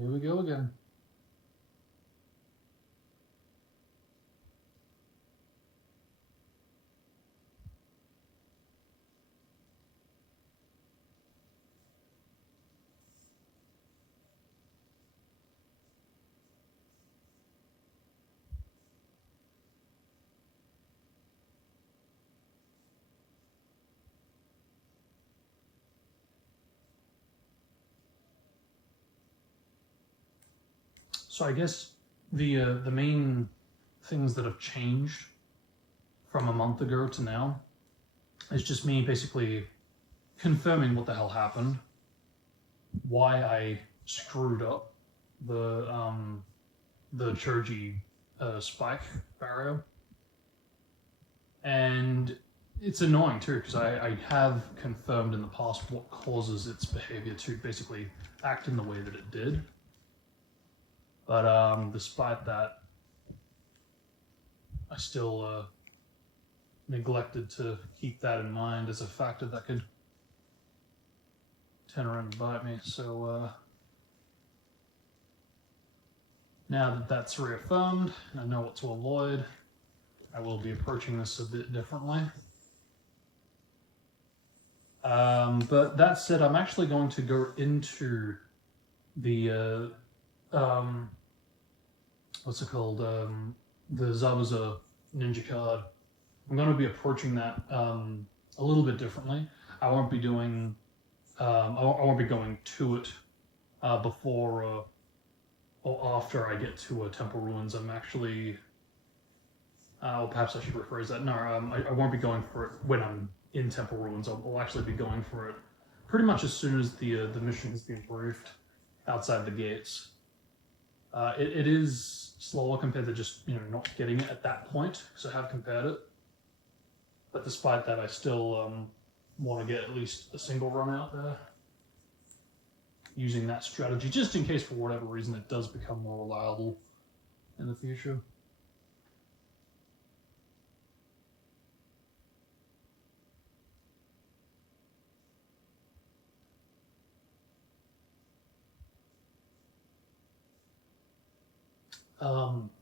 Here we go again. So I guess the main things that have changed from a month ago to now is just me basically confirming what the hell happened, why I screwed up the Choji spike barrier, and it's annoying too because I have confirmed in the past what causes its behavior to basically act in the way that it did. But despite that, I still neglected to keep that in mind as a factor that could turn around and bite me. So now that that's reaffirmed and I know what to avoid, I will be approaching this a bit differently. But that said, I'm actually going to go into the what's it called? The Zabuza Ninja card. I'm going to be approaching that a little bit differently. I won't be doing. I won't be going to it before or after I get to Temple Ruins. I'm actually. Or perhaps I should rephrase that. No, I won't be going for it when I'm in Temple Ruins. I'll actually be going for it pretty much as soon as the mission has been briefed outside the gates. It is slower compared to just not getting it at that point, because I have compared it. But despite that, I still want to get at least a single run out there using that strategy, just in case for whatever reason it does become more reliable in the future.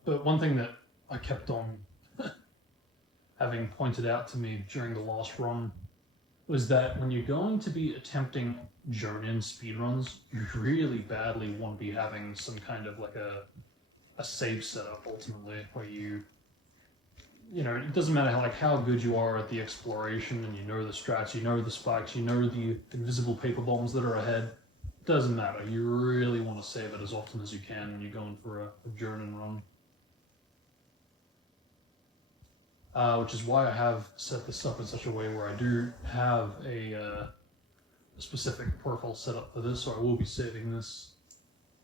But one thing that I kept on having pointed out to me during the last run was that when you're going to be attempting Jonin speedruns, you really badly want to be having some kind of like a save setup ultimately, where it doesn't matter how good you are at the exploration and you know the strats, you know the spikes, you know the invisible paper bombs that are ahead. Doesn't matter. You really want to save it as often as you can when you're going for a Jonin run. Which is why I have set this up in such a way where I do have a specific profile set up for this, so I will be saving this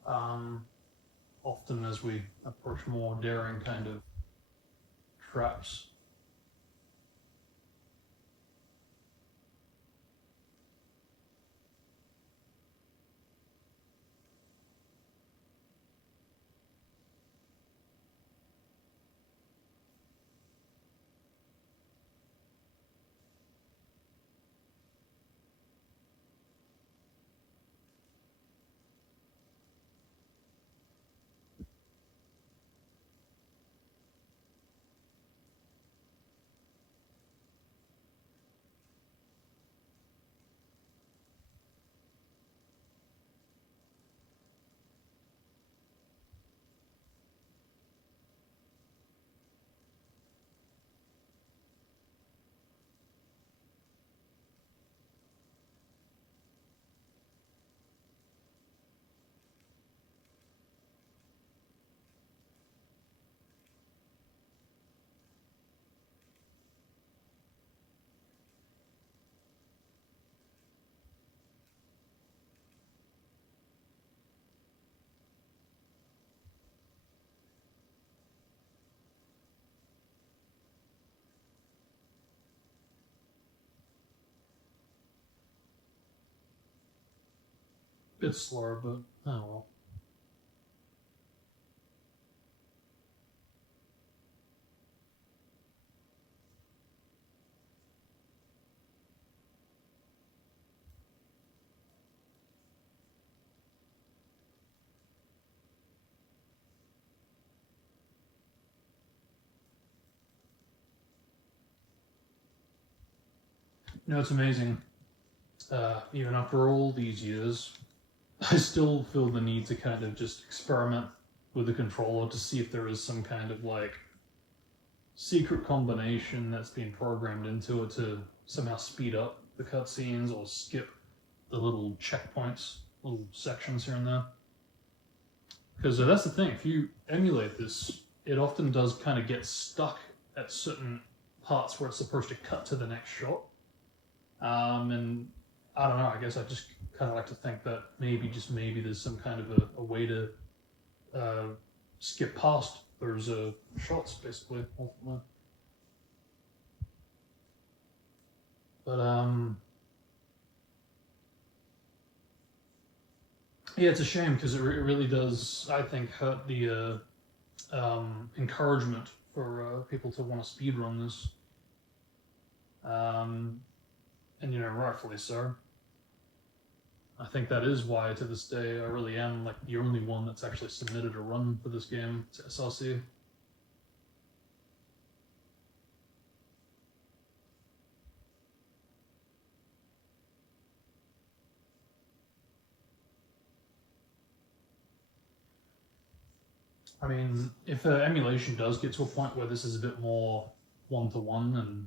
often as we approach more daring kind of traps. Bit slower, but oh well. You know, it's amazing. Even after all these years, I still feel the need to kind of just experiment with the controller to see if there is some kind of like secret combination that's been programmed into it to somehow speed up the cutscenes or skip the little checkpoints, little sections here and there. Because that's the thing, if you emulate this, it often does kind of get stuck at certain parts where it's supposed to cut to the next shot. And I don't know, I guess I just kind of like to think that maybe, just maybe, there's some kind of a way to skip past those shots, basically, ultimately. But, yeah, it's a shame because it really does, I think, hurt the encouragement for people to want to speedrun this. And, you know, rightfully so. I think that is why, to this day, I really am like the only one that's actually submitted a run for this game to SRC. I mean, if emulation does get to a point where this is a bit more one-to-one and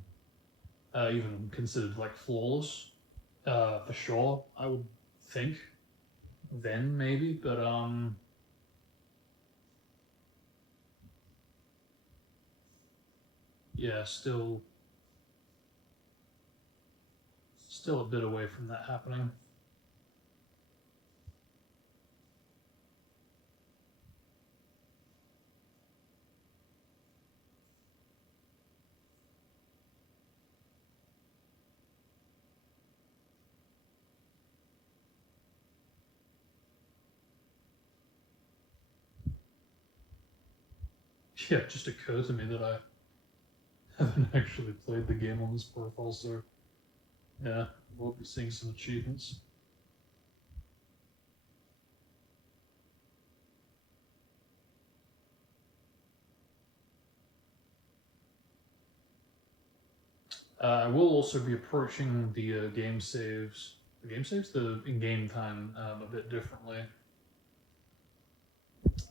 even considered like flawless, for sure, I would think then maybe, but yeah, still a bit away from that happening. Yeah, it just occurred to me that I haven't actually played the game on this profile, so yeah, we'll be seeing some achievements. I will also be approaching the the in-game time a bit differently.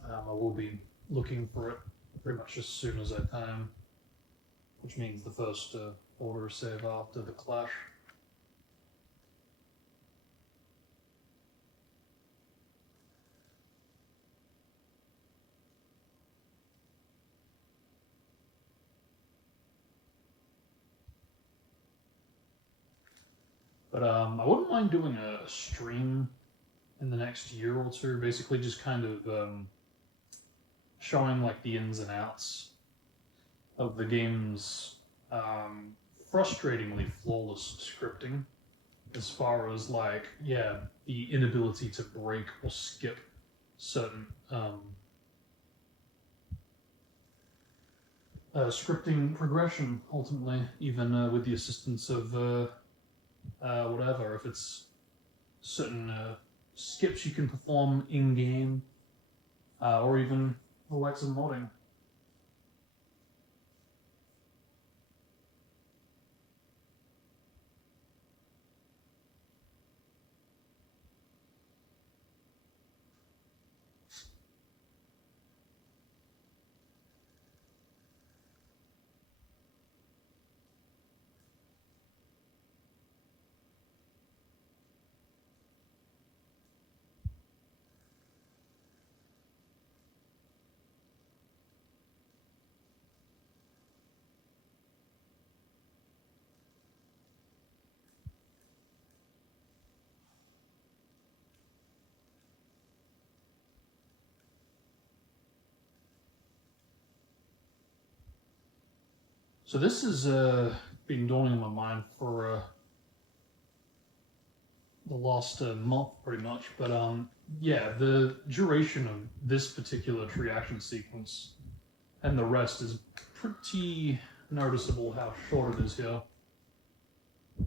I will be looking for it pretty much as soon as I time, which means the first order save after the clash. But I wouldn't mind doing a stream in the next year or two, basically just kind of showing like the ins and outs of the game's frustratingly flawless scripting, as far as like, yeah, the inability to break or skip certain scripting progression, ultimately, even with the assistance of whatever, if it's certain skips you can perform in-game, or even the likes of modding. So this has been dawning in my mind for the last month, pretty much. But yeah, the duration of this particular reaction sequence and the rest is pretty noticeable how short it is here.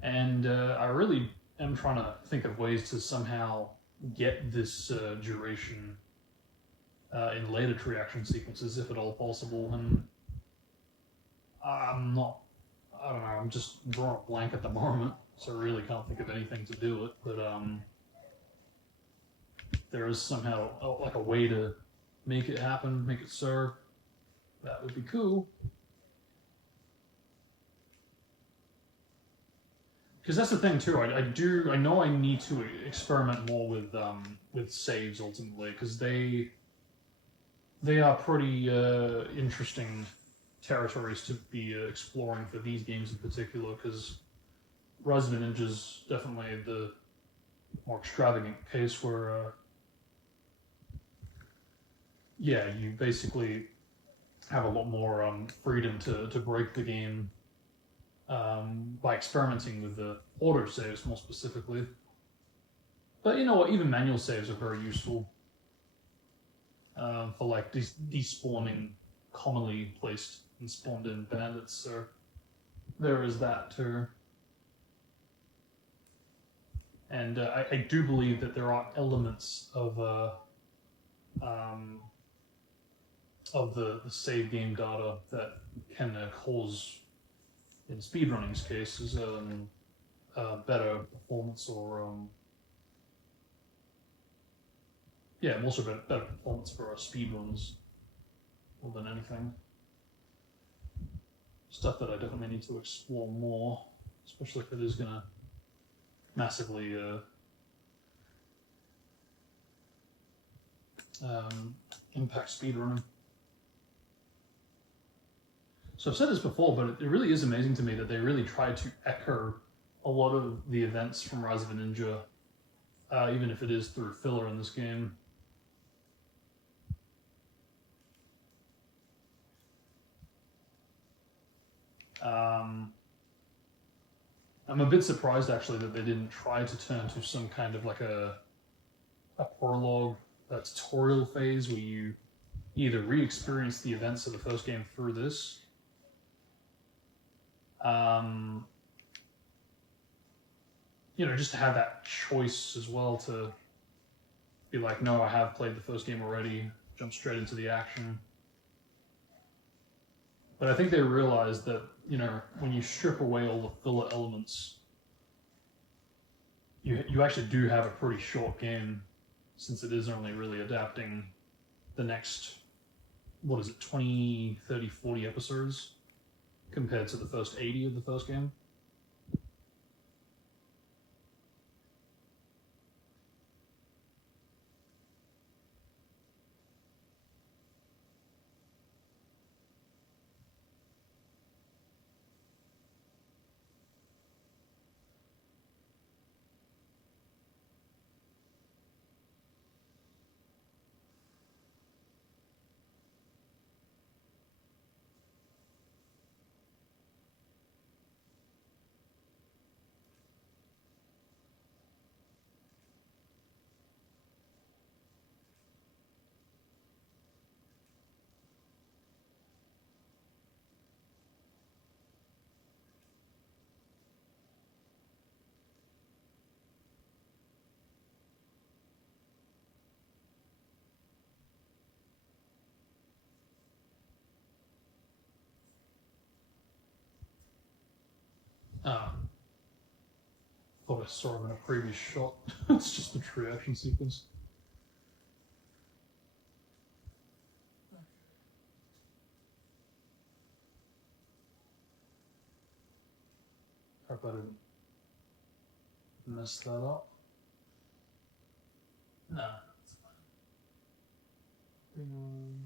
And I really am trying to think of ways to somehow get this duration in later reaction sequences, if at all possible. And I'm not I don't know. I'm just drawing a blank at the moment, so I really can't think of anything to do it. But there is somehow like a way to make it happen, make it so. That would be cool. Because that's the thing too. I know I need to experiment more with saves ultimately, because they are pretty interesting territories to be exploring for these games in particular. Because Resident Ninja's definitely the more extravagant case where, yeah, you basically have a lot more freedom to break the game by experimenting with the auto saves more specifically. But you know what? Even manual saves are very useful for like despawning commonly placed and spawned in bandits. So there is that too. And I do believe that there are elements of the save game data that can cause, in speedrunning's case, is better performance or yeah, also better performance for our speedruns more than anything. Stuff that I definitely need to explore more, especially if it is gonna massively impact speedrunning. So I've said this before, but it really is amazing to me that they really tried to echo a lot of the events from Rise of a Ninja, even if it is through filler in this game. I'm a bit surprised actually that they didn't try to turn to some kind of like a prologue, a tutorial phase where you either re-experience the events of the first game through this, you know, just to have that choice as well to be like, no, I have played the first game already, jump straight into the action. But I think they realized that, you know, when you strip away all the filler elements, you actually do have a pretty short game, since it is only really adapting the next, what is it, 20, 30, 40 episodes compared to the first 80 of the first game. Thought I saw him in a previous shot. It's just a true action sequence. Hope I didn't mess that up. Nah, it's fine.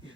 Yeah.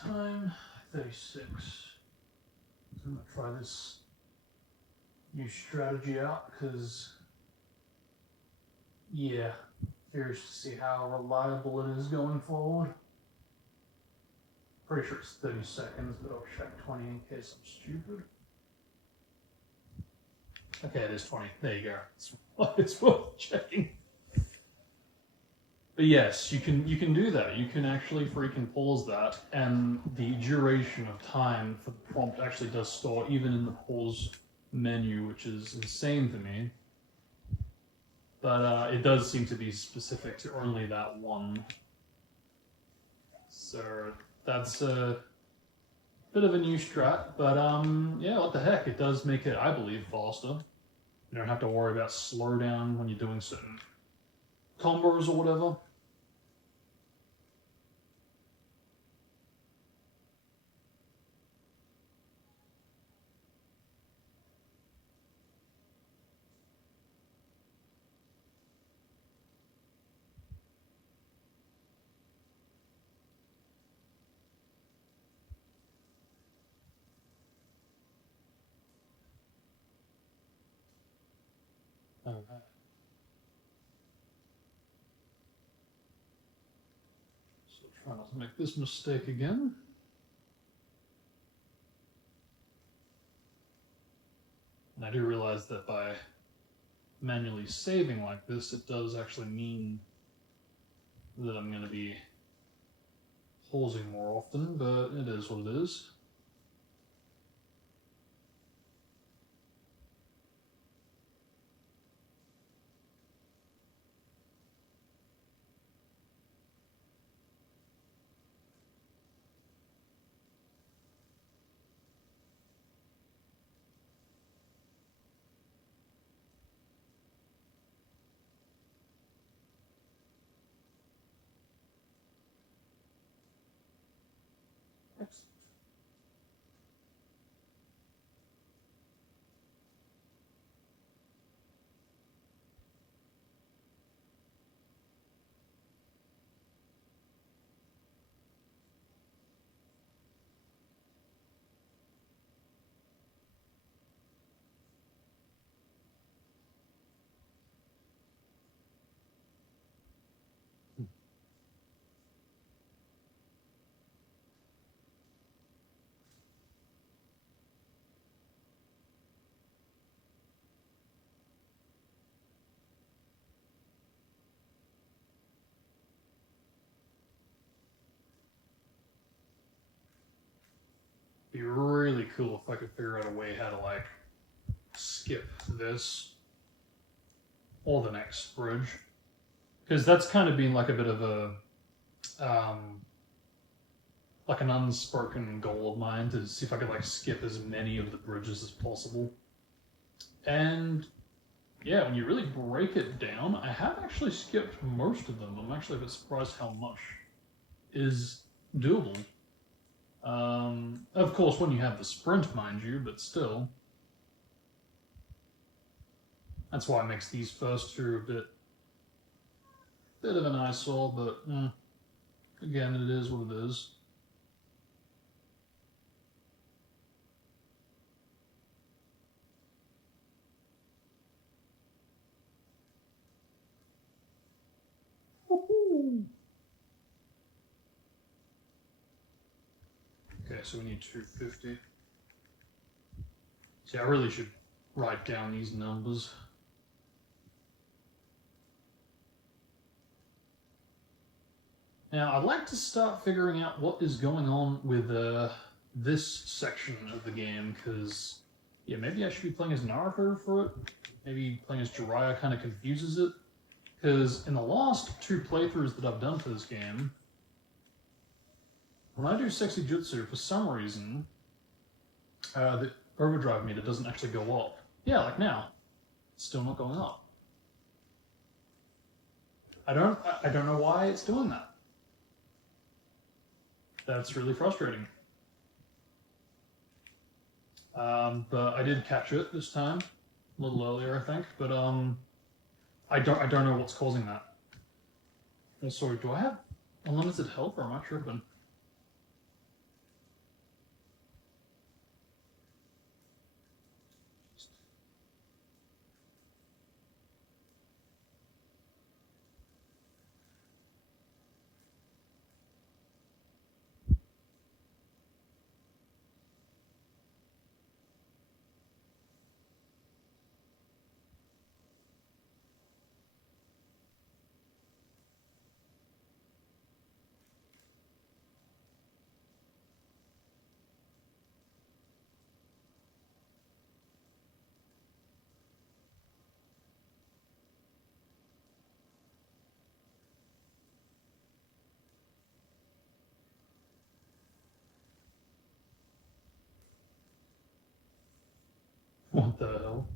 time? 36. I'm gonna try this new strategy out because, yeah, curious to see how reliable it is going forward. Pretty sure it's 30 seconds, but I'll check 20 in case I'm stupid. Okay, it is 20. There you go. It's worth checking. But yes, you can do that. You can actually freaking pause that, and the duration of time for the prompt actually does store even in the pause menu, which is insane to me. But it does seem to be specific to only that one. So that's a bit of a new strat, but yeah, what the heck? It does make it, I believe, faster. You don't have to worry about slowdown when you're doing certain combos or whatever. Okay. So try not to make this mistake again. And I do realize that by manually saving like this, it does actually mean that I'm going to be pausing more often, but it is what it is. Excellent. Be really cool if I could figure out a way how to like skip this or the next bridge, because that's kind of been like a bit of a like an unspoken goal of mine to see if I could like skip as many of the bridges as possible. And yeah, when you really break it down, I have actually skipped most of them. I'm actually a bit surprised how much is doable. Of course, when you have the sprint, mind you, but still. That's why it makes these first two a bit of an eyesore, but again, it is what it is. Woohoo! Okay, so we need 250. See, I really should write down these numbers. Now, I'd like to start figuring out what is going on with this section of the game, because, yeah, maybe I should be playing as Naruto for it. Maybe playing as Jiraiya kind of confuses it. Because in the last two playthroughs that I've done for this game, when I do Sexy Jutsu, for some reason, the overdrive meter doesn't actually go up. Yeah, like now. It's still not going up. I don't know why it's doing that. That's really frustrating. But I did catch it this time, a little earlier, I think. But I don't know what's causing that. And sorry, do I have unlimited health or am I tripping? What the hell?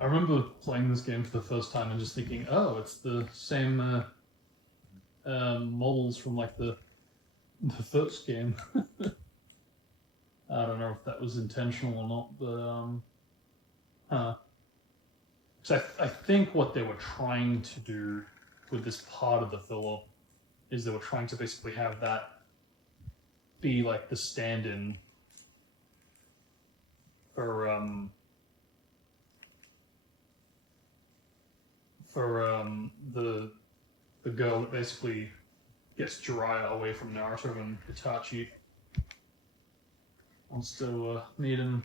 I remember playing this game for the first time and just thinking, oh, it's the same models from like the first game. I don't know if that was intentional or not, but so I think what they were trying to do with this part of the filler is they were trying to basically have that be like the stand-in for the girl that basically gets Jiraiya away from Naruto and Itachi wants to meet him.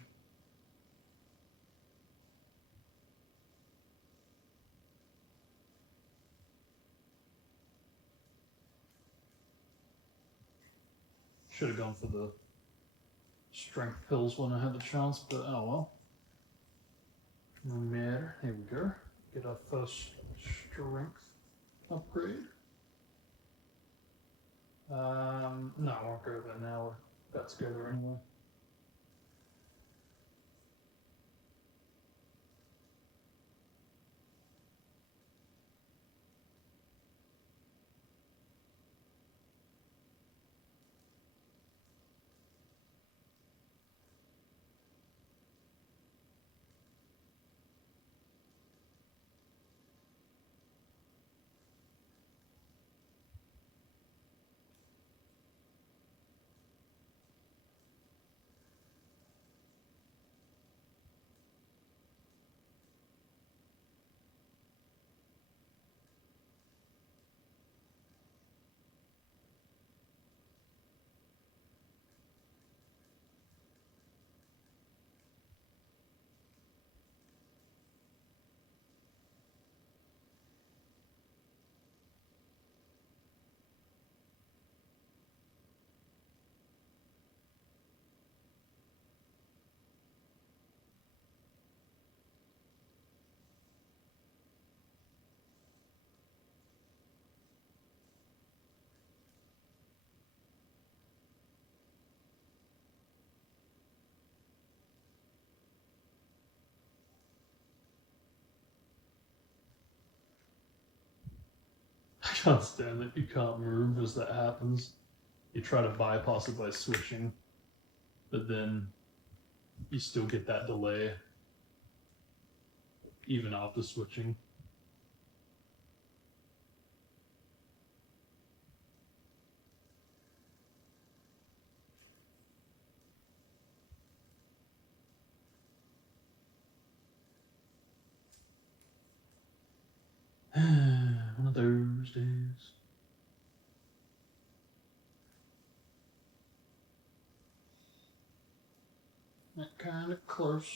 Should have gone for the strength pills when I had the chance, but oh well. No matter. Here we go. Get our first strength upgrade. No, I won't go there now. We're about to go there anyway. I can't stand that you can't move as that happens. You try to bypass it by switching, but then you still get that delay even after switching. One of those days. That kind of close.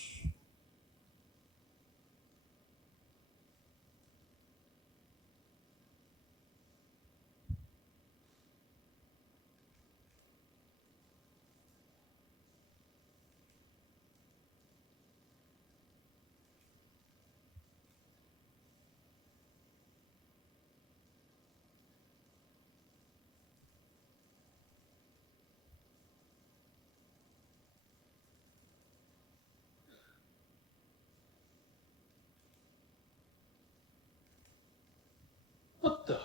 What the?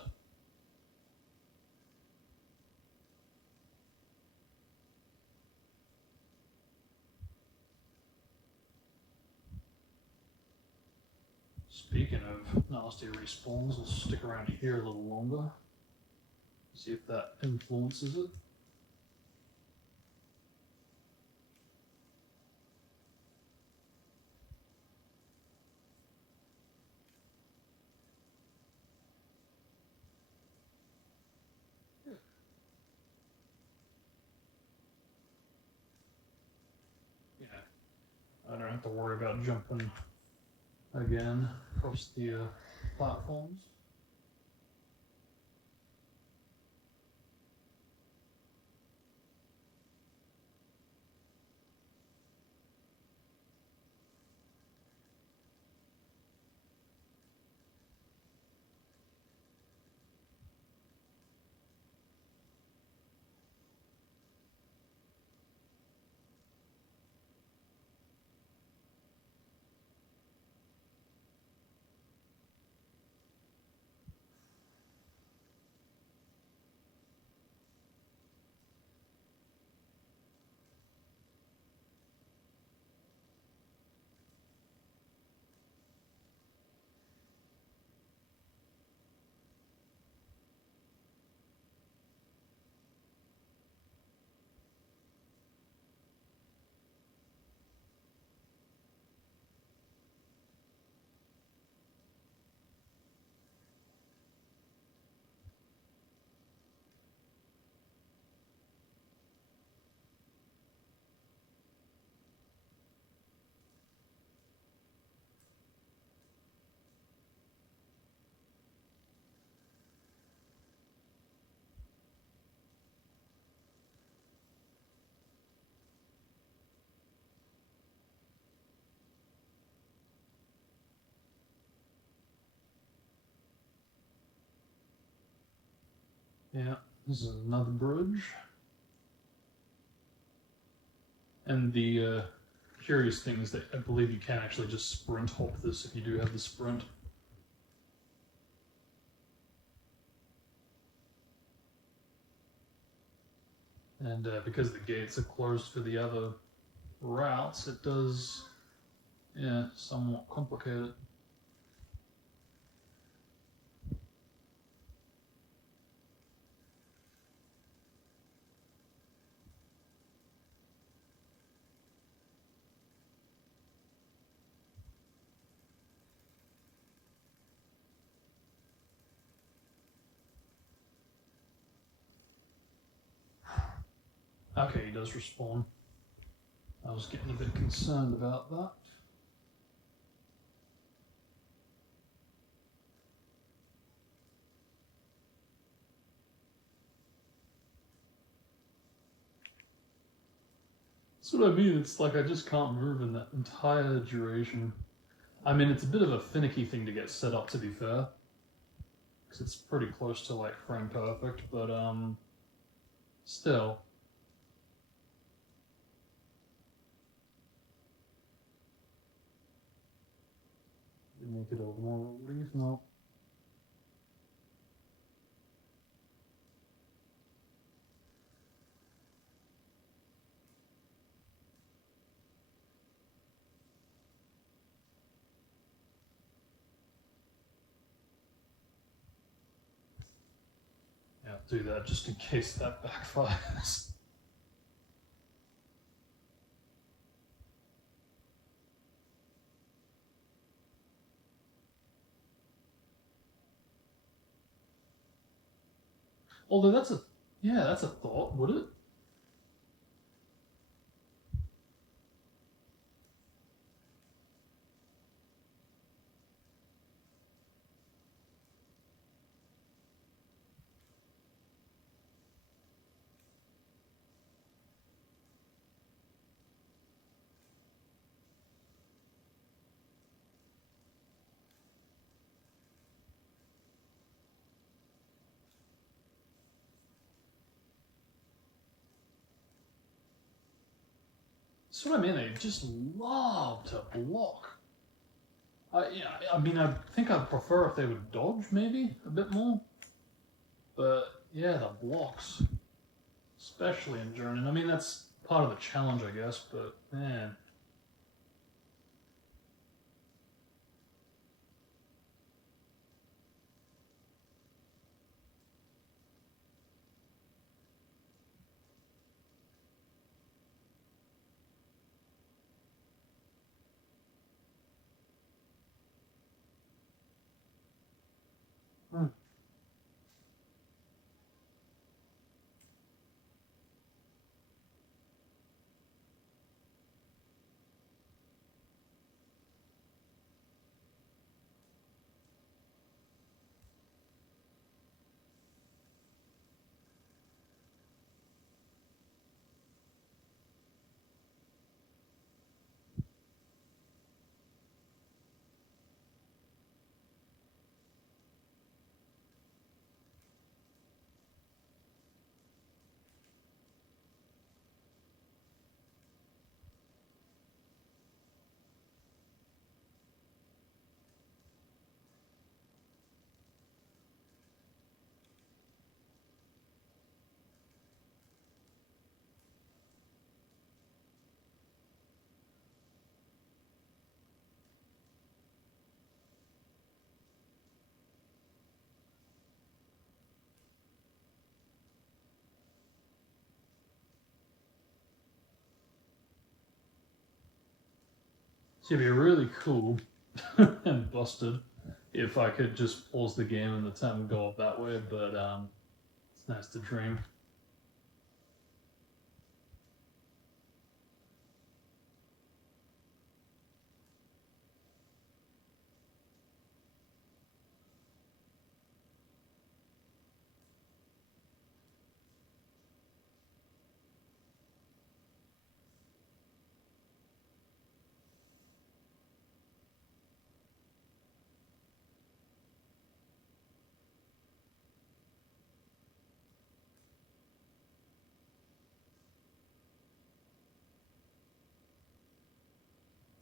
Speaking of nasty respawns, we'll stick around here a little longer. See if that influences it. don't have to worry about jumping again across the platforms. Yeah, this is another bridge. And the curious thing is that I believe you can actually just sprint hop this if you do have the sprint. And because the gates are closed for the other routes, it does, yeah, somewhat complicate it. Okay, he does respawn. I was getting a bit concerned about that. That's what I mean. It's like I just can't move in that entire duration. I mean, it's a bit of a finicky thing to get set up, to be fair, because it's pretty close to like frame perfect. But still. Make it a little more relief. No. Yeah, do that just in case that backfires. Although that's a thought, would it? That's what I mean. They just love to block. Yeah, I mean, I think I'd prefer if they would dodge maybe a bit more. But yeah, the blocks, especially in Jonin. I mean, that's part of the challenge, I guess. But man. Hmm. It'd be really cool and busted if I could just pause the game and the time would go up that way, but it's nice to dream.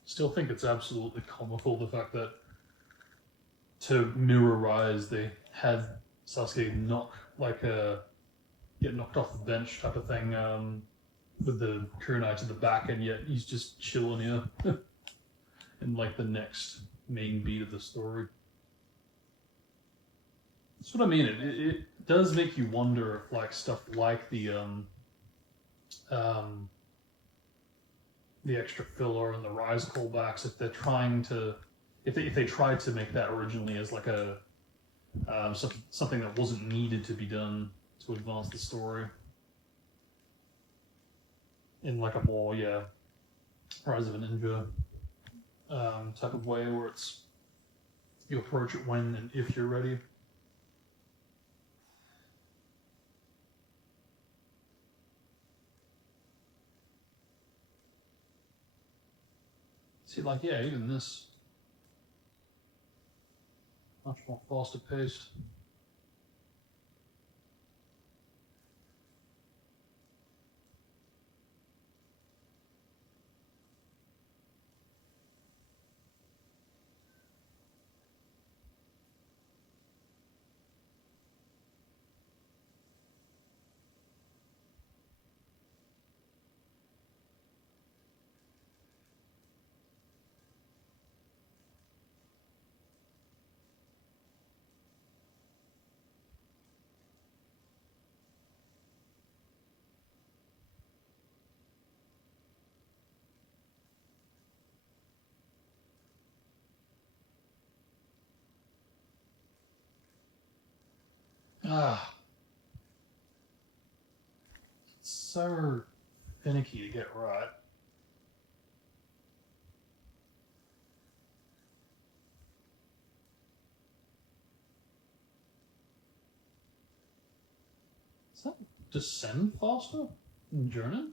Still think it's absolutely comical the fact that to mirror Rise they had Sasuke get knocked off the bench type of thing with the kunai to the back, and yet he's just chilling here in like the next main beat of the story. That's what I mean. It does make you wonder if like stuff like um, the extra filler and the Rise callbacks, if they're trying to, if they tried to make that originally as like a something that wasn't needed to be done to advance the story in like a more Rise of a Ninja type of way, where it's you approach it when and if you're ready. See, like even this much more faster paced. Ah, it's so finicky to get right. Does that descend faster in Jonin?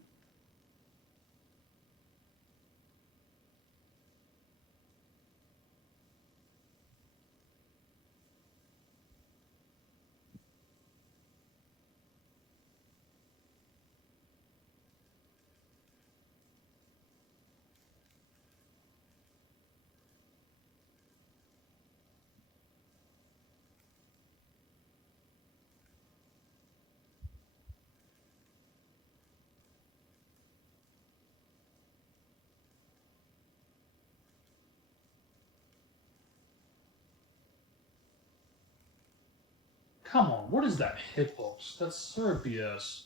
Come on, what is that hitbox? That's so BS.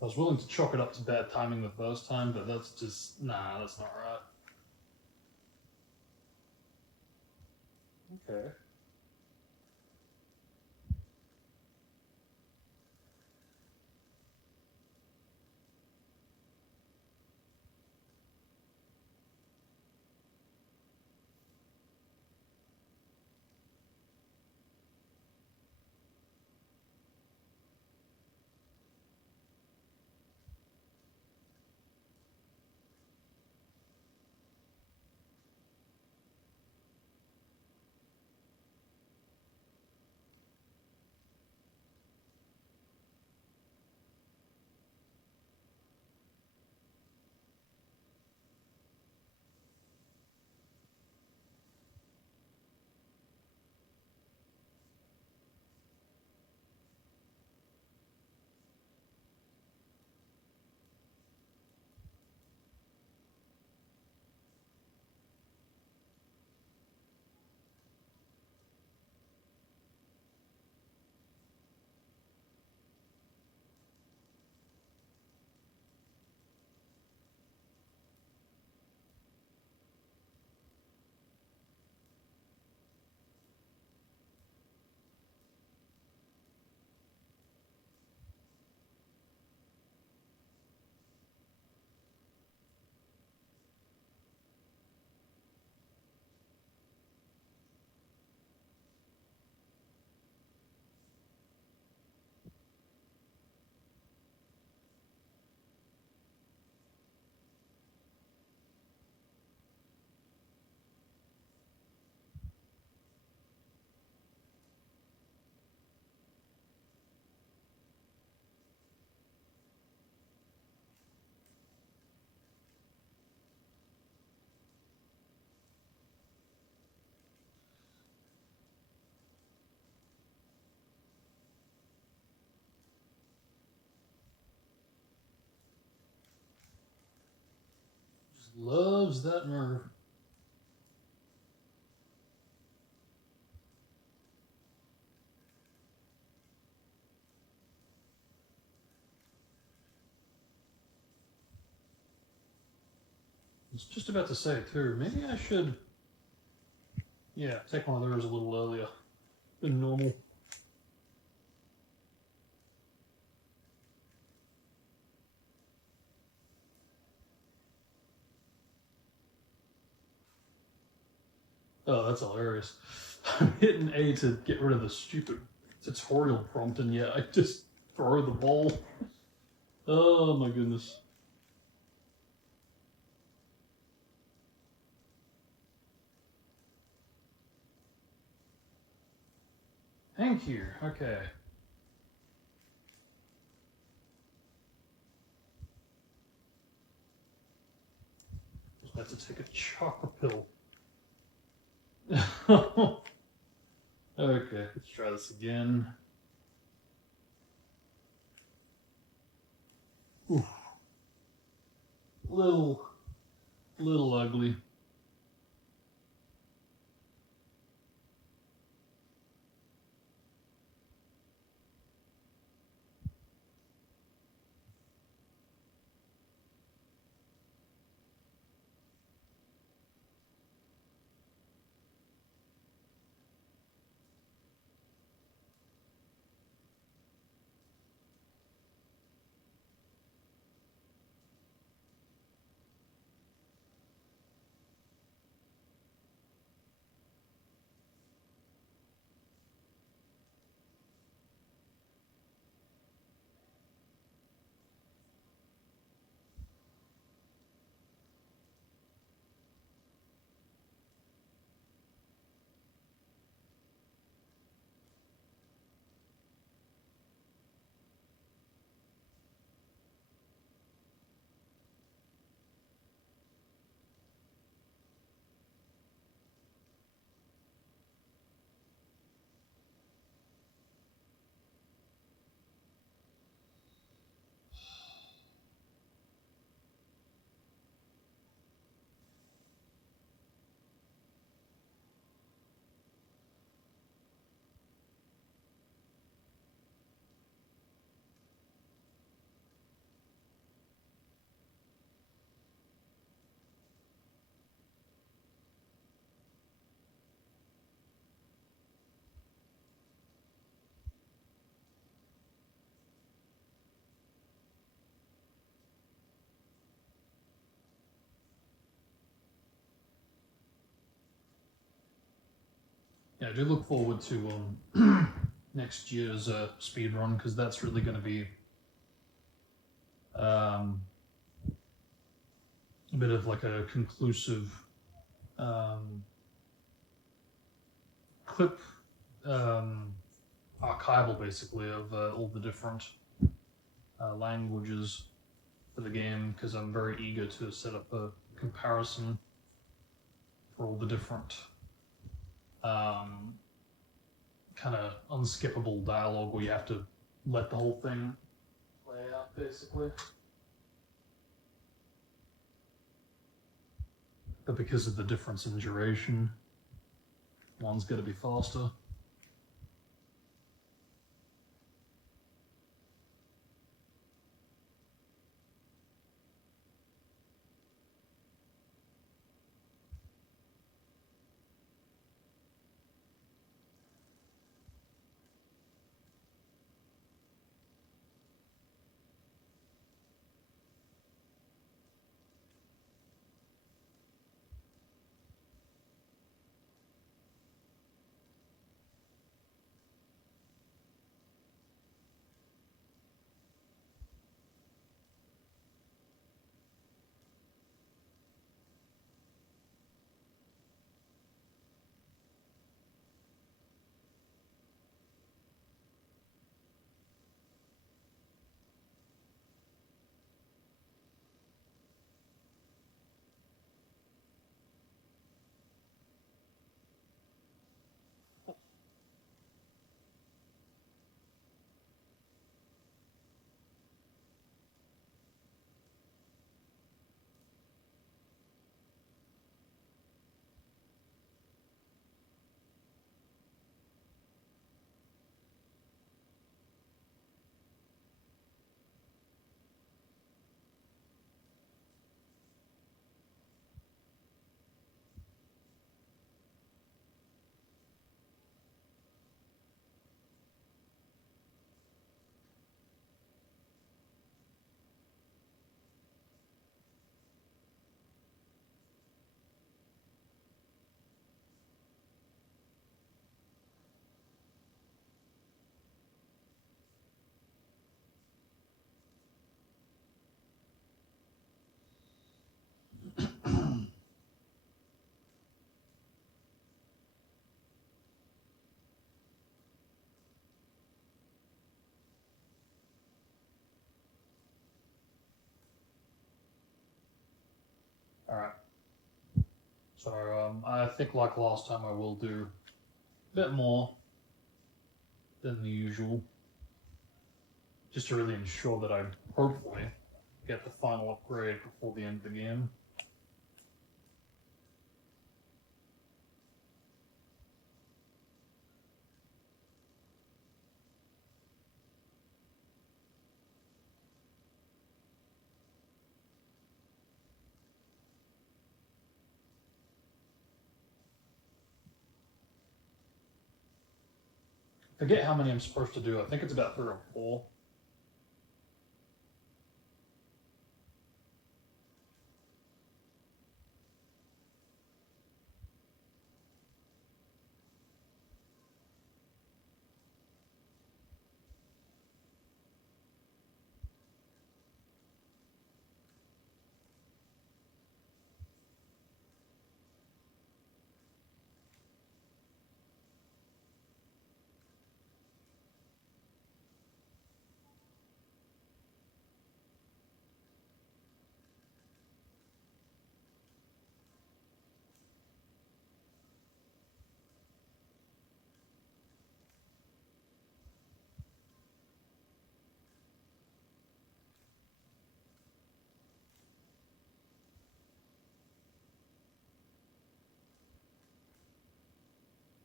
I was willing to chalk it up to bad timing the first time, but that's just that's not right. Okay. loves that nerve. I was just about to say too, maybe I should, yeah, take one of theirs a little earlier than normal. Oh, that's hilarious. I'm hitting A to get rid of the stupid tutorial prompt, and yet I just throw the ball. Oh my goodness. Thank you. Okay. Just about to take a chocolate pill. Okay, let's try this again. Oof. Little ugly. Yeah, I do look forward to next year's speedrun, because that's really going to be a bit of like a conclusive clip archival, basically, of all the different languages for the game, because I'm very eager to set up a comparison for all the different kind of unskippable dialogue where you have to let the whole thing play out, basically. But because of the difference in duration, one's got to be faster. So I think like last time I will do a bit more than the usual, just to really ensure that I hopefully get the final upgrade before the end of the game. Forget how many I'm supposed to do. I think it's about 3 or 4.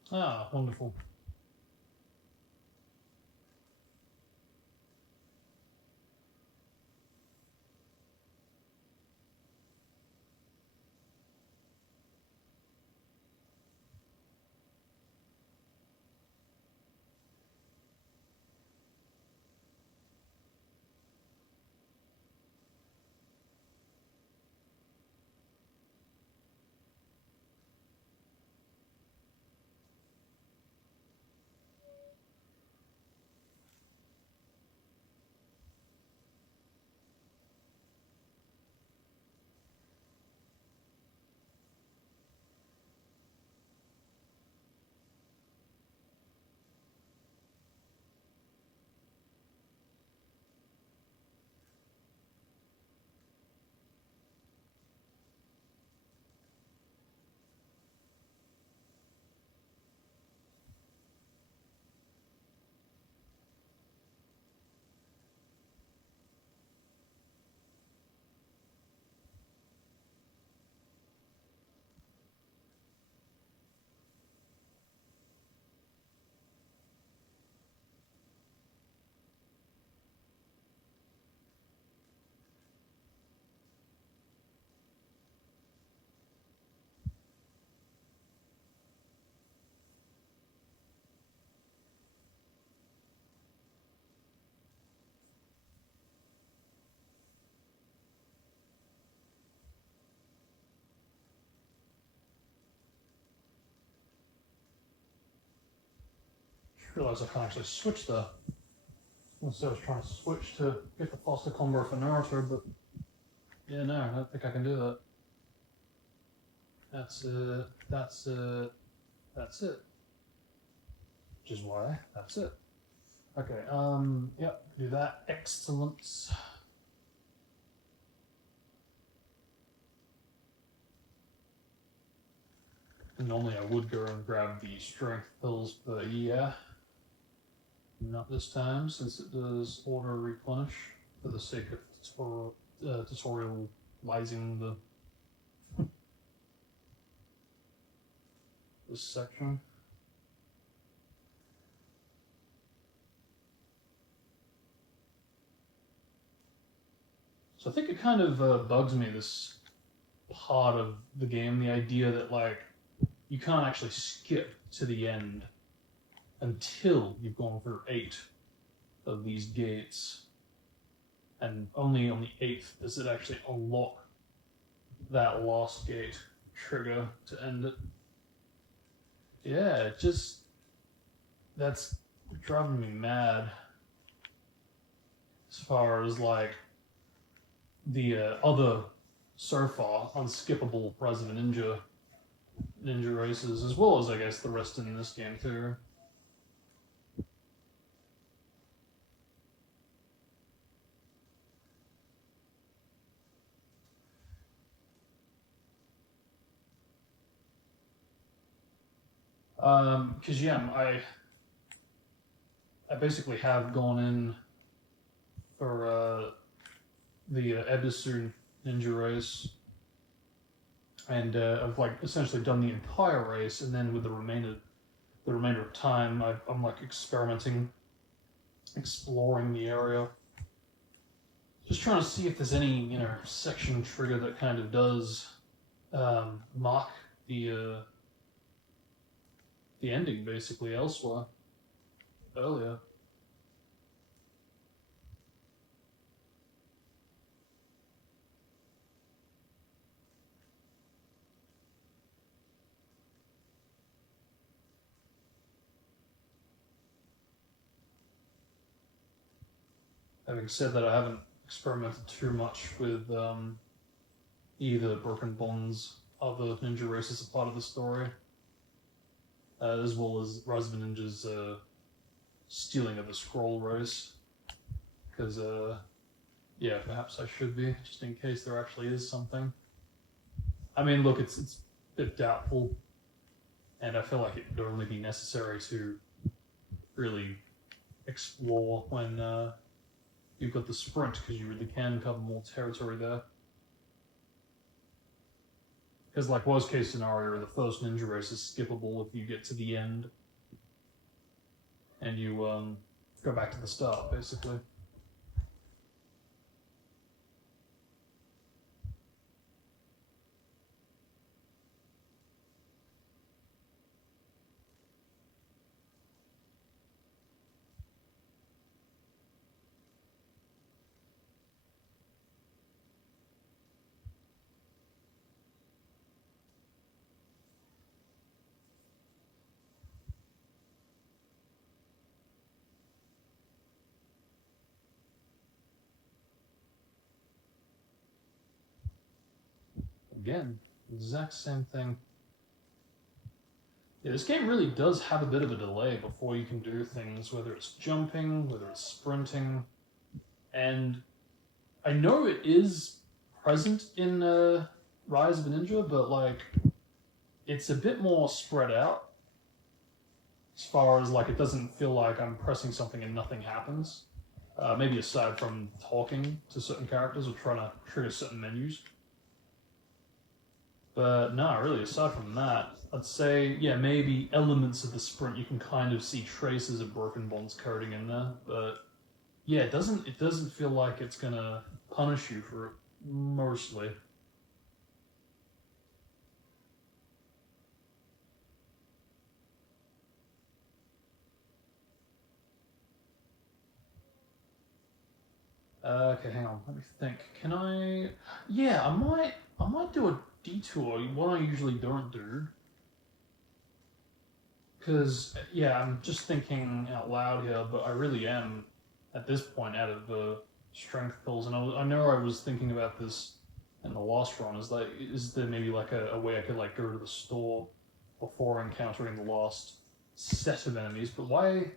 Ah, wonderful. Just realized I can't actually switch the. Instead, I was trying to switch to get the faster combo for Naruto, but yeah, no, I don't think I can do that. That's it. That's it. That's it. Which is why that's it. Okay. Yep. Do that. Excellence. Normally I would go and grab the strength pills, but yeah, not this time since it does auto replenish for the sake of tutorializing this section. So I think it kind of bugs me, this part of the game, the idea that like you can't actually skip to the end until you've gone through 8 of these gates, and only on the 8th does it actually unlock that last gate trigger to end it. Yeah, that's driving me mad as far as like the other so far unskippable Resident Ninja races, as well as I guess the rest in this game too. Because yeah, I basically have gone in for the Ebisu Ninja race, and I've like essentially done the entire race, and then with the remainder of time, I'm like experimenting, exploring the area, just trying to see if there's any section trigger that kind of does mark the ending basically elsewhere earlier. Having said that, I haven't experimented too much with either Broken Bond's other ninja races as a part of the story, as well as Rise of the Ninja's stealing of the scroll race. Because, yeah, perhaps I should be, just in case there actually is something. I mean, look, it's a bit doubtful, and I feel like it would only be necessary to really explore when you've got the sprint, because you really can cover more territory there. Because, like, worst case scenario, the first ninja race is skippable if you get to the end and you go back to the start, basically. Again, exact same thing. Yeah, this game really does have a bit of a delay before you can do things, whether it's jumping, whether it's sprinting, and I know it is present in Rise of a Ninja, but like it's a bit more spread out as far as like it doesn't feel like I'm pressing something and nothing happens. Maybe aside from talking to certain characters or trying to trigger certain menus. But no, really, aside from that, I'd say, yeah, maybe elements of the sprint you can kind of see traces of Broken Bond's coding in there, but yeah, it doesn't feel like it's gonna punish you for it mostly. Okay, hang on. Let me think. Can I? Yeah, I might do a detour. What I usually don't do, because yeah, I'm just thinking out loud here, but I really am at this point out of the strength pills, and I know I was thinking about this in the last run. Is there maybe like a way I could like go to the store before encountering the last set of enemies? But why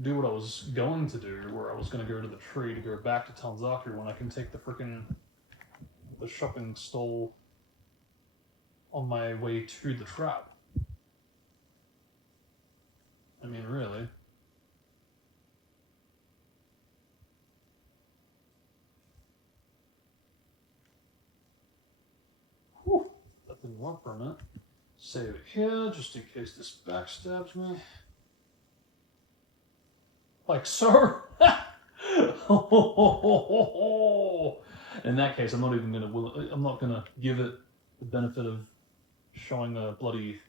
do what I was going to do, where I was going to go to the tree to go back to Tanzaku when I can take the shopping stall on my way to the trap? I mean, really. Whew, that didn't work for a minute. Save it here, just in case this backstabs me. Like so. In that case, I'm not gonna give it the benefit of showing a bloody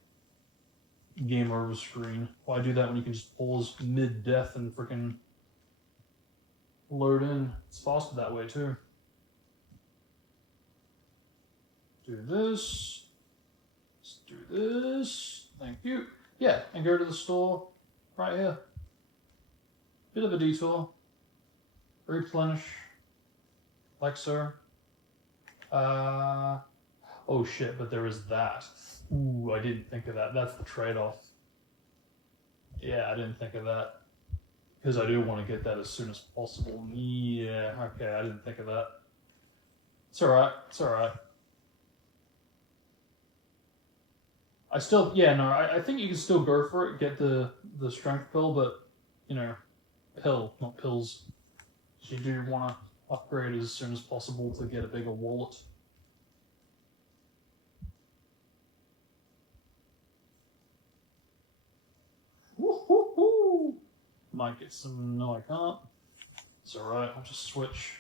game over screen. Why do that when you can just pause mid-death and freaking load in? It's faster that way too. Do this. Let's do this. Thank you. Yeah, and go to the store right here. Bit of a detour. Replenish. Like so. Oh shit, but there is that. Ooh, I didn't think of that. That's the trade-off. Yeah, I didn't think of that. Because I do want to get that as soon as possible. Yeah, okay, I didn't think of that. It's alright, it's alright. I still, yeah, no, I think you can still go for it, get the strength pill, but you know, pill, not pills. You do want to upgrade as soon as possible to get a bigger wallet. Woo-hoo-hoo! Might get some. No, I can't. It's alright, I'll just switch.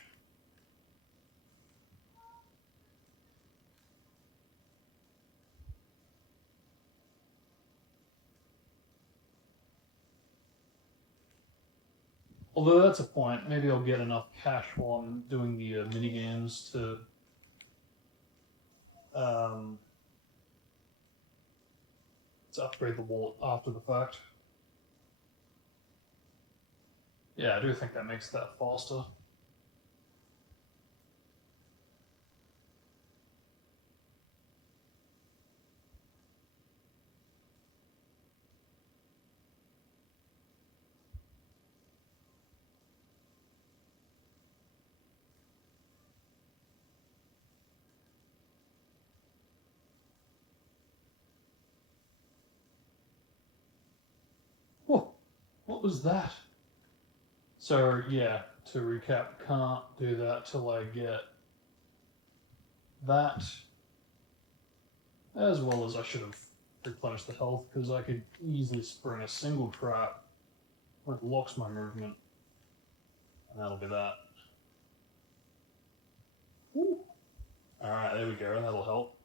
Although that's a point, maybe I'll get enough cash while I'm doing the mini games to upgrade the wallet after the fact. Yeah, I do think that makes that faster. Whoa, what was that? So yeah, to recap, can't do that till I get that, as well as I should have replenished the health, because I could easily spring a single trap when it locks my movement, and that'll be that. Alright, there we go, that'll help.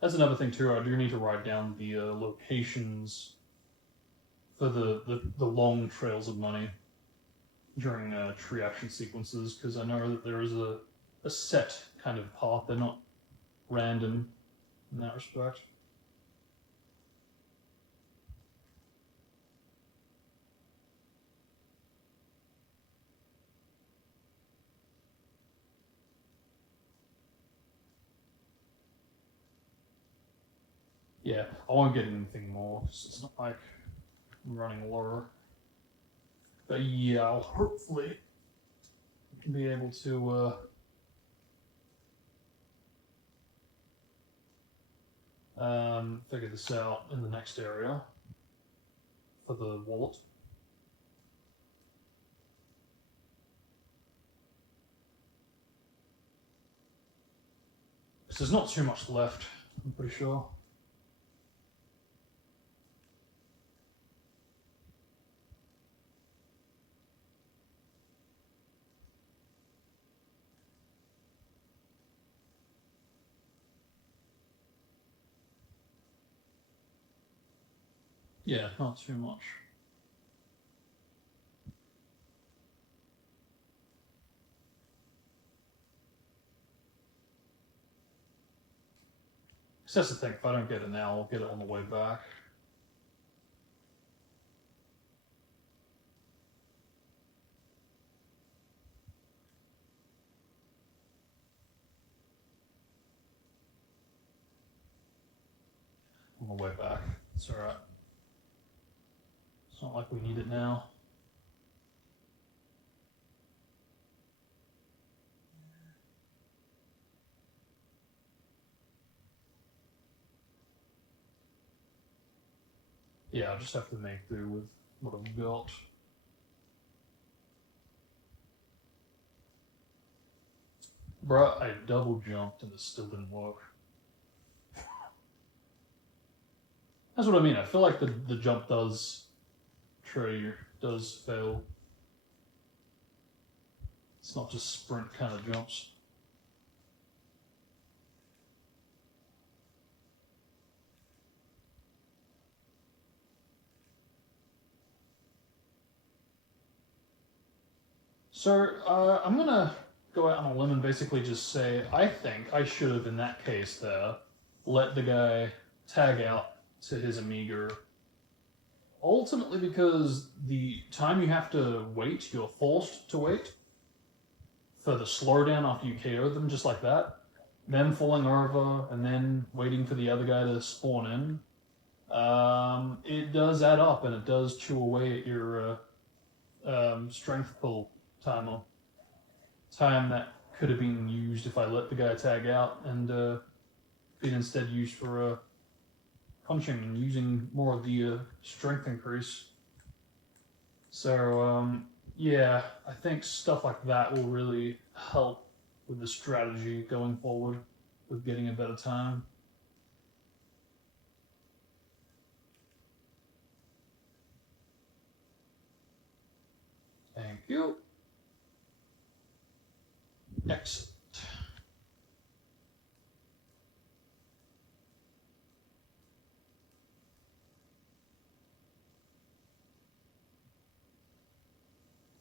That's another thing too, I do need to write down the locations for the long trails of money during tree action sequences, because I know that there is a set kind of path, they're not random in that respect. Yeah, I won't get anything more, it's not like I'm running lower. But yeah, I'll hopefully be able to figure this out in the next area for the wallet. Because there's not too much left, I'm pretty sure. Yeah, not too much. Because that's the thing, if I don't get it now, I'll get it on the way back. On the way back. It's alright. It's not like we need it now. Yeah, I'll just have to make do with what I've got. Bruh, I double jumped and it still didn't work. That's what I mean. I feel like the jump does fail. It's not just sprint kind of jumps. So I'm gonna go out on a limb and basically just say I think I should have, in that case, there, let the guy tag out to his Amiga. Ultimately, because the time you have to wait, you're forced to wait for the slowdown after you KO them, just like that, then falling over and then waiting for the other guy to spawn in, it does add up and it does chew away at your strength pull timer. Time that could have been used if I let the guy tag out and been instead used for punching and using more of the strength increase. So, yeah, I think stuff like that will really help with the strategy going forward with getting a better time. Thank you. Exit.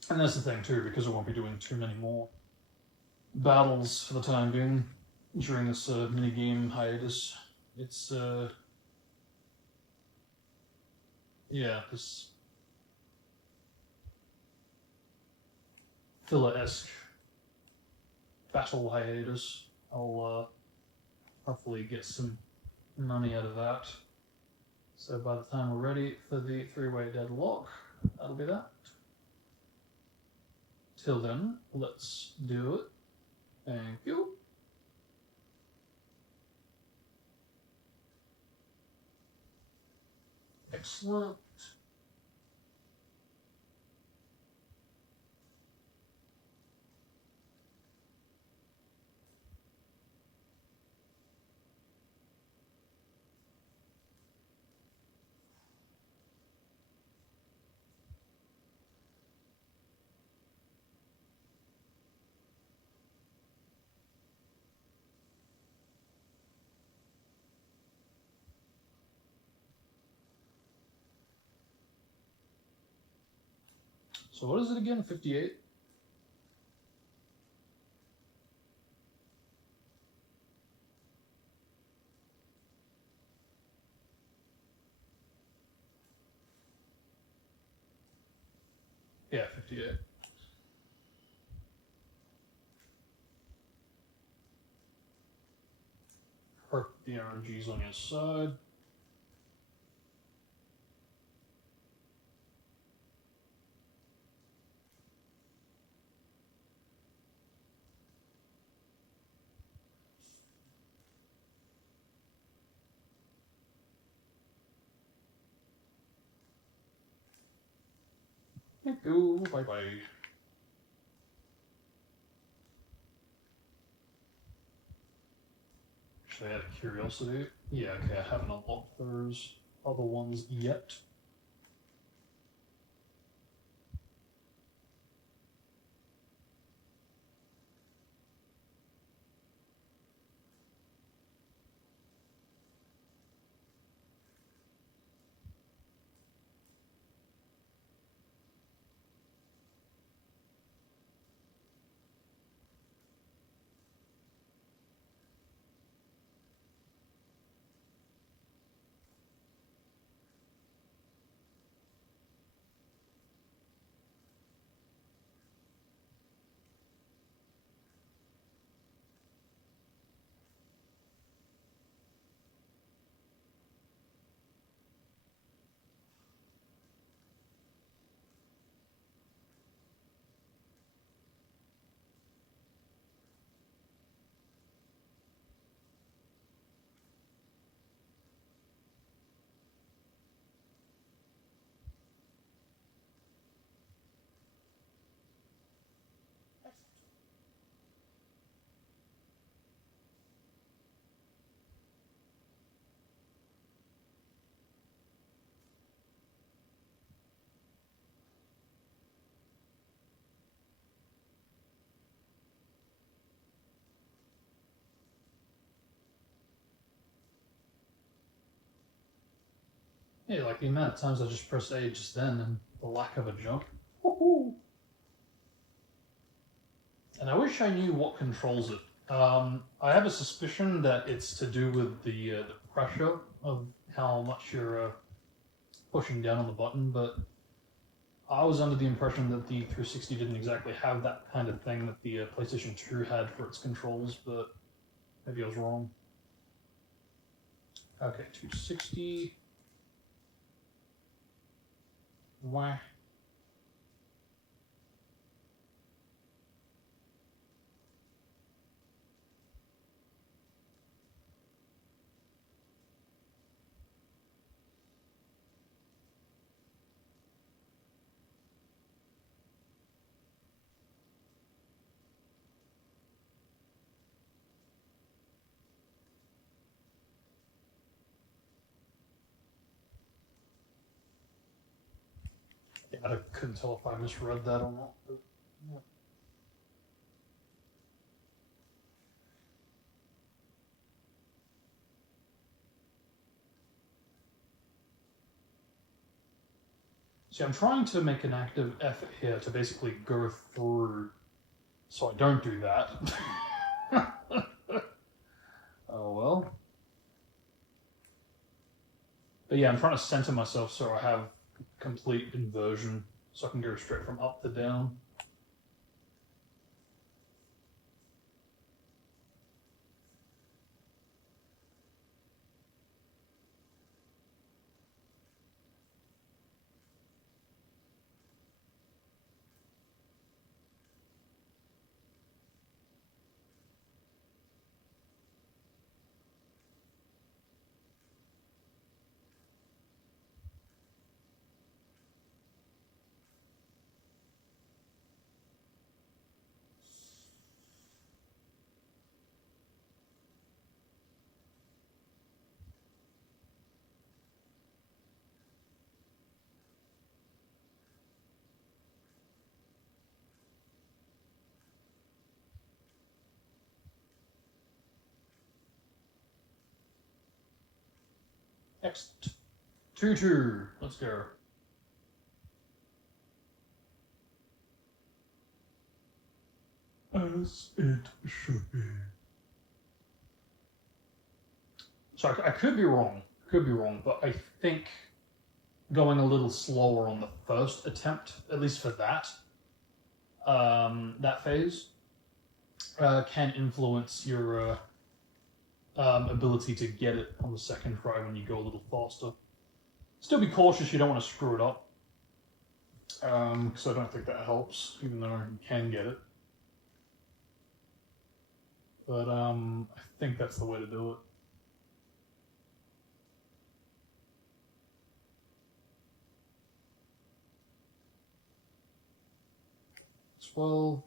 And that's the thing too, because I won't be doing too many more battles for the time being during this mini-game hiatus. It's, yeah, this filler-esque battle hiatus. I'll hopefully get some money out of that. So by the time we're ready for the three-way deadlock, that'll be that. Till then, let's do it. Thank you. Excellent. So what is it again? 58? Yeah, 58. Perk the RNGs on your side. Thank you. Bye bye. Actually, out of curiosity, yeah, okay, I haven't unlocked those other ones yet. Yeah, like the amount of times I just pressed A just then and the lack of a jump. Woohoo! And I wish I knew what controls it. I have a suspicion that it's to do with the pressure of how much you're pushing down on the button, but I was under the impression that the 360 didn't exactly have that kind of thing that the PlayStation 2 had for its controls, but maybe I was wrong. Okay, 260. Wah. Yeah, I couldn't tell if I misread that or not. But, yeah. See, I'm trying to make an active effort here to basically go through so I don't do that. Oh well. But yeah, I'm trying to center myself so I have complete inversion so I can go straight from up to down. Next. 2-2. Let's go. As it should be. So I could be wrong. Could be wrong, but I think going a little slower on the first attempt, at least for that, that phase, can influence your ability to get it on the second try when you go a little faster. Still be cautious, you don't want to screw it up. Because I don't think that helps, even though you can get it. But I think that's the way to do it. 12.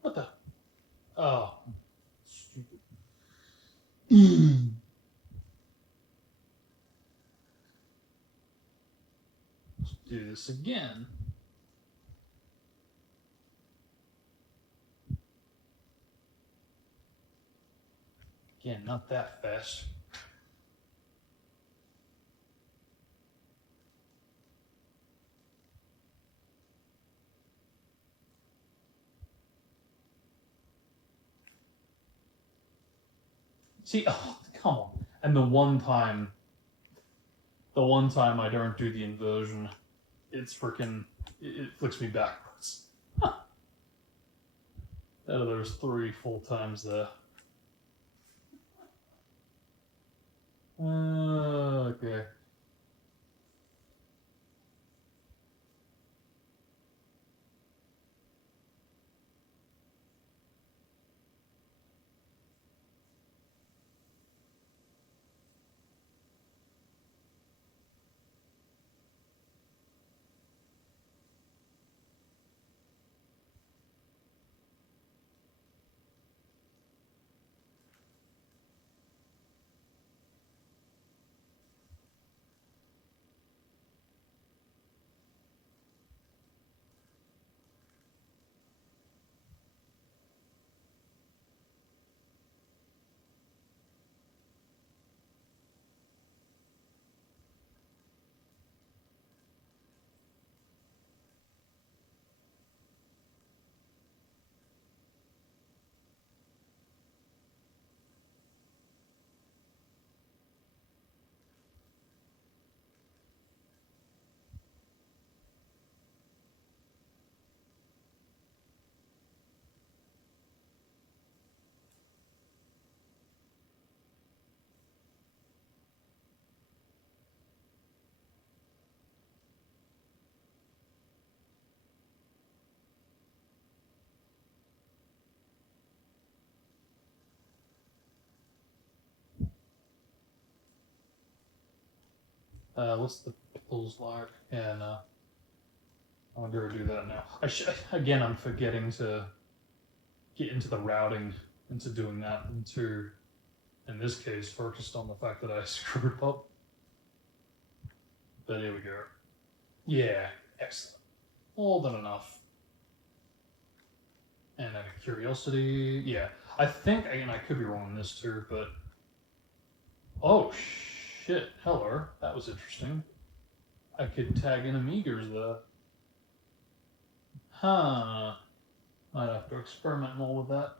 What the? Oh, stupid. Let's do this again. Again, not that fast. See, oh, come on. And the one time I don't do the inversion, it's freaking, it flicks me backwards. Out of those 3 full times there. Okay. What's the pulls like? Yeah, no. I'm gonna do that now. Again, I'm forgetting to get into the routing into doing that, and to, in this case, focused on the fact that I screwed up. But here we go. Yeah, excellent. More than enough. And out of curiosity, yeah. I think, again, I could be wrong on this too, but... Oh, shit. Hello. That was interesting. I could tag in Amigas there. Huh. Might have to experiment more with that.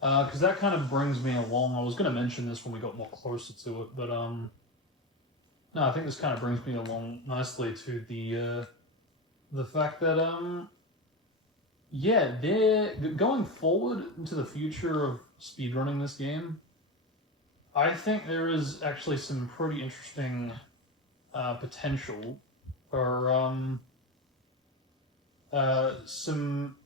Because that kind of brings me along. I was going to mention this when we got more closer to it, but no, I think this kind of brings me along nicely to the fact that yeah, they're going forward into the future of speedrunning this game. I think there is actually some pretty interesting potential for some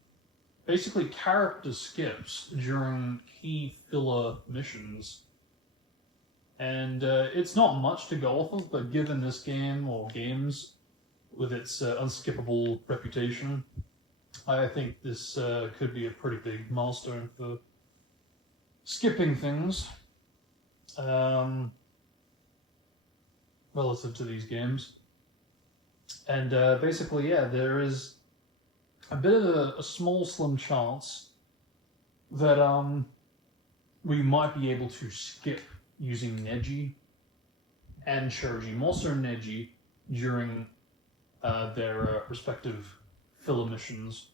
basically character skips during key filler missions. And it's not much to go off of, but given this game, or games, with its unskippable reputation, I think this could be a pretty big milestone for skipping things relative to these games. And basically, yeah, there is a bit of a small, slim chance that we might be able to skip using Neji and Shoji, more so Neji, during their respective filler missions.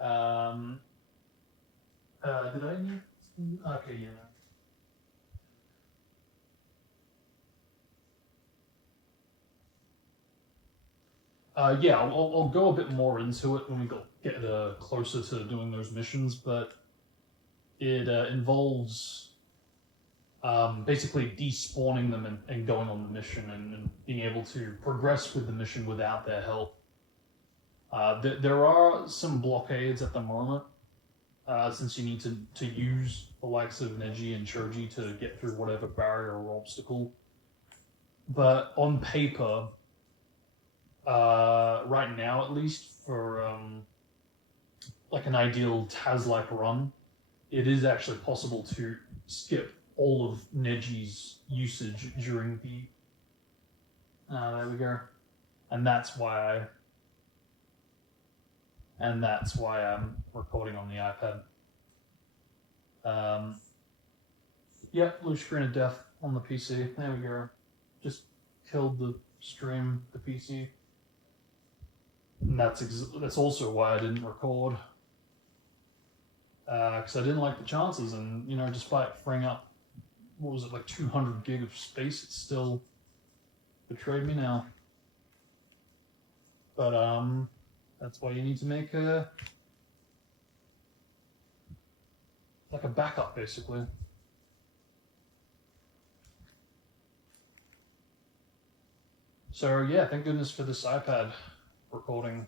Did I need? Okay, yeah. Yeah, I'll go a bit more into it when we get closer to doing those missions, but it involves basically despawning them and going on the mission and being able to progress with the mission without their help. There are some blockades at the moment, since you need to use the likes of Neji and Shoji to get through whatever barrier or obstacle. But on paper, right now at least, for like an ideal Taz-like run, it is actually possible to skip all of Neji's usage during the... there we go. And that's why I'm recording on the iPad. Yeah, blue screen of death on the PC. There we go. Just killed the stream, the PC. And that's also why I didn't record. Because I didn't like the chances, and, you know, despite freeing up, what was it, like 200 gig of space, it still betrayed me now. But, that's why you need to make like a backup, basically. So yeah, thank goodness for this iPad recording.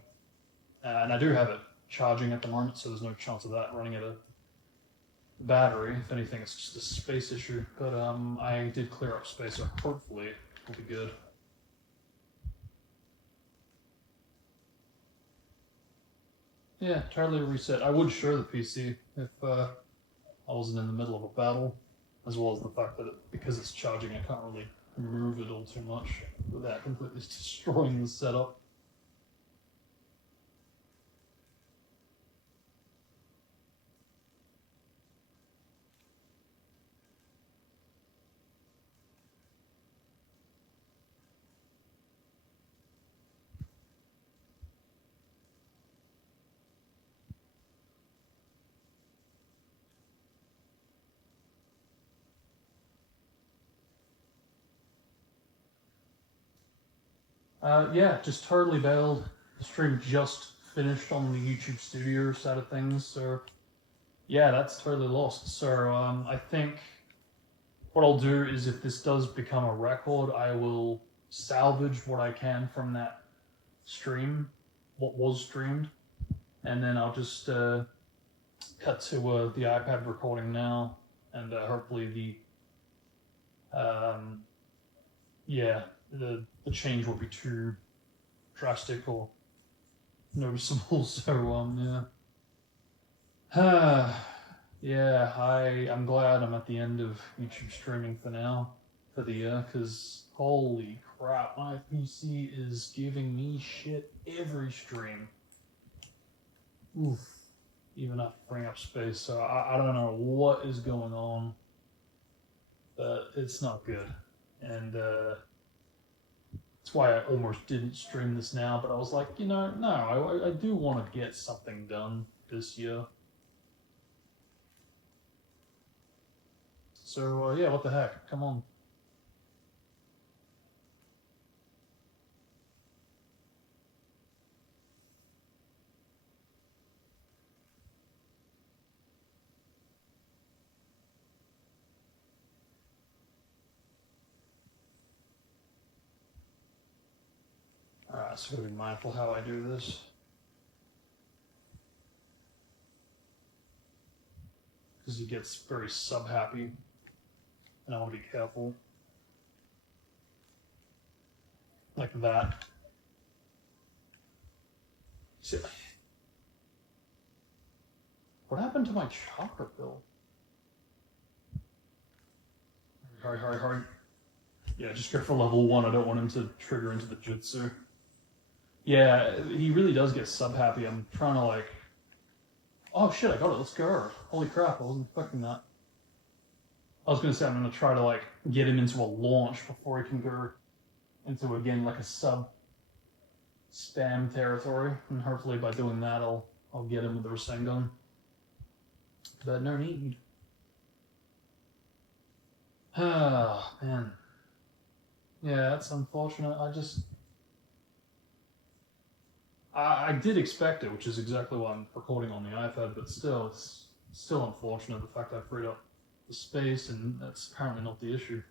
And I do have it charging at the moment, so there's no chance of that running out of battery. If anything, it's just a space issue. But I did clear up space, so hopefully it'll be good. Yeah, totally reset. I would show the PC if I wasn't in the middle of a battle, as well as the fact that because it's charging, I can't really move it all too much without completely destroying the setup. Yeah, just totally bailed. The stream just finished on the YouTube Studio side of things, so yeah, that's totally lost. So I think what I'll do is, if this does become a record, I will salvage what I can from that stream, what was streamed, and then I'll just cut to the iPad recording now, and hopefully yeah, the change won't be too drastic or noticeable. So yeah. Yeah, I'm glad I'm at the end of YouTube streaming for now, for the year, because holy crap, my PC is giving me shit every stream. Oof. Even after bring up space, so I don't know what is going on, but it's not good. And that's why I almost didn't stream this now, but I was like, no, I do want to get something done this year. So yeah, what the heck? Come on. Alright, so gotta be mindful how I do this. Because he gets very sub-happy. And I want to be careful. Like that. See, what happened to my chakra pill? Hurry. Yeah, just go for level 1. I don't want him to trigger into the jutsu. Yeah, he really does get sub-happy. I'm trying to like... Oh shit, I got it. Let's go. Holy crap, I wasn't expecting that. I was going to say I'm going to try to like get him into a launch before he can go into, again, like a sub-spam territory. And hopefully by doing that, I'll get him with the Rasengan. But no need. Ah, man. Yeah, that's unfortunate. I did expect it, which is exactly why I'm recording on the iPad, but still, it's still unfortunate the fact I freed up the space, and that's apparently not the issue.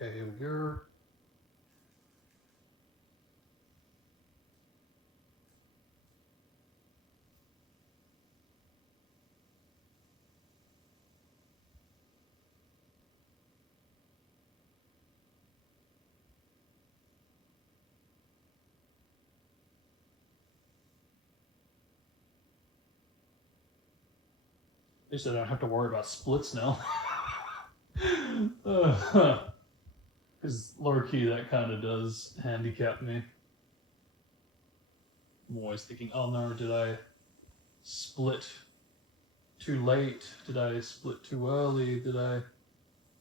Okay, here we go. At least I don't have to worry about splits now. Because low-key, that kind of does handicap me. I'm always thinking, oh no, did I split too late? Did I split too early? Did I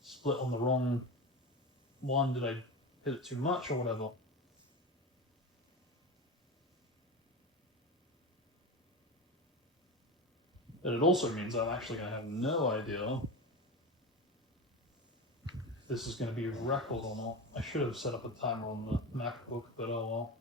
split on the wrong one? Did I hit it too much or whatever? But it also means I'm actually going to have no idea if this is going to be record or not. I should have set up a timer on the MacBook, but oh well.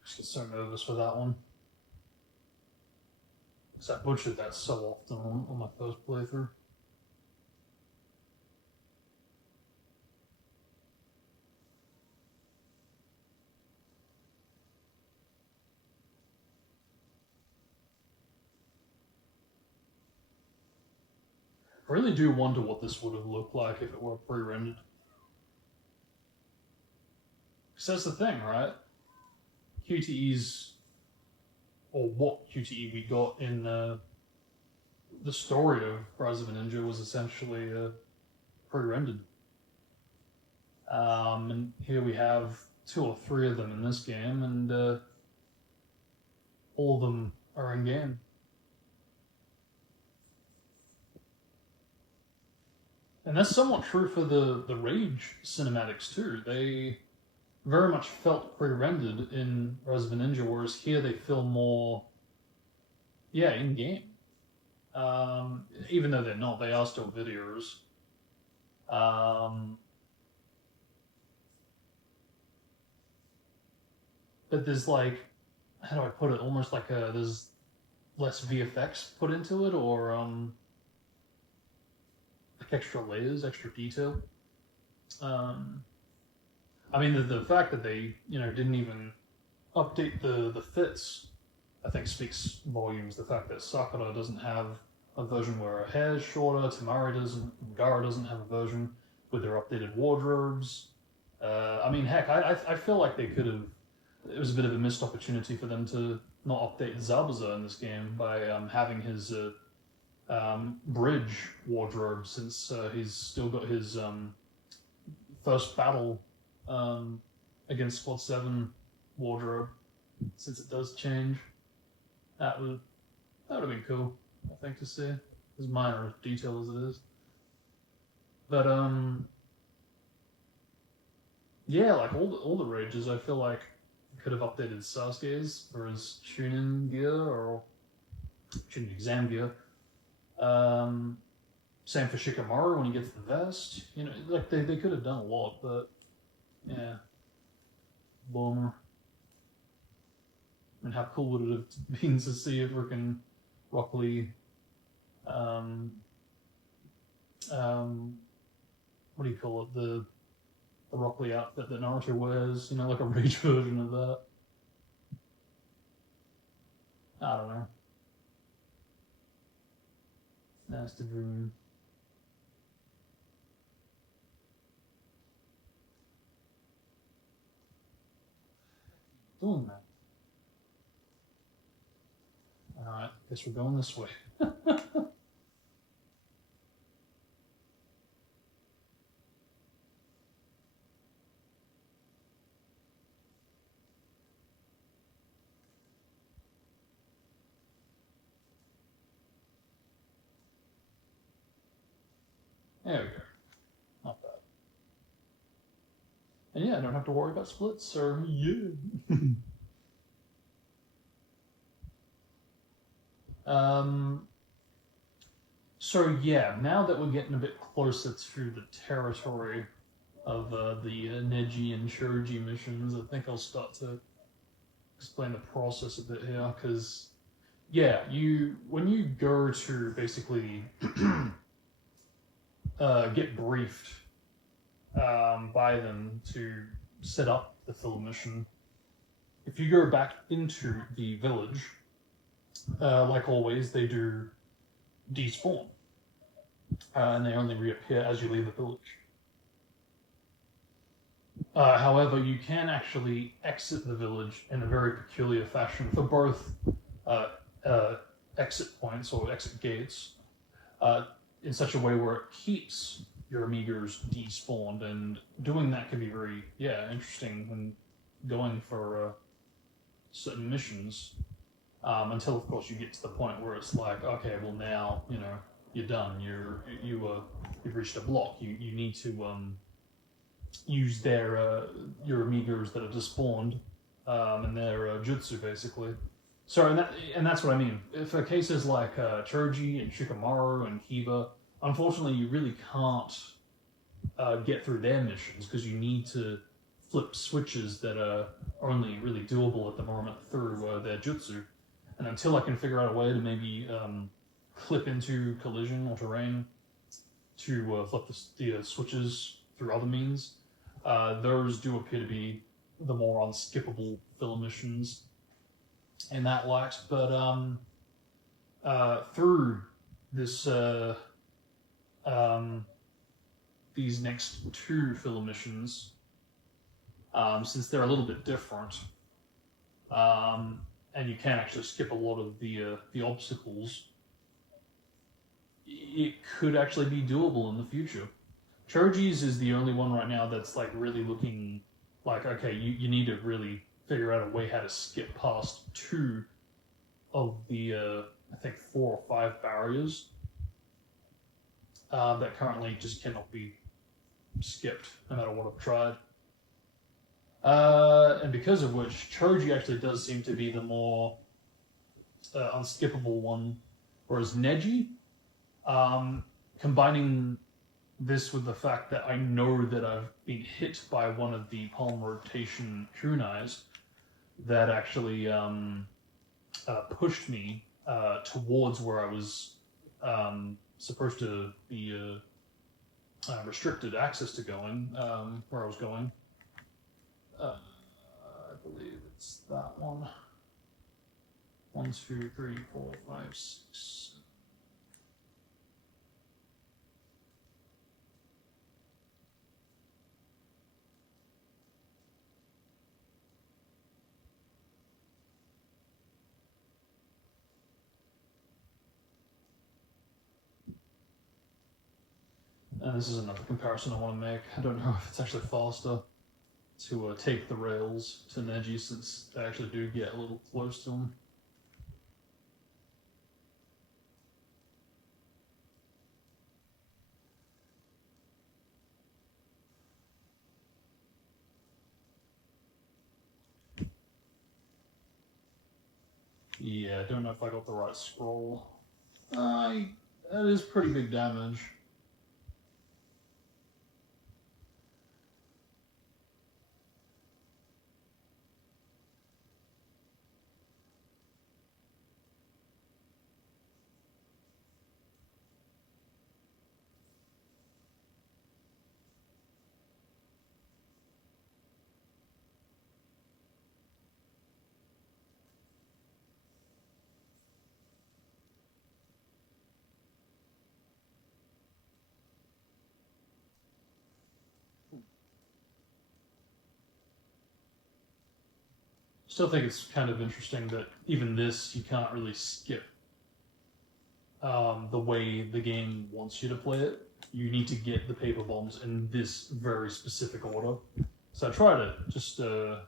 I just get so nervous with that one. Because I butchered that so often on my first playthrough. I really do wonder what this would have looked like if it were pre-rendered. Because that's the thing, right? QTEs, or what QTE we got in the story of Rise of a Ninja was essentially pre-rendered. And here we have 2 or 3 of them in this game, and all of them are in-game. And that's somewhat true for the Rage cinematics too. They very much felt pre-rendered in Rise of a Ninja, whereas here they feel more, yeah, in-game. Even though they're not, they are still videos. but there's like, how do I put it? Almost like there's less VFX put into it, or like extra layers, extra detail. Um, I mean, the fact that they didn't even update the fits, I think speaks volumes. The fact that Sakura doesn't have a version where her hair's shorter, Tamari doesn't, Gara doesn't have a version with their updated wardrobes. I mean, heck, I feel like they could have. It was a bit of a missed opportunity for them to not update Zabuza in this game by having his bridge wardrobe, since he's still got his first battle against Squad 7 wardrobe, since it does change. That would have been cool, I think, to see, as minor a detail as it is. But yeah, like all the rages, I feel like could have updated Sasuke's for his Chunin gear or Chunin exam gear. Same for Shikamaru when he gets the vest. Like they could have done a lot, but yeah, bummer. I mean, how cool would it have been to see a freaking Rock Lee, what do you call it? The Rock Lee outfit that Naruto wears, like a rage version of that. I don't know. That's the dream. Doing that. Alright, guess we're going this way. There we go. Not bad. And yeah, I don't have to worry about splits, or yeah. So yeah, now that we're getting a bit closer to the territory of the Neji and Shoji missions, I think I'll start to explain the process a bit here, because yeah, when you go to basically get briefed by them to set up the filler mission, if you go back into the village, like always, they do despawn, and they only reappear as you leave the village. However, you can actually exit the village in a very peculiar fashion for both exit points or exit gates, in such a way where it keeps your Amigos despawned, and doing that can be very, interesting when going for certain missions, until, of course, you get to the point where it's like, okay, well now, you're done, you've reached a block, you need to use their your Amigos that are despawned, and their jutsu, basically. So, and that's what I mean. For cases like Choji and Shikamaru and Kiba, unfortunately, you really can't get through their missions, because you need to flip switches that are only really doable at the moment through their jutsu. And until I can figure out a way to maybe clip into collision or terrain to flip the switches through other means, those do appear to be the more unskippable filler missions in that light. But through this these next two filler missions, since they're a little bit different, and you can actually skip a lot of the obstacles, it could actually be doable in the future. Choji's is the only one right now that's like really looking like, okay, you need to really figure out a way how to skip past two of the I think 4 or 5 barriers that currently just cannot be skipped no matter what I've tried. And because of which, Choji actually does seem to be the more unskippable one, whereas Neji, combining this with the fact that I know that I've been hit by one of the palm rotation kunais, that actually pushed me towards where I was supposed to be restricted access to going, where I was going. I believe it's that one. 1, 2, 3, 4, 5, 6. And this is another comparison I want to make. I don't know if it's actually faster to take the rails to Neji, since they actually do get a little close to them. Yeah, I don't know if I got the right scroll. That is pretty big damage. Still think it's kind of interesting that even this, you can't really skip the way the game wants you to play it. You need to get the paper bombs in this very specific order. So I tried it just, was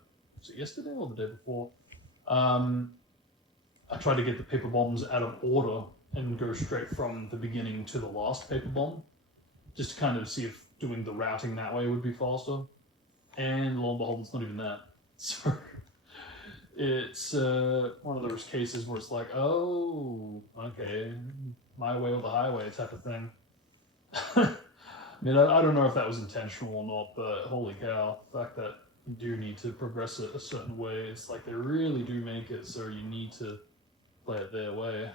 it yesterday or the day before? I tried to get the paper bombs out of order and go straight from the beginning to the last paper bomb, just to kind of see if doing the routing that way would be faster. And lo and behold, it's not even that. So it's one of those cases where it's like, oh, okay, my way or the highway type of thing. I mean, I don't know if that was intentional or not, but holy cow, the fact that you do need to progress it a certain way, it's like they really do make it so you need to play it their way.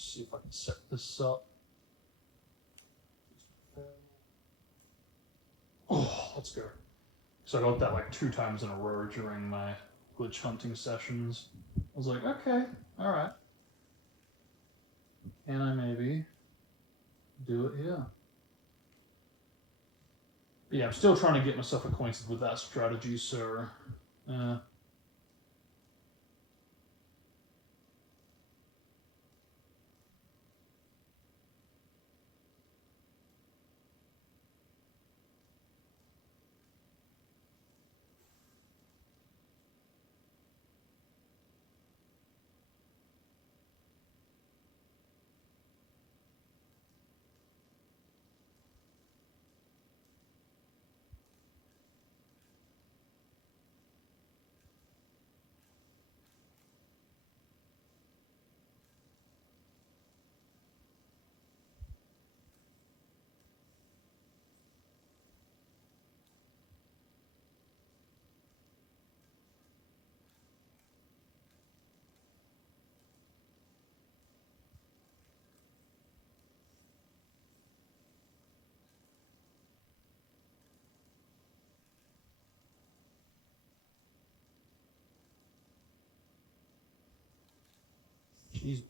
See if I can set this up. Oh, let's go. So I got that like 2 times in a row during my glitch hunting sessions. I was like, okay, all right. Can I maybe do it here? But yeah, I'm still trying to get myself acquainted with that strategy, so Jesus.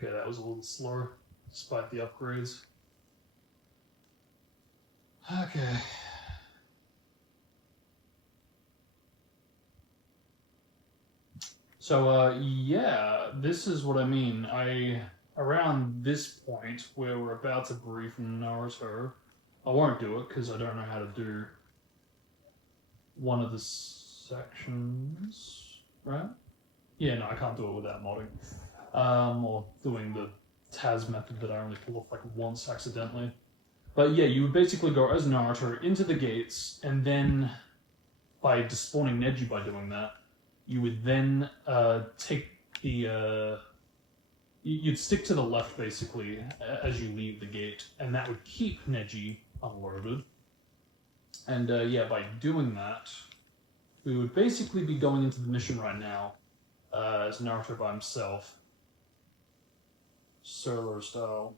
Okay, that was a little slower, despite the upgrades. Okay. So, yeah, this is what I mean. Around this point where we're about to brief Naruto, I won't do it because I don't know how to do one of the sections, right? Yeah, no, I can't do it without modding. Or doing the Taz method that I only pull off like once accidentally. But yeah, you would basically go as Naruto into the gates, and then by despawning Neji by doing that, you would then take the you'd stick to the left basically as you leave the gate, and that would keep Neji unloaded. And yeah, by doing that, we would basically be going into the mission right now as Naruto by himself, solo style.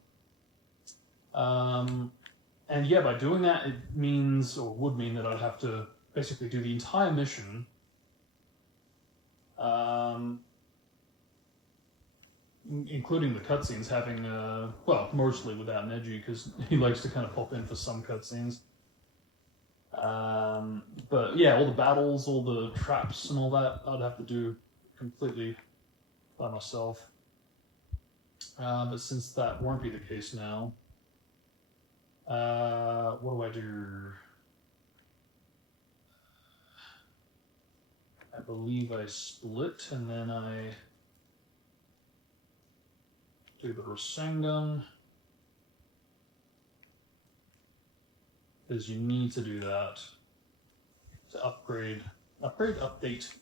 And yeah, by doing that, it means, or would mean, that I'd have to basically do the entire mission. Including the cutscenes, having, well, mostly without Neji, because he likes to kind of pop in for some cutscenes. But yeah, all the battles, all the traps and all that, I'd have to do completely by myself. But since that won't be the case now, what do I do? I believe I split, and then I do the Rasengan, because you need to do that to update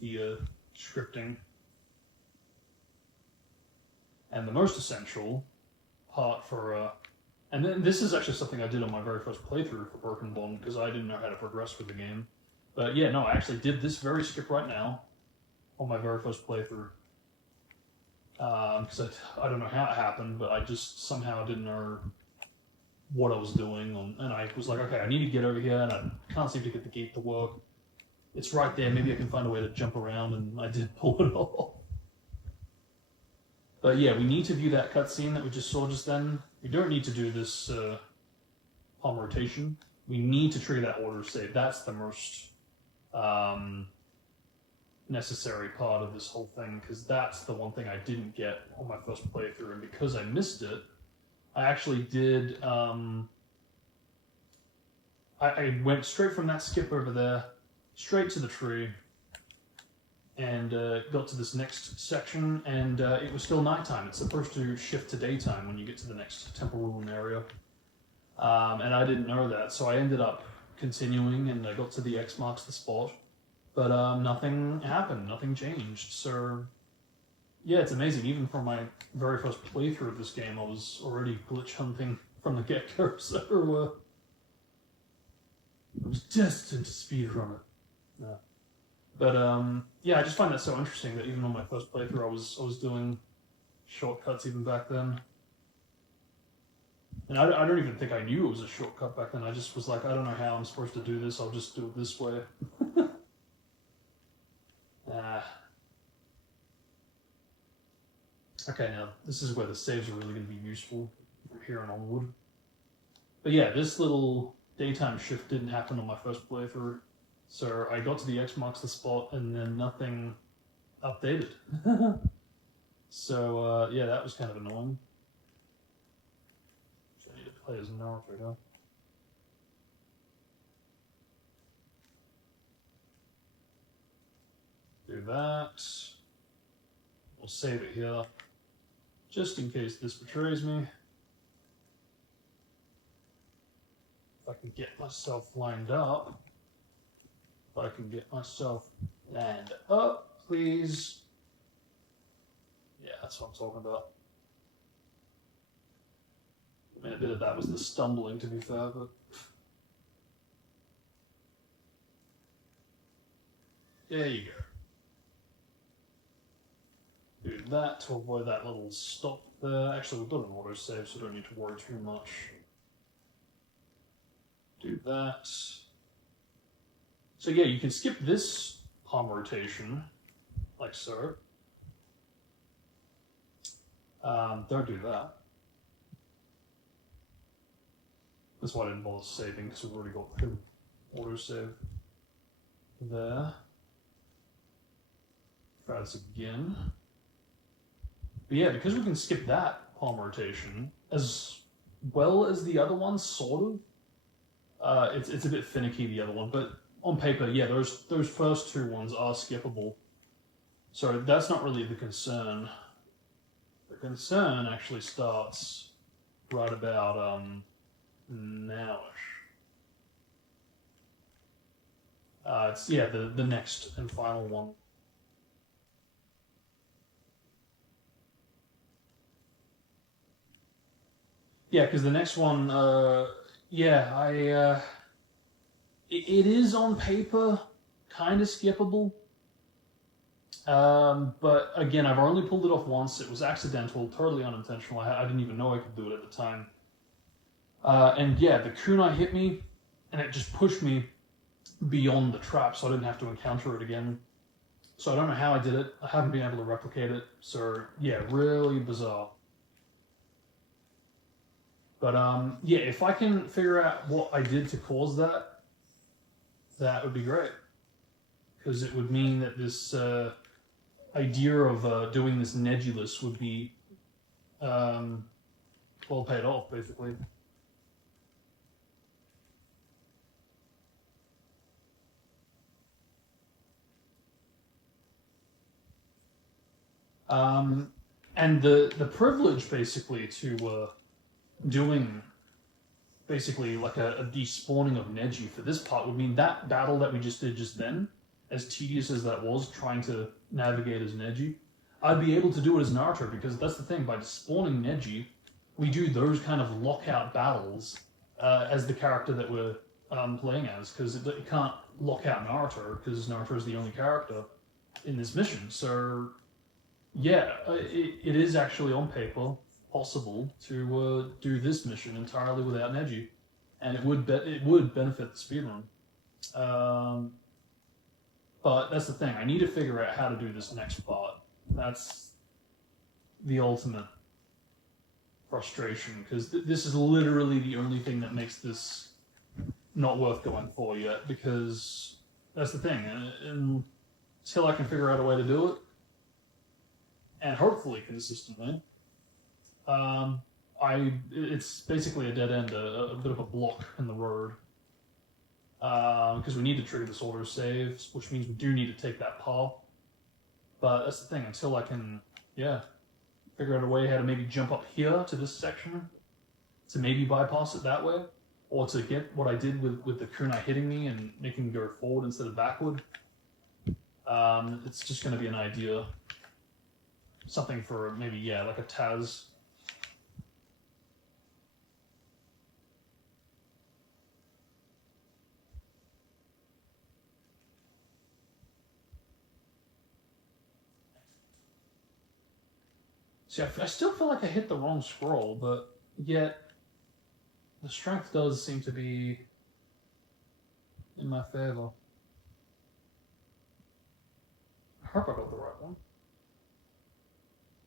the scripting. And the most essential part for, and then this is actually something I did on my very first playthrough for Broken Bond, because I didn't know how to progress with the game. But yeah, no, I actually did this very skip right now on my very first playthrough. Because I don't know how it happened, but I just somehow didn't know what I was doing. And I was like, okay, I need to get over here, and I can't seem to get the gate to work. It's right there, maybe I can find a way to jump around, and I did pull it off. But yeah, we need to view that cutscene that we just saw just then. We don't need to do this palm rotation. We need to trigger that order save. That's the most necessary part of this whole thing, because that's the one thing I didn't get on my first playthrough, and because I missed it, I actually did. I went straight from that skip over there, straight to the tree, and got to this next section, and it was still nighttime. It's supposed to shift to daytime when you get to the next temple ruin area, and I didn't know that, so I ended up continuing, and I got to the X marks the spot. But nothing happened, nothing changed. So, yeah, it's amazing. Even from my very first playthrough of this game, I was already glitch hunting from the get-go. So, I was destined to speedrun it. Yeah. But yeah, I just find that so interesting that even on my first playthrough, I was doing shortcuts even back then. And I don't even think I knew it was a shortcut back then. I just was like, I don't know how I'm supposed to do this. I'll just do it this way. Okay, now this is where the saves are really going to be useful from here on onward. But yeah, this little daytime shift didn't happen on my first playthrough, so I got to the X marks the spot and then nothing updated. So yeah, that was kind of annoying. So I need to play as Naruto now. Do that. We'll save it here, just in case this betrays me. If I can get myself lined up. If I can get myself lined up, please. Yeah, that's what I'm talking about. I mean, a bit of that was the stumbling, to be fair, but... There you go. Do that to avoid that little stop there. Actually, we've got an autosave, so don't need to worry too much. Do that. So yeah, you can skip this palm rotation, like so. Don't do that. That's why I didn't bother saving, because we've already got the autosave there. Try this again. But yeah, because we can skip that palm rotation, as well as the other one, sort of. It's a bit finicky, the other one, but on paper, yeah, those first two ones are skippable. So that's not really the concern. The concern actually starts right about nowish. It's yeah, the next and final one. Yeah, because the next one, yeah, it is on paper kind of skippable. But again, I've only pulled it off once. It was accidental, totally unintentional. I didn't even know I could do it at the time. And yeah, the kunai hit me, and it just pushed me beyond the trap, so I didn't have to encounter it again. So I don't know how I did it. I haven't been able to replicate it. So yeah, really bizarre. But yeah, if I can figure out what I did to cause that, that would be great. Because it would mean that this idea of doing this Negulus would be well paid off, basically. And the privilege, basically, to doing basically like a despawning of Neji for this part would mean that battle that we just did just then, as tedious as that was, trying to navigate as Neji, I'd be able to do it as Naruto, because that's the thing, by spawning Neji, we do those kind of lockout battles as the character that we're playing as, because it can't lock out Naruto, because Naruto is the only character in this mission. So yeah, it is actually on paper possible to do this mission entirely without Neji, and it would benefit the speedrun. But that's the thing, I need to figure out how to do this next part. That's the ultimate frustration, because this is literally the only thing that makes this not worth going for yet, because that's the thing, and until I can figure out a way to do it, and hopefully consistently, it's basically a dead end, a bit of a block in the road. Because we need to trigger this auto saves, which means we do need to take that path. But that's the thing, until I can, yeah, figure out a way how to maybe jump up here to this section, to maybe bypass it that way, or to get what I did with the kunai hitting me and making me go forward instead of backward. It's just going to be an idea. Something for maybe, yeah, like a Taz. See, I still feel like I hit the wrong scroll, but yet the strength does seem to be in my favor. I hope I got the right one.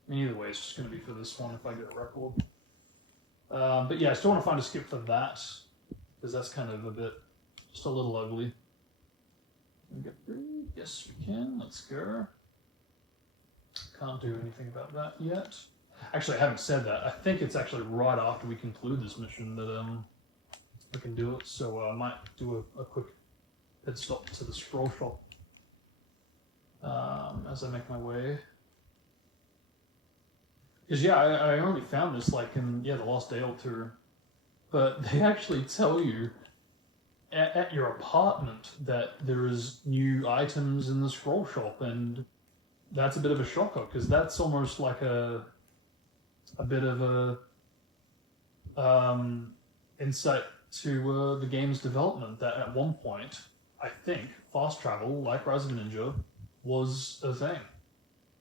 I mean, either way, it's just going to be for this one if I get a record. But yeah, I still want to find a skip for that, because that's kind of a bit, just a little ugly. Yes, we can. Let's go. Can't do anything about that yet. Actually, I haven't said that. I think it's actually right after we conclude this mission that we can do it. So I might do a quick pit stop to the scroll shop as I make my way. Because yeah, I only found this like in the last day or two, but they actually tell you at your apartment that there is new items in the scroll shop, and that's a bit of a shocker, because that's almost like a bit of a insight to the game's development, that at one point, I think, fast travel, like Rise of Ninja, was a thing.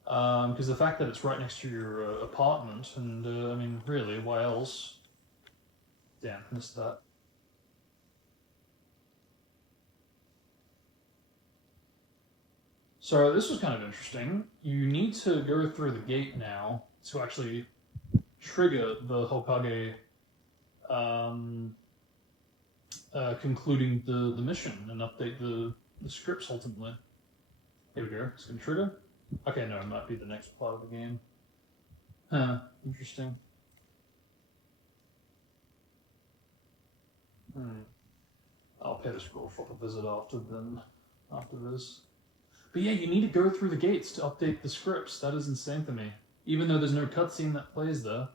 Because the fact that it's right next to your apartment, and I mean, really, why else? Damn, missed that. So this was kind of interesting. You need to go through the gate now to actually trigger the Hokage concluding the mission and update the scripts ultimately. Here we go, it's going to trigger. Okay, no, it might be the next part of the game. Huh, interesting. I'll pay the scroll for the visit after this. But yeah, you need to go through the gates to update the scripts. That is insane to me. Even though there's no cutscene that plays there.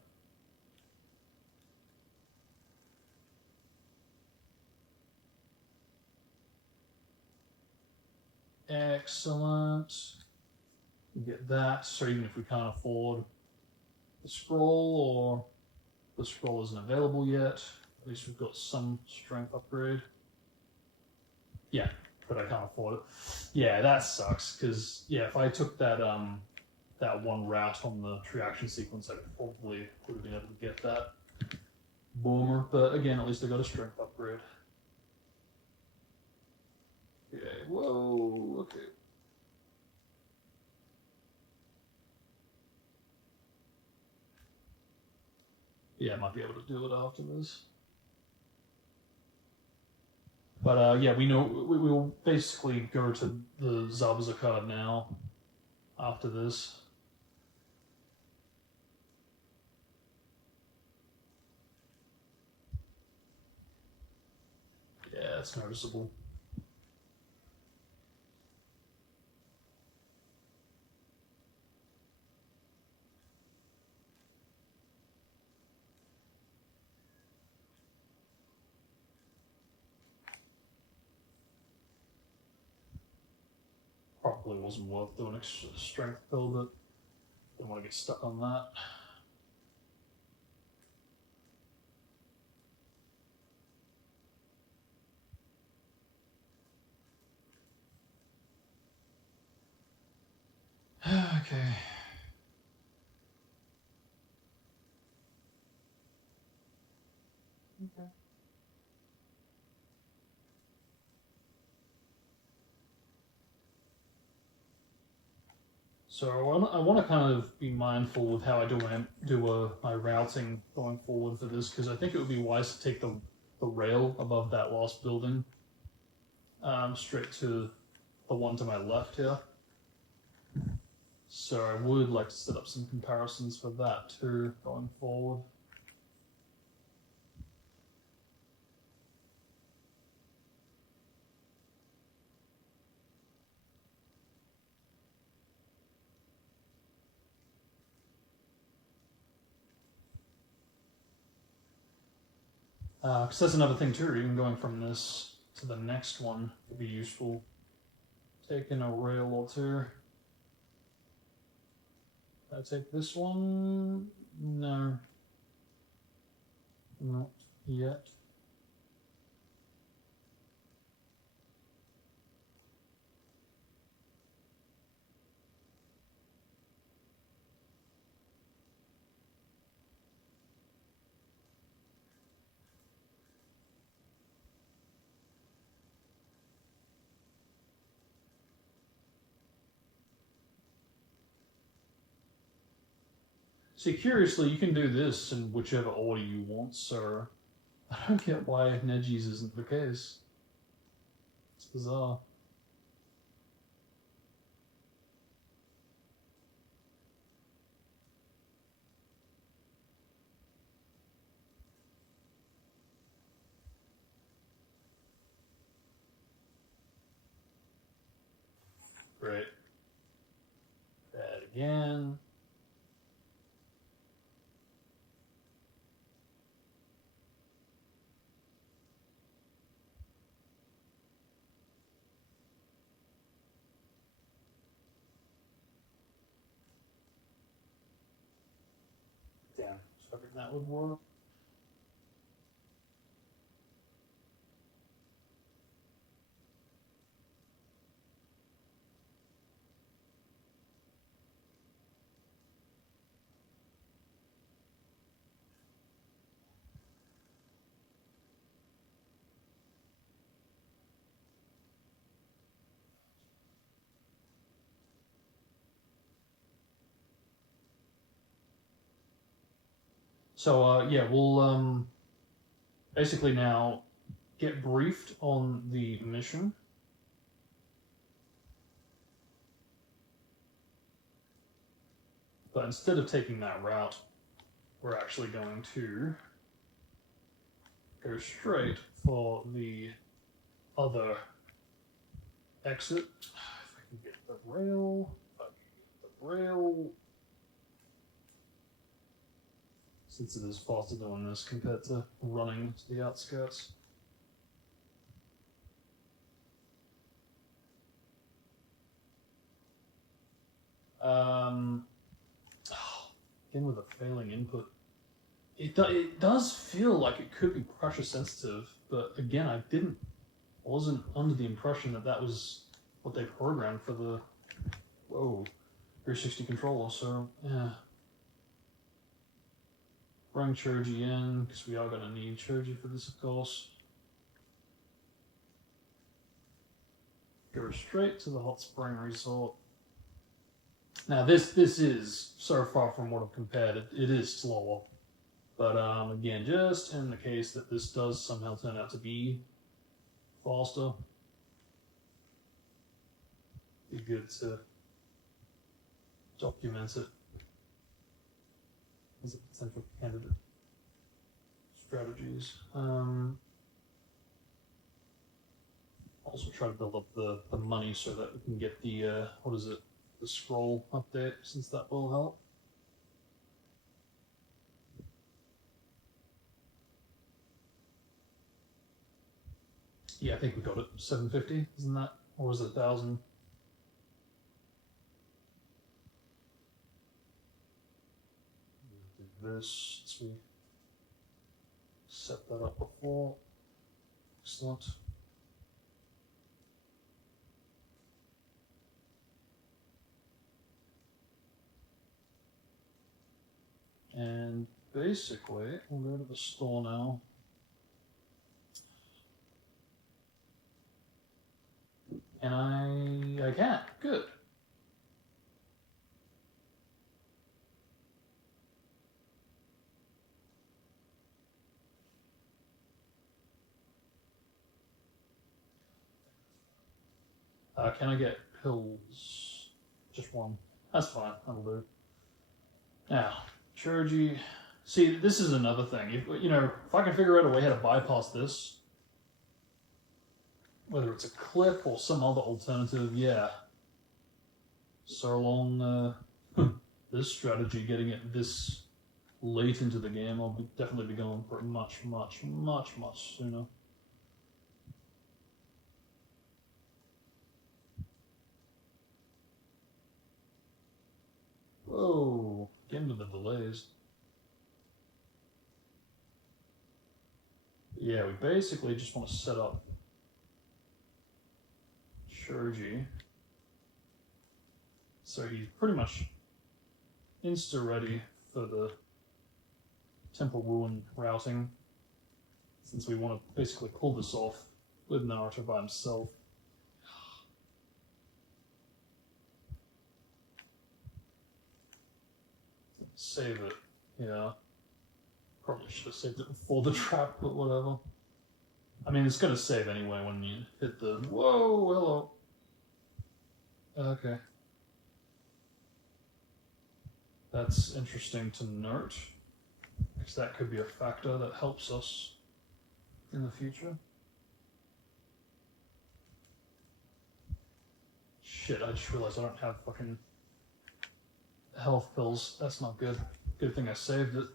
Excellent. We get that. So even if we can't afford the scroll, or the scroll isn't available yet, at least we've got some strength upgrade. Yeah, but I can't afford it. Yeah, that sucks. Because yeah, if I took that that one route on the tree action sequence, I probably would have been able to get that boomer. But again, at least I got a strength upgrade. Okay. Whoa. Okay. Yeah, I might be able to do it after this. But yeah, we know we will basically go to the Zabuza card now after this. Yeah, it's noticeable. Probably wasn't worth doing extra strength build, but didn't want to get stuck on that. Okay. Okay. So I want to kind of be mindful with how I do my routing going forward for this, because I think it would be wise to take the rail above that last building straight to the one to my left here. So I would like to set up some comparisons for that too going forward. Because that's another thing too, even going from this to the next one would be useful. Taking a rail or two. I take this one? No. Not yet. See, curiously, you can do this in whichever order you want, so I don't get why Neji's isn't the case. It's bizarre. Great. That again. Damn. So I think that would work. So yeah, we'll basically now get briefed on the mission. But instead of taking that route, we're actually going to go straight for the other exit. If I can get the rail, since it is faster doing this compared to running to the outskirts. Again with a failing input. It does feel like it could be pressure sensitive, but again, I wasn't under the impression that that was what they programmed for the 360 controller. So yeah, bring Choji in because we are going to need Choji for this, of course. Go straight to the hot spring resort. Now this is so far from what I've compared. It is slower. But again, just in the case that this does somehow turn out to be faster, be good to document it as a potential candidate strategies. Also try to build up the money so that we can get the, the scroll update, since that will help. Yeah, I think we got it. 750, isn't that? Or was it 1,000? Do this. Let's see. Set that up before. Excellent. And basically, we'll go to the store now. And I can't. Good. Can I get pills? Just one. That's fine. That'll do. Now, Choji. See, this is another thing. If I can figure out a way how to bypass this, whether it's a clip or some other alternative, yeah. So long this strategy, getting it this late into the game, I'll definitely be going for it much, much, much, much sooner. Whoa, getting to the delays. Yeah, we basically just want to set up Choji so he's pretty much insta-ready for the Temple Ruin routing, since we want to basically pull this off with Naruto by himself. Save it, yeah. Probably should have saved it before the trap, but whatever. I mean, it's going to save anyway when you hit the... Whoa, hello. Okay. That's interesting to note, because that could be a factor that helps us in the future. Shit, I just realized I don't have fucking health pills. That's not good. Good thing I saved it.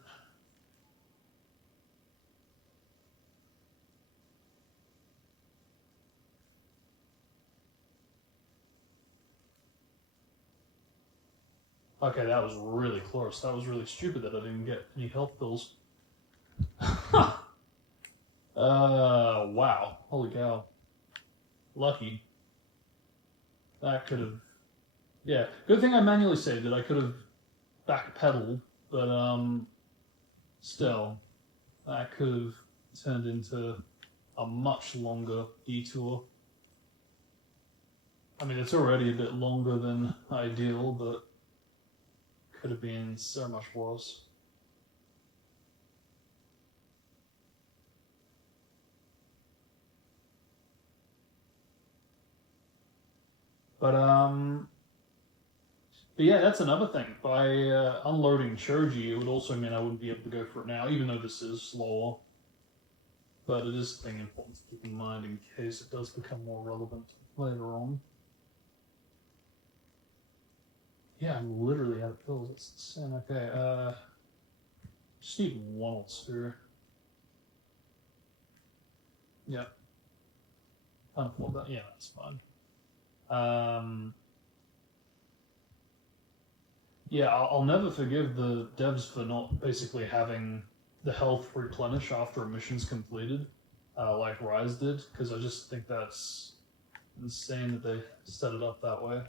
Okay, that was really close. That was really stupid that I didn't get any health pills. Wow. Holy cow. Lucky. That could have... Yeah, good thing I manually saved it. I could have backpedaled, but, still, that could have turned into a much longer detour. I mean, it's already a bit longer than ideal, but could have been so much worse. But But yeah, that's another thing. By unloading Choji, it would also mean I wouldn't be able to go for it now, even though this is slower. But it is a thing important to keep in mind in case it does become more relevant later on. Yeah, I'm literally out of pills. That's insane. Okay, just need one or two. Yeah. Can't afford that. Yeah, that's fine. Yeah, I'll never forgive the devs for not basically having the health replenish after a mission's completed, like Rise did, because I just think that's insane that they set it up that way.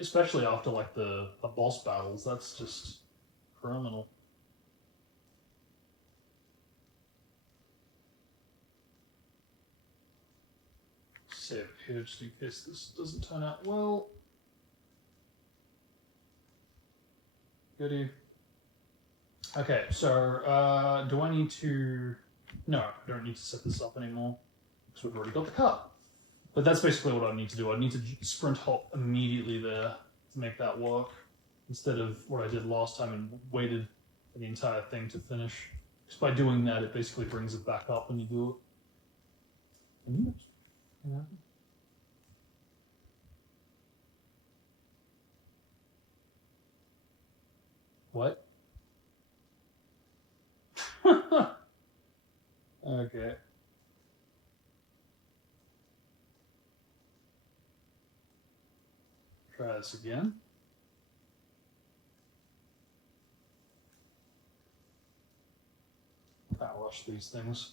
Especially after like the boss battles, that's just criminal. Save here just in case this doesn't turn out well. Goody. Okay, so do I need to? No, I don't need to set this up anymore because we've already got the cut. But that's basically what I need to do. I need to sprint hop immediately there to make that work, instead of what I did last time and waited for the entire thing to finish. Because by doing that, it basically brings it back up when you do it. Yeah. What? Okay. Try this again. Can't rush these things.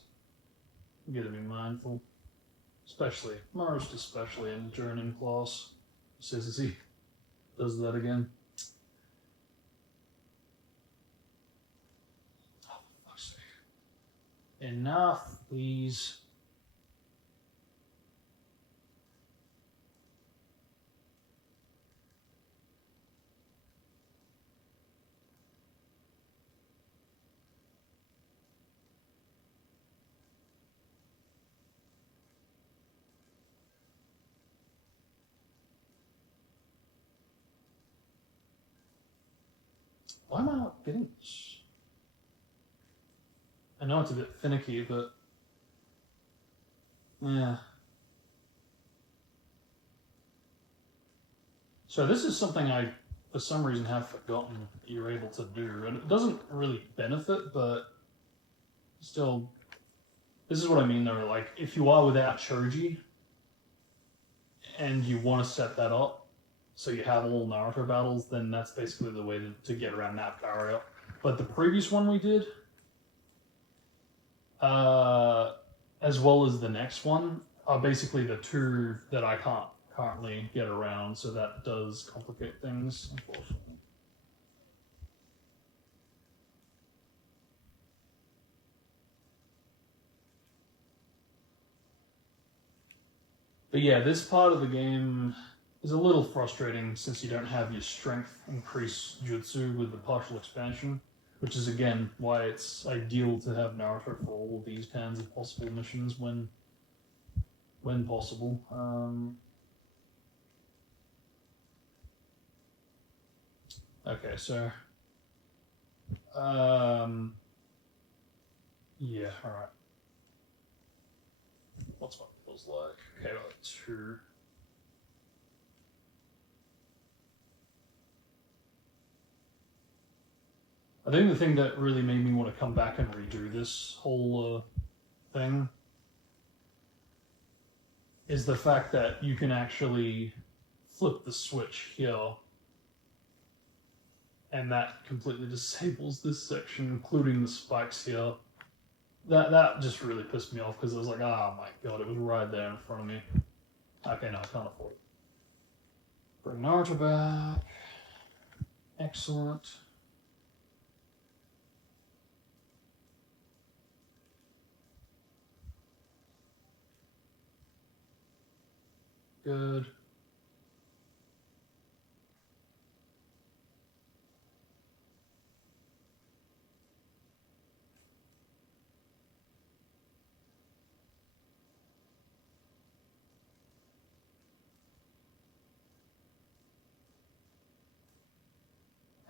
You gotta be mindful. Most especially in the Jonin class. Says as he does that again. Oh, for fuck's sake. Enough, please. Why am I not getting this? I know it's a bit finicky, but yeah. So this is something I, for some reason, have forgotten that you're able to do, and it doesn't really benefit, but still, this is what I mean though. Like, if you are without Choji, and you want to set that up, so you have all Naruto battles, then that's basically the way to get around that barrier. But the previous one we did, as well as the next one, are basically the two that I can't currently get around, so that does complicate things, unfortunately. But yeah, this part of the game is a little frustrating since you don't have your strength increase jutsu with the partial expansion, which is again why it's ideal to have Naruto for all of these kinds of possible missions when possible. Okay, so yeah, all right. What's my pills like? Okay, like two. I think the thing that really made me want to come back and redo this whole thing is the fact that you can actually flip the switch here, and that completely disables this section, including the spikes here. That just really pissed me off because I was like, oh my god, it was right there in front of me. Okay, no, I can't afford it. Bring Naruto back. Excellent. Good.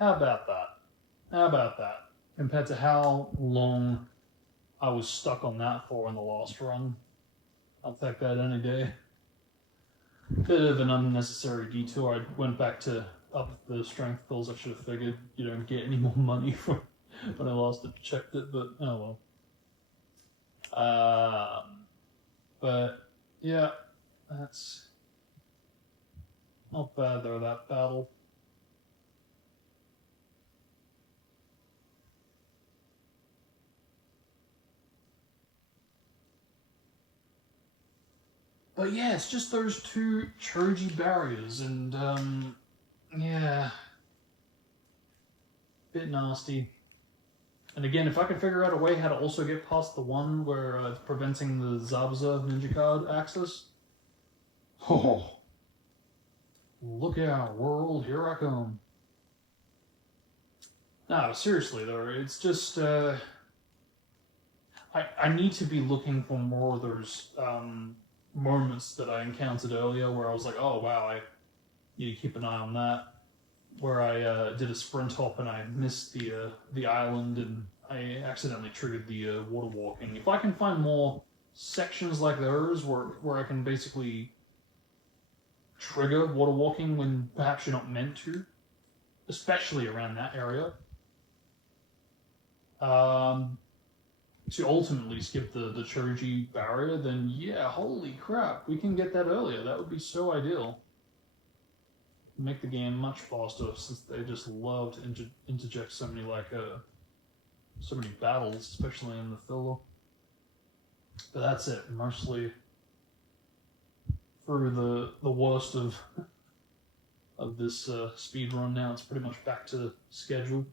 How about that? How about that? Compared to how long I was stuck on that for in the last run, I'll take that any day. Bit of an unnecessary detour. I went back to up the strength pills. I should have figured you don't get any more money from when I last checked it, but oh well. But yeah, that's not bad though, that battle. But yeah, it's just those two Choji barriers, and yeah, bit nasty. And again, if I can figure out a way how to also get past the one where it's preventing the Zabuza ninja card access, oh, look out, world, here I come. No, seriously though, it's just I need to be looking for more of those moments that I encountered earlier where I was like, oh wow, I need to keep an eye on that. Where I did a sprint hop and I missed the island and I accidentally triggered the water walking. If I can find more sections like those where I can basically trigger water walking when perhaps you're not meant to, especially around that area, to ultimately skip the Choji barrier, then yeah, holy crap, we can get that earlier. That would be so ideal. Make the game much faster since they just love to interject so many so many battles, especially in the filler. But that's it, mostly through the worst of this speed run. Now it's pretty much back to schedule.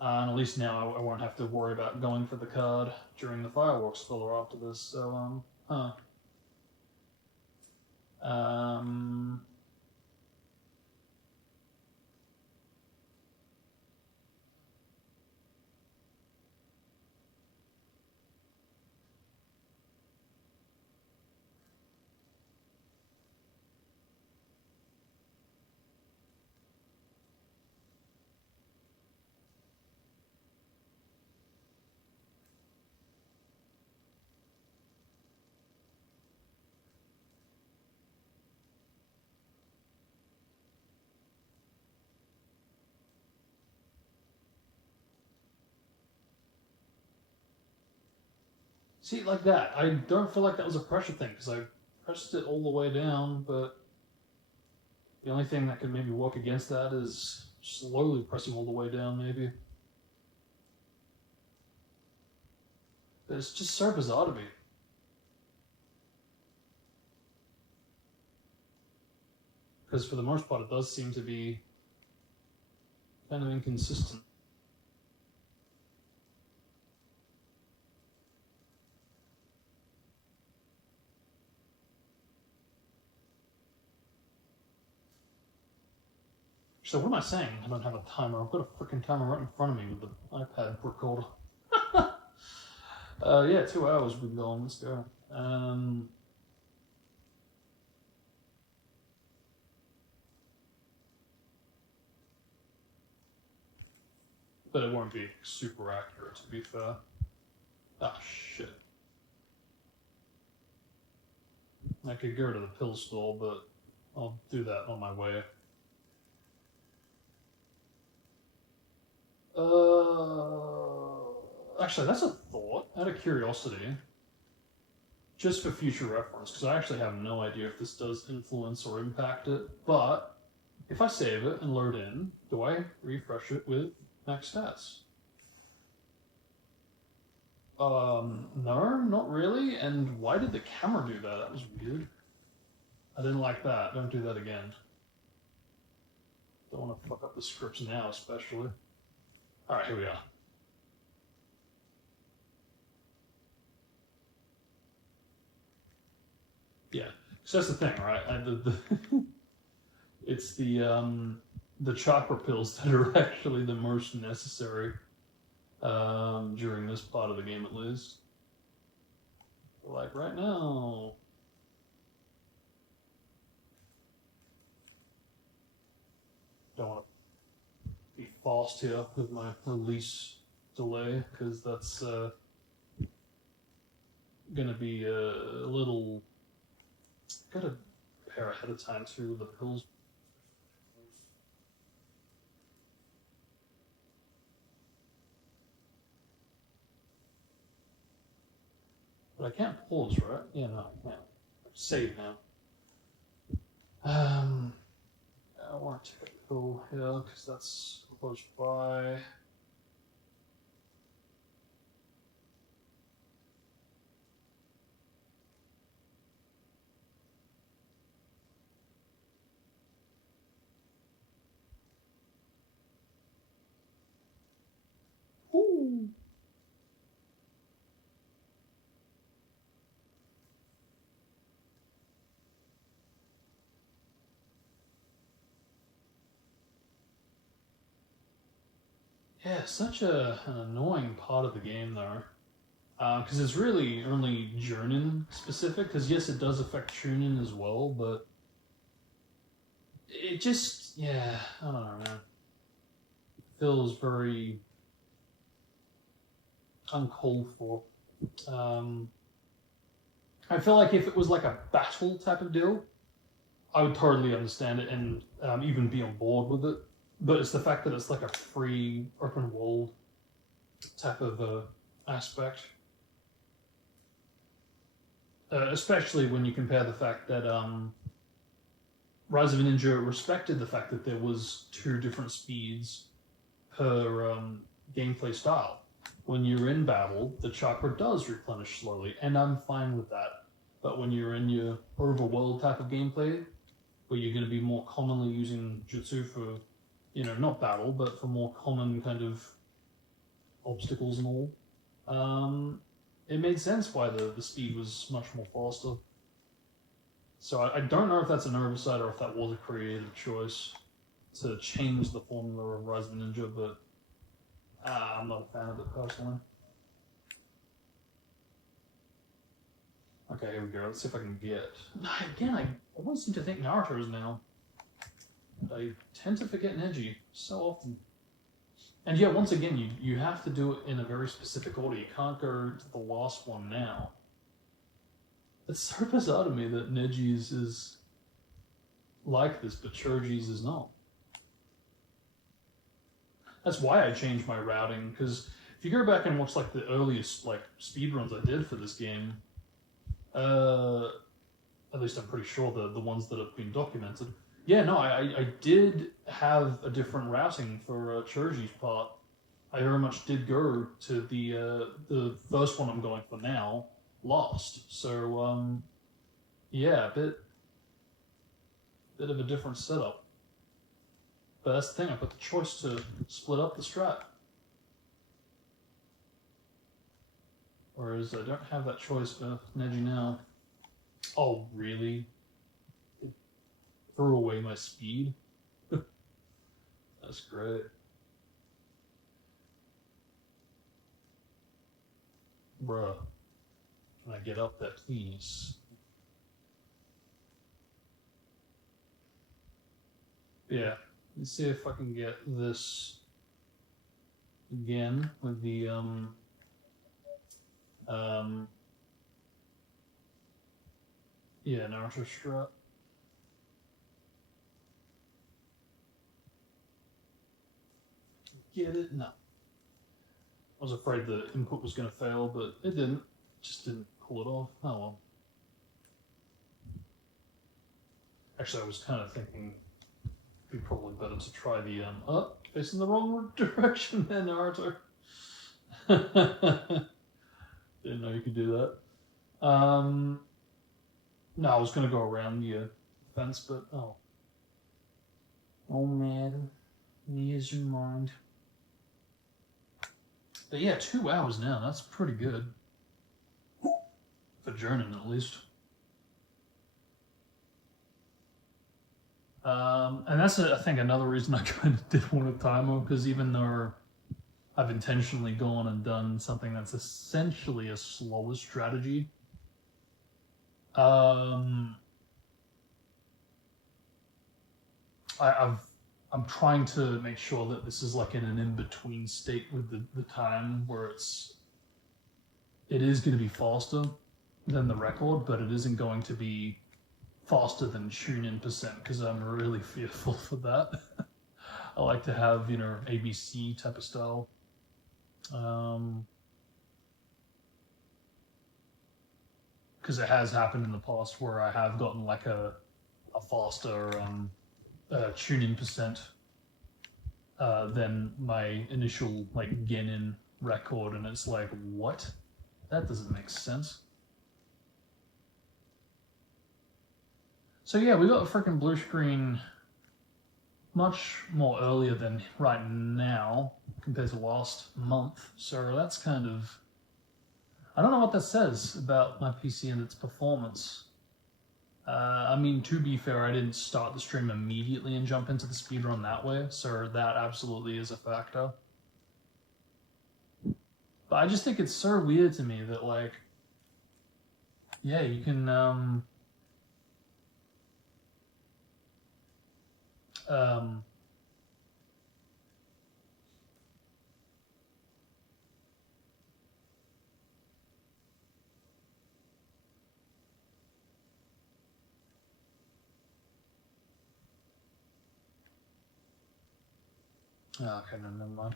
And at least now I won't have to worry about going for the card during the fireworks filler after this. So see, like that. I don't feel like that was a pressure thing because I pressed it all the way down, but the only thing that could maybe work against that is slowly pressing all the way down, maybe. But it's just so bizarre to me. Because for the most part, it does seem to be kind of inconsistent. So what am I saying? I don't have a timer. I've got a freaking timer right in front of me with the iPad recorder. Yeah, 2 hours we've been going. Let's go. But it won't be super accurate, to be fair. Ah, shit. I could go to the pill store, but I'll do that on my way. Actually, that's a thought. Out of curiosity, just for future reference, because I actually have no idea if this does influence or impact it, but if I save it and load in, do I refresh it with max stats? No, not really. And why did the camera do that? That was weird. I didn't like that. Don't do that again. Don't want to fuck up the scripts now, especially. Alright, here we are. Yeah, so that's the thing, right? It's the chakra pills that are actually the most necessary during this part of the game, at least. Like right now. Don't want to fast here with my release delay, because that's going to be a little... Got to prepare ahead of time too with the pills. But I can't pause, right? Yeah, no, I can't. Save now. I want to take a pill here because that's close by. Ooh. Yeah, such an annoying part of the game there. Because it's really only Jonin specific, because yes, it does affect Chunin as well, but it just, yeah, I don't know, man. It feels very uncalled for. I feel like if it was like a battle type of deal, I would totally understand it and even be on board with it. But it's the fact that it's like a free open world type of aspect. Especially when you compare the fact that Rise of a Ninja respected the fact that there was 2 different speeds per gameplay style. When you're in battle, the chakra does replenish slowly, and I'm fine with that. But when you're in your overworld type of gameplay, where you're going to be more commonly using jutsu for, you know, not battle, but for more common kind of obstacles and all, it made sense why the speed was much more faster. So I don't know if that's an oversight or if that was a creative choice to change the formula of Rise of a Ninja, but I'm not a fan of it personally. Okay, here we go. Let's see if I can get... Again, I always seem to think Naruto is now. I tend to forget Neji so often. And yeah, once again, you have to do it in a very specific order. You can't go to the last one now. It's so bizarre to me that Neji's is like this, but Choji's is not. That's why I changed my routing, because if you go back and watch like the earliest like speedruns I did for this game, at least I'm pretty sure the ones that have been documented. Yeah, no, I did have a different routing for Choji's part. I very much did go to the first one I'm going for now last. So yeah, bit of a different setup. But that's the thing, I put the choice to split up the strat. Whereas I don't have that choice for Neji now. Oh, really? It threw away my speed? That's great. Bruh. Can I get up that, please? Yeah. Let's see if I can get this again with the yeah, Naruto strat. Get it? No. I was afraid the input was going to fail, but it didn't. Just didn't pull it off. Oh well. Actually, I was kind of thinking it'd be probably better to try the facing the wrong direction there, Naruto. Didn't know you could do that. No, I was going to go around the fence, but oh. Oh man, use your mind. But yeah, 2 hours now. That's pretty good for Jonin, at least. And that's I think another reason I kind of did want a timer, because even though I've intentionally gone and done something that's essentially a slower strategy, I've I'm trying to make sure that this is like in an in-between state with the time where it is going to be faster than the record, but it isn't going to be faster than tune-in percent because I'm really fearful for that. I like to have, you know, ABC type of style. Because it has happened in the past where I have gotten like a faster tune-in percent than my initial like get-in record, and it's like, what? That doesn't make sense. So yeah, we got a freaking blue screen much more earlier than right now compared to last month. So that's kind of, I don't know what that says about my PC and its performance. I mean, to be fair, I didn't start the stream immediately and jump into the speedrun that way, so that absolutely is a factor. But I just think it's so weird to me that, like, yeah, you can, okay, no, never mind.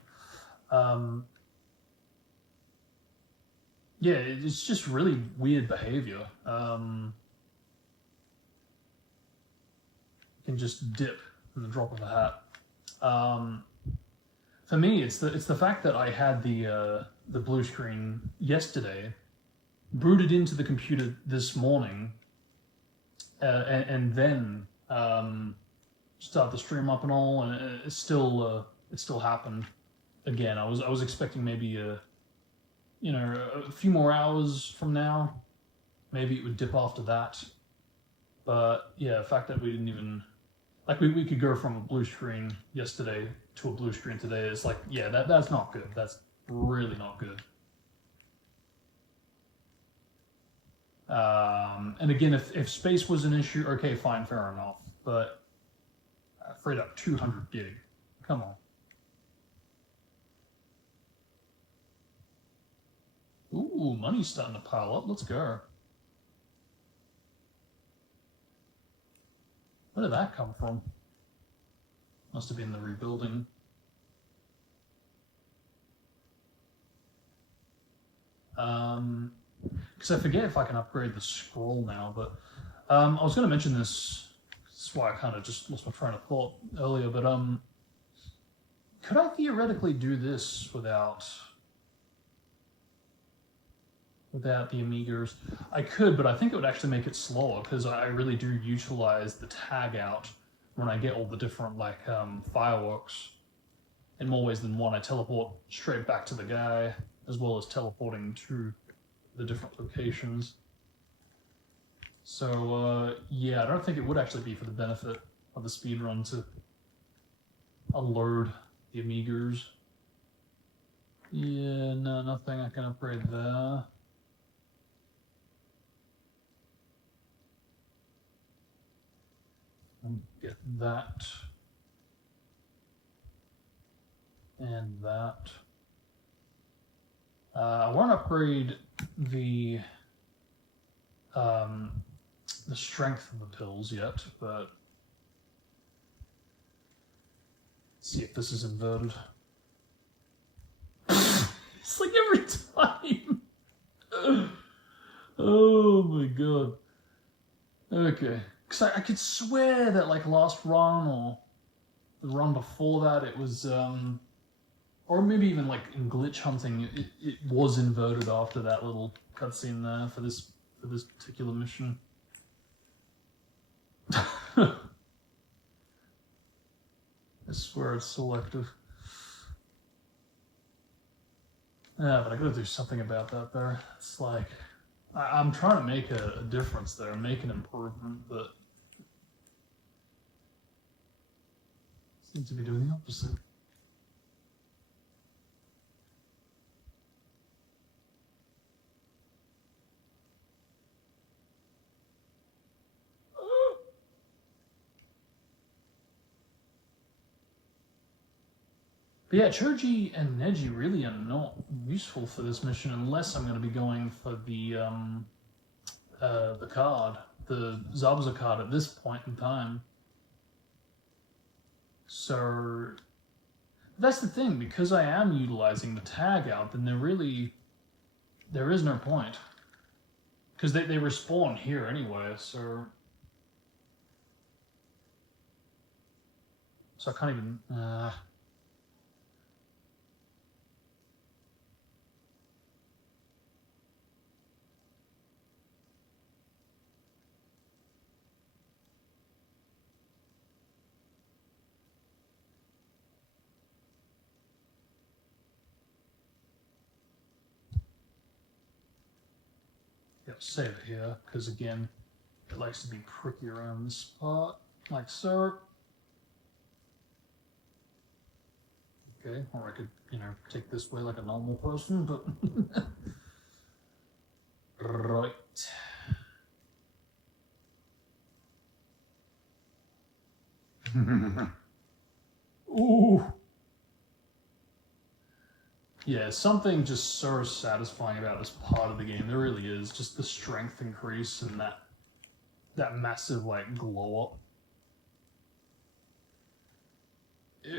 Yeah, it's just really weird behavior. You can just dip in the drop of a hat. For me, it's the fact that I had the blue screen yesterday, booted into the computer this morning, and then start the stream up and all, and it still happened again. I was expecting maybe a few more hours from now, maybe it would dip after that. But yeah, the fact that we didn't even, like, we could go from a blue screen yesterday to a blue screen today is like, yeah, that's not good. That's really not good. And again, if space was an issue, okay, fine, fair enough. But freed up 200 gig. Come on. Ooh, money's starting to pile up. Let's go. Where did that come from? Must have been the rebuilding. Because I forget if I can upgrade the scroll now, but I was going to mention this. This is why I kind of just lost my train of thought earlier, but could I theoretically do this without the Amigas? I could, but I think it would actually make it slower because I really do utilize the tag out when I get all the different like fireworks. In more ways than one, I teleport straight back to the guy as well as teleporting to the different locations. So yeah, I don't think it would actually be for the benefit of the speedrun to unload the Amigas. Yeah, no, nothing I can upgrade there. Get that. And that. I won't upgrade the strength of the pills yet, but let's see if this is inverted. It's like every time. Oh my god. Okay. Because I could swear that like last run or the run before that it was or maybe even like in glitch hunting it was inverted after that little cutscene there for this particular mission. I swear it's selective. Yeah, but I gotta do something about that there. It's like I'm trying to make a difference there, make an improvement, but seem to be doing the opposite. But yeah, Choji and Neji really are not useful for this mission unless I'm going to be going for the card, the Zabuza card at this point in time. So that's the thing, because I am utilizing the tag out, then there is no point. Because they respawn here anyway, so I can't even... Yeah, save it here, because again, it likes to be pricky around this spot, like so. Okay, or I could, take this way like a normal person, but... Right. Ooh! Yeah, something just so satisfying about this part of the game. There really is. Just the strength increase and that massive, like, glow up.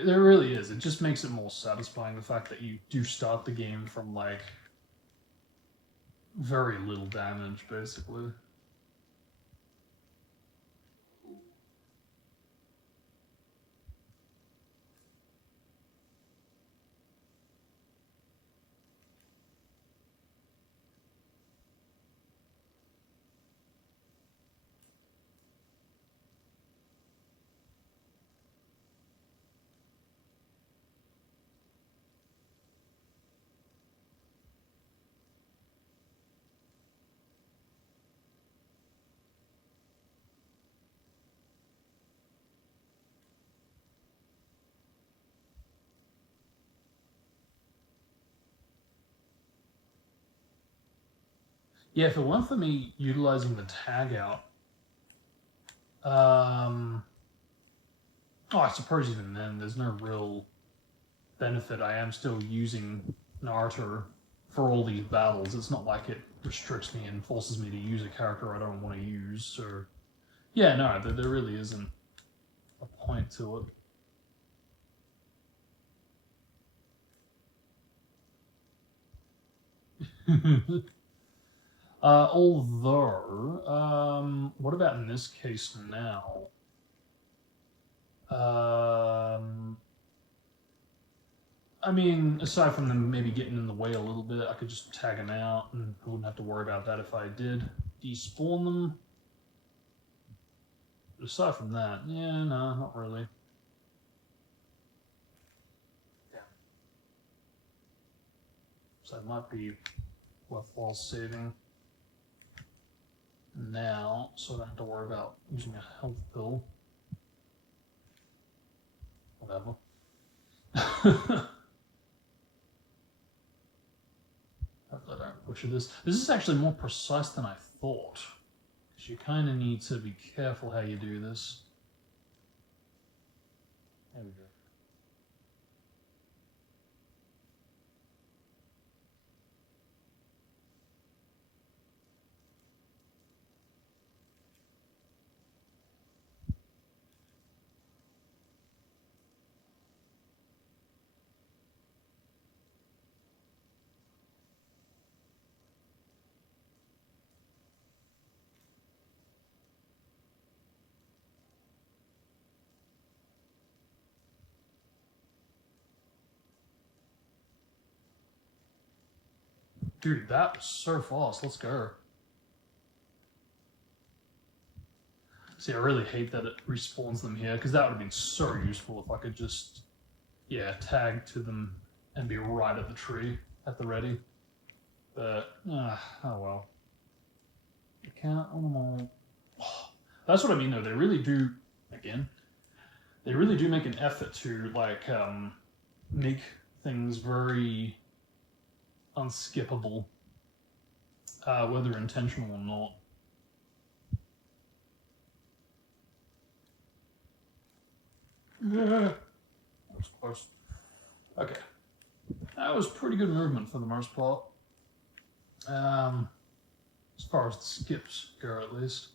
There really is. It just makes it more satisfying, the fact that you do start the game from, like, very little damage, basically. Yeah, if it weren't for me utilizing the tag out, I suppose even then, there's no real benefit. I am still using Naruto for all these battles. It's not like it restricts me and forces me to use a character I don't want to use. So, yeah, no, there really isn't a point to it. Although, what about in this case now? I mean, aside from them maybe getting in the way a little bit, I could just tag them out and I wouldn't have to worry about that if I did despawn them. But aside from that, yeah, no, not really. Yeah. So it might be worthwhile saving now so I don't have to worry about using a health pill. Whatever. Hopefully I don't butcher this. This is actually more precise than I thought. Because you kind of need to be careful how you do this. There we go. Dude, that was so fast. Let's go. See, I really hate that it respawns them here, because that would have been so useful if I could just, yeah, tag to them and be right at the tree at the ready. But, oh well. You can't, that's what I mean, though. They really do, again, they really do make an effort to, like, make things very unskippable, whether intentional or not. Yeah. That was close. Okay. That was pretty good movement for the most part. As far as the skips go, at least.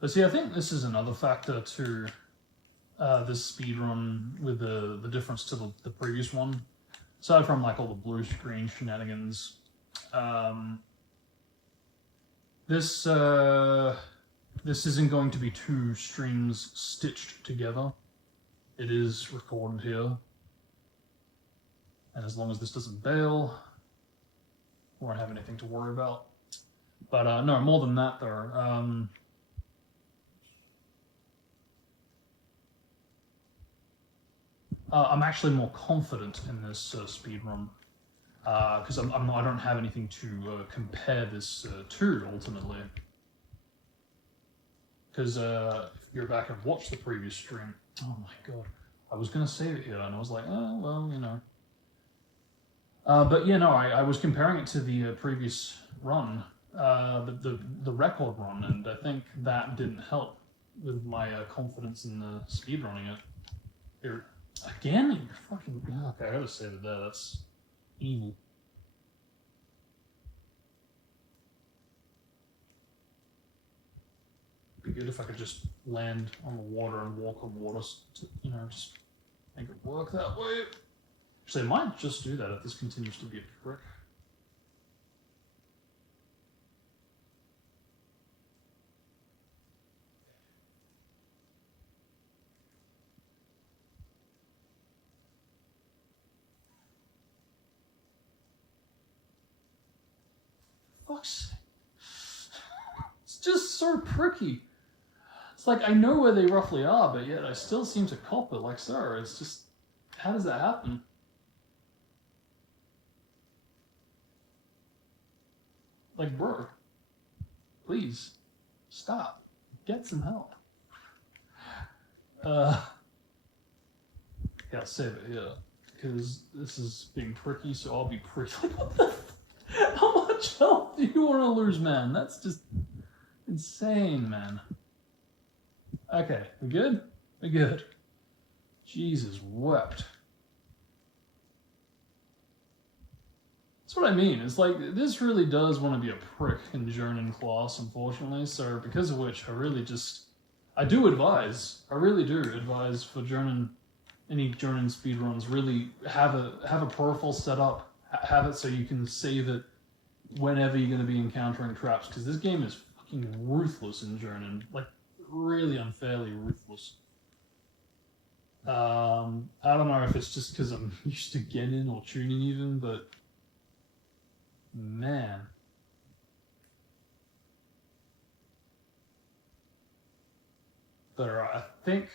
But see, I think this is another factor to this speedrun with the difference to the previous one. Aside from like all the blue screen shenanigans, this isn't going to be two streams stitched together. It is recorded here, and as long as this doesn't bail, we won't have anything to worry about. But no, more than that though. I'm actually more confident in this speedrun because I don't have anything to compare this to ultimately. Because if you go back and watch the previous stream, oh my god, I was going to save it here and I was like, oh well, you know. But yeah, no, I was comparing it to the previous run, the record run, and I think that didn't help with my confidence in speedrunning it. Again? You're fucking... Okay, I gotta save it there. That's evil. Be good if I could just land on the water and walk on water to, you know, just make it work that way. Actually, I might just do that if this continues to be a prick. Fuck's sake. It's just so pricky. It's like I know where they roughly are, but yet I still seem to cop it like so. It's just, how does that happen? Like, bro, please stop. Get some help. Yeah, I'll save it here because this is being pricky, so I'll be pricky. Like, what the? How much health do you want to lose, man? That's just insane, man. Okay, we good? We good. Jesus wept. That's what I mean. It's like, this really does want to be a prick in Jonin class, unfortunately, so because of which I really just... I do advise, I really do advise for Jonin, any Jonin speedruns, really have a profile set up, have it so you can save it whenever you're going to be encountering traps, because this game is fucking ruthless in Jonin, like really unfairly ruthless. I don't know if it's just because I'm used to Genin or tuning even, but man. But I think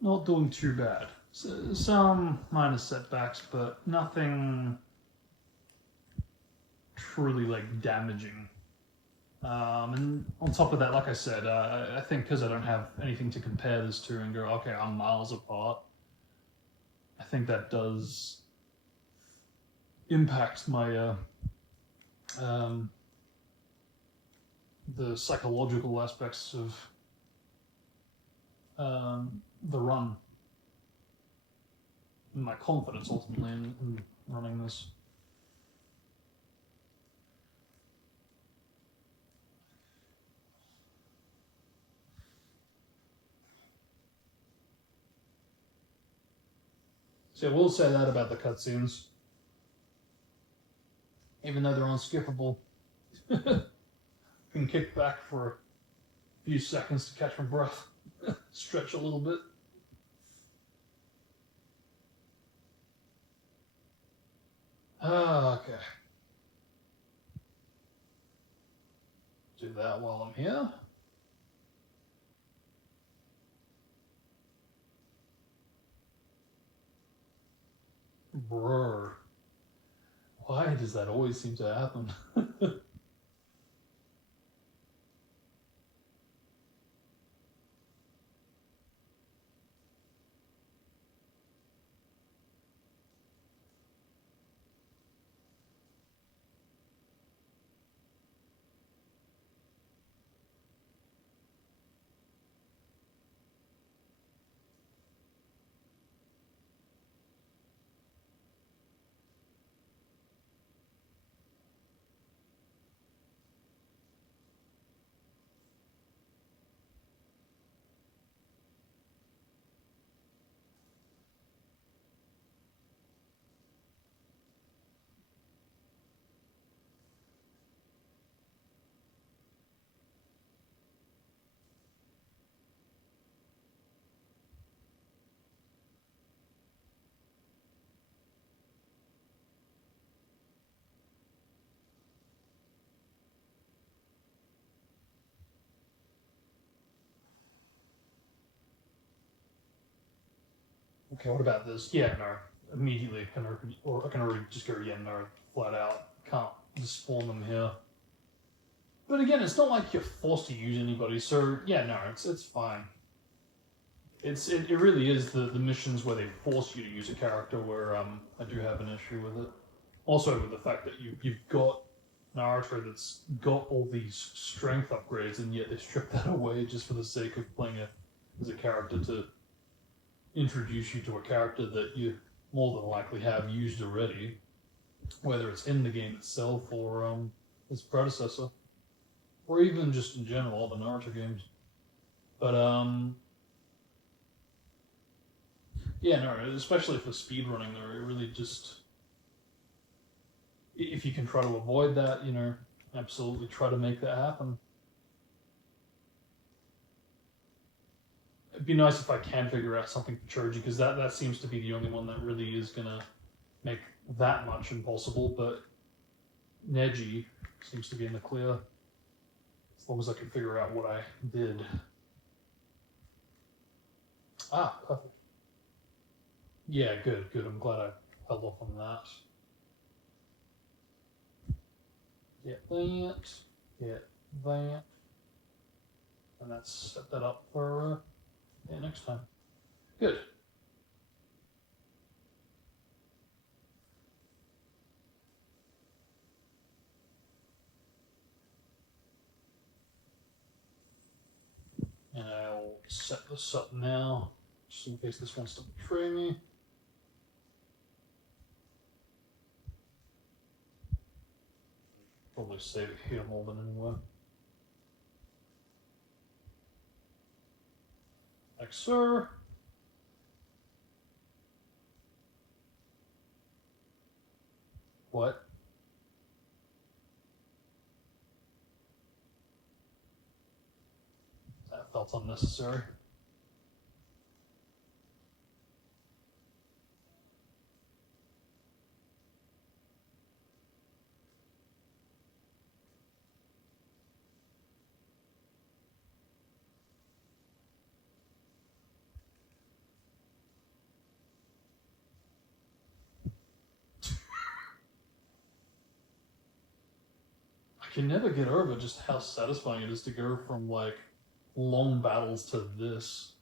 not doing too bad. So, some minor setbacks, but nothing truly like damaging. And on top of that, like I said, I think because I don't have anything to compare this to and go, okay, I'm miles apart, I think that does impact my the psychological aspects of the run. And my confidence ultimately in running this. So I will say that about the cutscenes. Even though they're unskippable, I can kick back for a few seconds to catch my breath, stretch a little bit. Okay. Do that while I'm here. Brr. Why does that always seem to happen? Okay, what about this? Yeah, no. Immediately, I can already just go, yeah, no, flat out. Can't just spawn them here. But again, it's not like you're forced to use anybody, so yeah, no, it's fine. It really is the missions where they force you to use a character where I do have an issue with it. Also with the fact that you've got Naruto that's got all these strength upgrades, and yet they strip that away just for the sake of playing as a character to introduce you to a character that you more than likely have used already, whether it's in the game itself or its predecessor, or even just in general all the Naruto games. But yeah, no, especially for speedrunning, though, it really just, if you can try to avoid that, you know, absolutely try to make that happen. It'd be nice if I can figure out something for Choji, because that seems to be the only one that really is gonna make that much impossible, but Neji seems to be in the clear. As long as I can figure out what I did. Ah, perfect. Yeah, good. I'm glad I held off on that. Get that. And let's set that up for next time. Good. And I'll set this up now, just in case this wants to betray me. Probably save it here more than anywhere. Like so. What? That felt unnecessary. I can never get over just how satisfying it is to go from like long battles to this.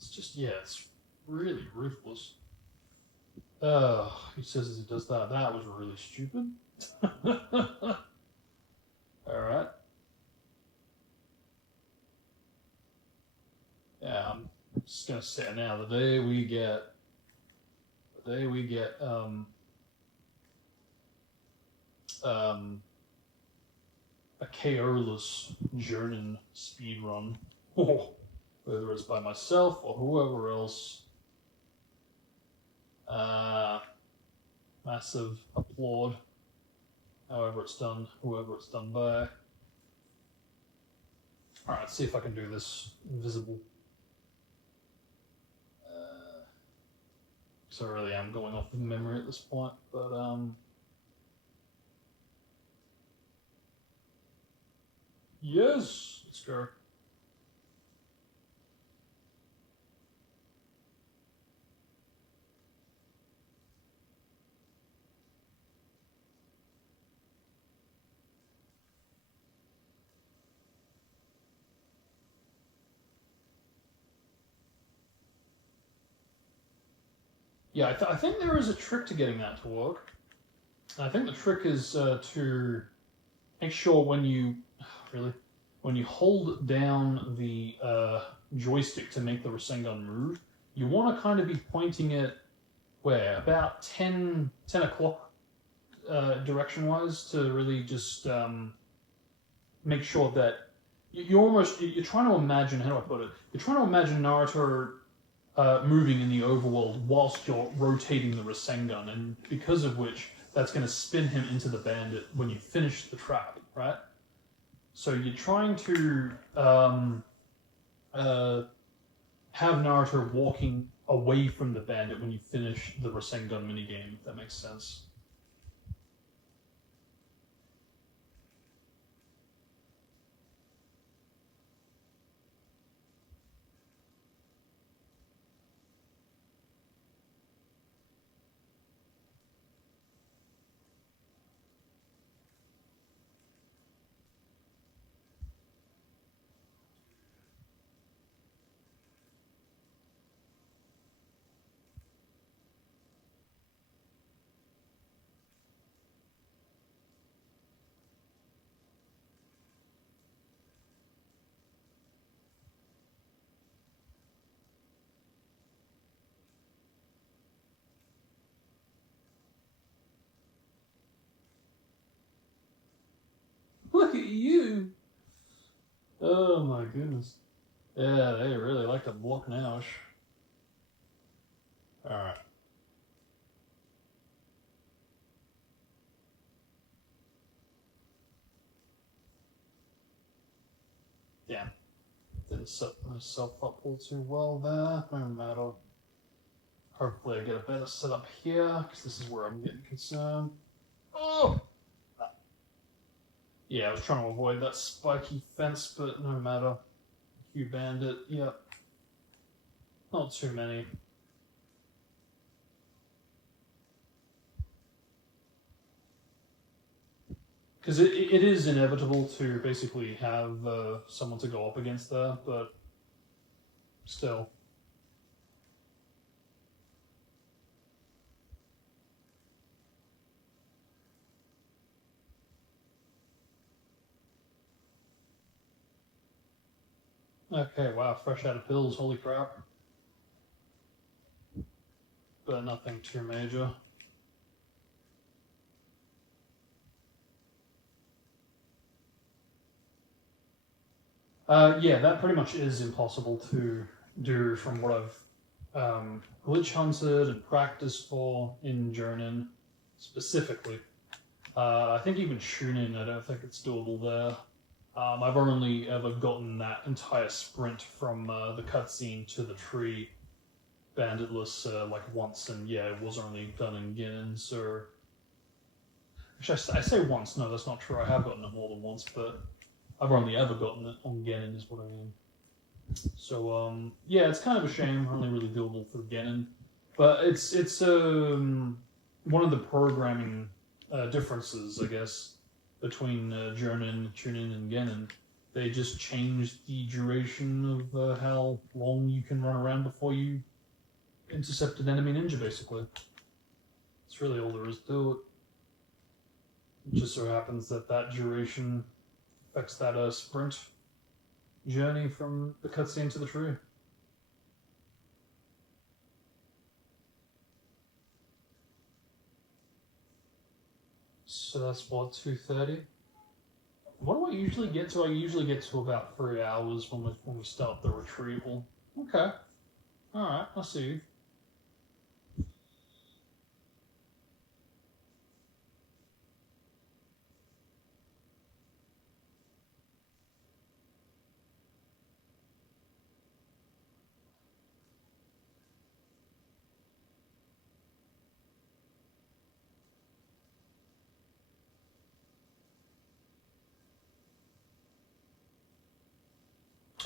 It's just, yeah, it's really ruthless. He says he does that. That was really stupid. Alright. Yeah, I'm just gonna say it now. The day we get a KO-less Jonin speedrun, whether it's by myself or whoever else, massive applaud, whoever it's done by. Alright, let's see if I can do this invisible. So I really am going off of memory at this point, but yes, let's go. Yeah, I think there is a trick to getting that to work. I think the trick is to make sure when you hold down the joystick to make the Rasengan move, you want to kind of be pointing it where about 10 o'clock direction-wise to really just make sure that you're trying to imagine, how do I put it? You're trying to imagine Naruto moving in the overworld whilst you're rotating the Rasengan, and because of which that's going to spin him into the bandit when you finish the trap, right? So you're trying to have Naruto walking away from the bandit when you finish the Rasengan minigame, if that makes sense. Look at you! Oh my goodness. Yeah, they really like to block nowish. Alright. Damn. Didn't set myself up all too well there. No matter. Hopefully I get a better setup here, because this is where I'm getting concerned. Oh! Yeah, I was trying to avoid that spiky fence, but no matter. You bandit, yep. Not too many. Because it is inevitable to basically have someone to go up against there, but still. Okay, wow, fresh out of pills, holy crap. But nothing too major. Yeah, that pretty much is impossible to do from what I've glitch hunted and practiced for in Jonin specifically. I think even Shunin, I don't think it's doable there. I've only ever gotten that entire sprint from the cutscene to the tree banditless like once, and yeah, it was only done in Genin, so... Actually, I say once, no, that's not true. I have gotten it more than once, but I've only ever gotten it on Genin, is what I mean. So, yeah, it's kind of a shame, only really doable for Genin. But it's one of the programming differences, I guess, between Jonin, Chunin, and Genin. They just changed the duration of how long you can run around before you intercept an enemy ninja, basically. That's really all there is to it. It just so happens that that duration affects that sprint journey from the cutscene to the tree. So that's what, 2:30? What do I usually get to? I usually get to about 3 hours when we start the retrieval. Okay. Alright, I see you.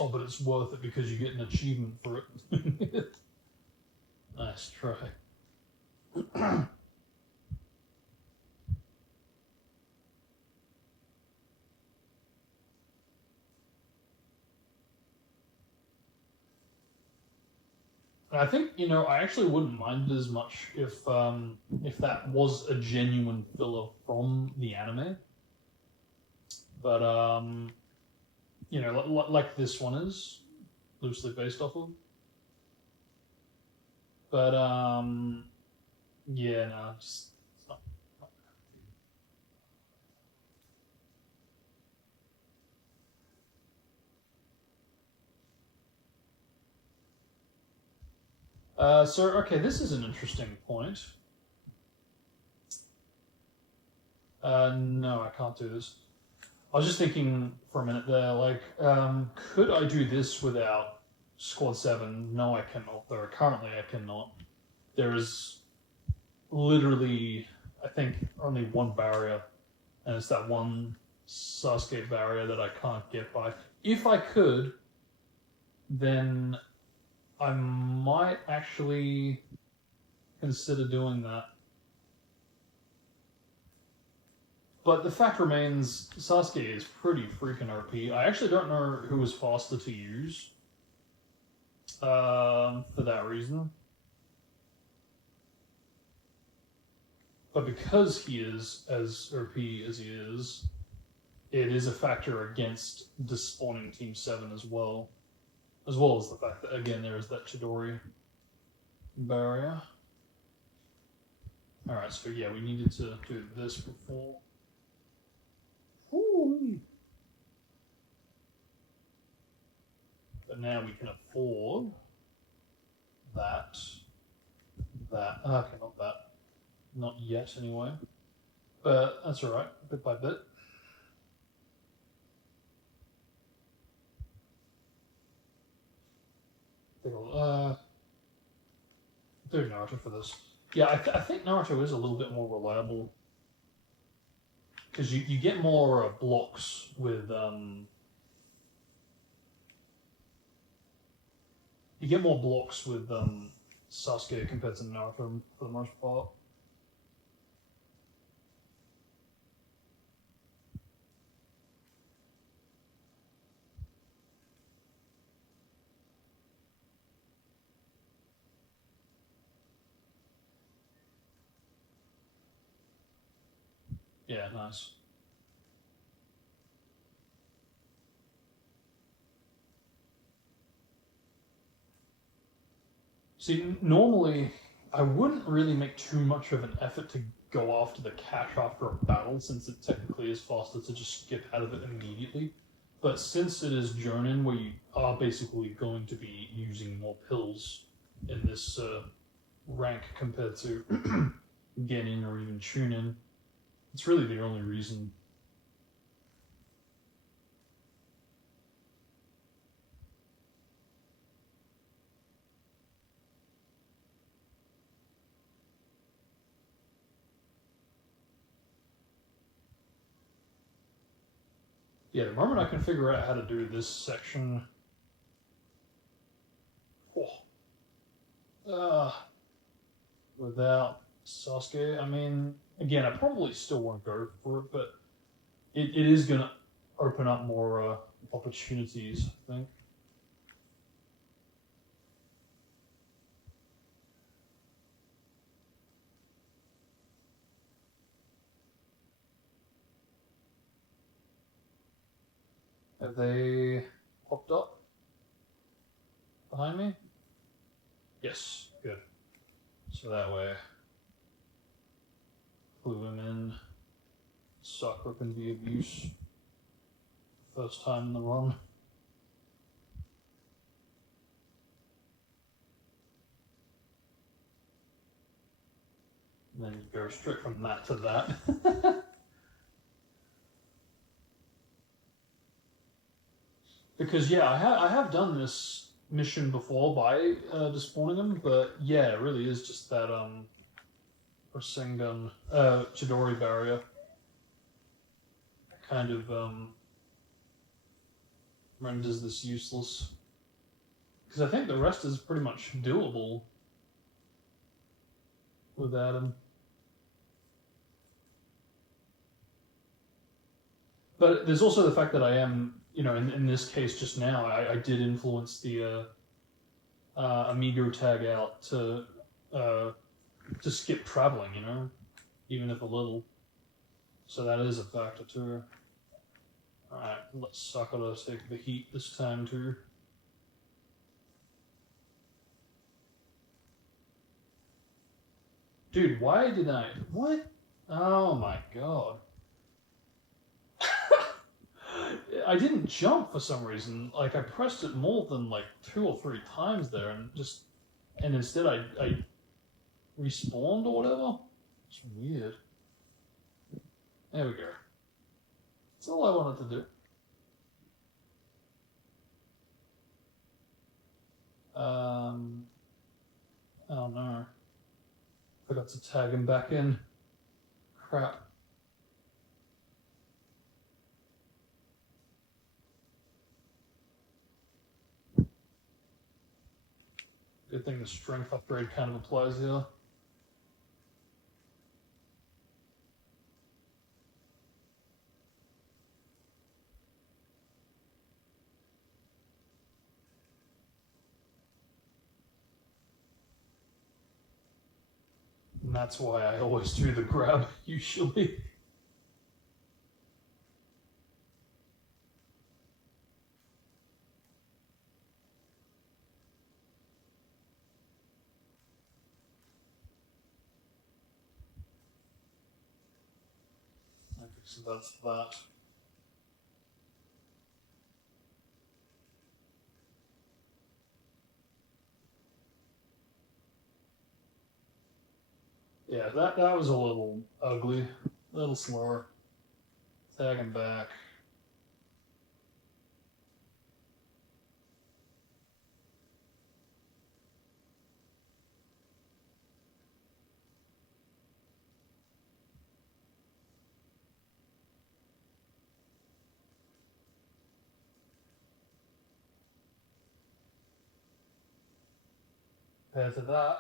Oh, but it's worth it because you get an achievement for it. Nice try. I think, I actually wouldn't mind it as much if that was a genuine filler from the anime. But like this one is loosely based off of. But Yeah, no, just so okay, this is an interesting point. No, I can't do this. I was just thinking for a minute there, like, could I do this without Squad 7? No, I cannot, though currently I cannot. There is literally, I think, only one barrier, and it's that one Sasuke barrier that I can't get by. If I could, then I might actually consider doing that. But the fact remains, Sasuke is pretty freaking OP. I actually don't know who is faster to use for that reason. But because he is as OP as he is, it is a factor against despawning Team 7 as well. As well as the fact that, again, there is that Chidori barrier. Alright, so yeah, we needed to do this before. Ooh. But now we can afford that. Okay, not that. Not yet, anyway. But that's alright, bit by bit. Do Naruto for this. Yeah, I think Naruto is a little bit more reliable. Because you get more blocks with you get more blocks with Sasuke compared to Naruto for the most part. Yeah, nice. See, normally I wouldn't really make too much of an effort to go after the cash after a battle, since it technically is faster to just skip out of it immediately. But since it is Jonin, where you are basically going to be using more pills in this rank compared to Genin or even Chunin, it's really the only reason. Yeah, the moment I can figure out how to do this section, without Sasuke, I mean, again, I probably still won't go for it, but it is going to open up more opportunities, I think. Have they popped up behind me? Yes, good. So that way, clue him in. Sakura can be of use. First time in the run. And then you go straight from that to that. Because yeah, I have done this mission before by despawning them, but yeah, it really is just that Rasengan Chidori barrier kind of renders this useless. Because I think the rest is pretty much doable without him. But there's also the fact that I am, you know, in this case just now, I did influence the Amigo tag out to skip traveling, you know, even if a little. So that is a factor too. Alright, let Sakura take the heat this time too. Dude, why did I... What? Oh my god. I didn't jump for some reason. Like, I pressed it more than, like, 2 or 3 times there, and just... And instead I respawned or whatever? It's weird. There we go. That's all I wanted to do. Oh no. Forgot to tag him back in. Crap. Good thing the strength upgrade kind of applies here. And that's why I always do the grab, usually. Okay, so that's that. Yeah, that was a little ugly. A little slower. Tag him back. Compared to that.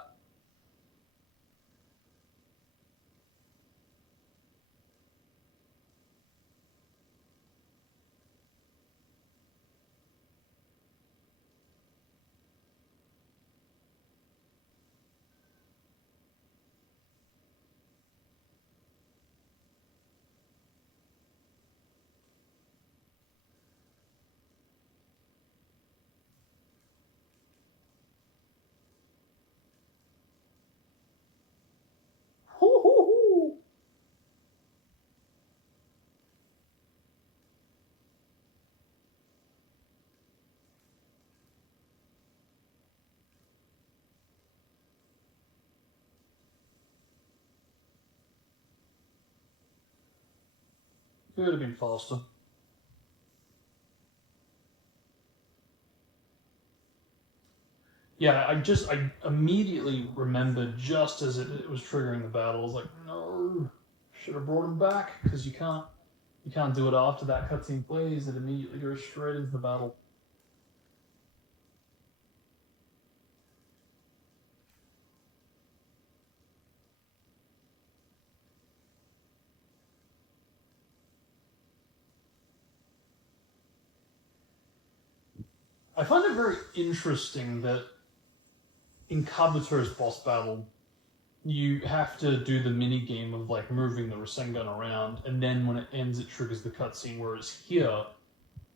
Hoo-hoo-hoo. Could have been faster. Yeah, I immediately remembered just as it was triggering the battle. I was like, no, should have brought him back because you can't do it after that cutscene plays. It immediately goes straight into the battle. I find it very interesting that in Kabuto's boss battle, you have to do the mini game of like moving the Rasengan around, and then when it ends, it triggers the cutscene. Whereas here,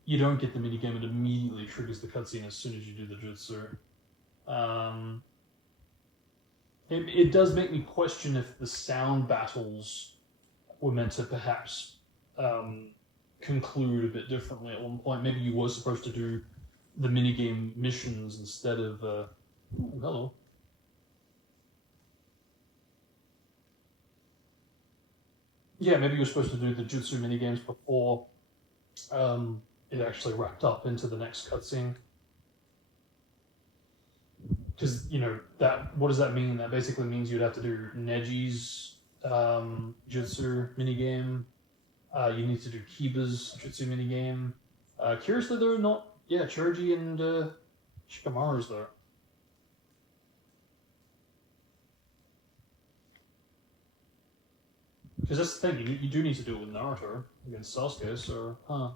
you don't get the mini game; it immediately triggers the cutscene as soon as you do the jutsu. It does make me question if the sound battles were meant to perhaps conclude a bit differently at one point. Maybe you were supposed to do the minigame missions instead of. Ooh, hello. Yeah, maybe you were supposed to do the jutsu minigames before it actually wrapped up into the next cutscene. Because, you know, that what does that mean? That basically means you'd have to do Neji's jutsu minigame. You need to do Kiba's jutsu minigame. Curiously, they're not. Yeah, Choji and Shikamaru's there. Because that's the thing, you do need to do it with Naruto against Sasuke, so, huh.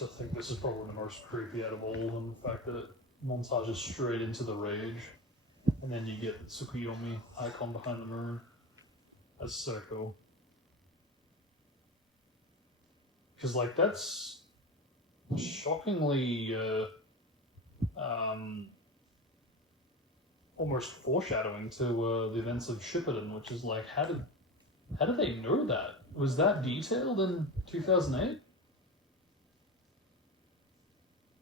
still think this is probably the most creepy out of all of them. The fact that it montages straight into the rage, and then you get the Tsukuyomi icon behind the mirror. That's so cool. Because, like, that's shockingly almost foreshadowing to the events of Shippuden, which is like, how did they know that? Was that detailed in 2008?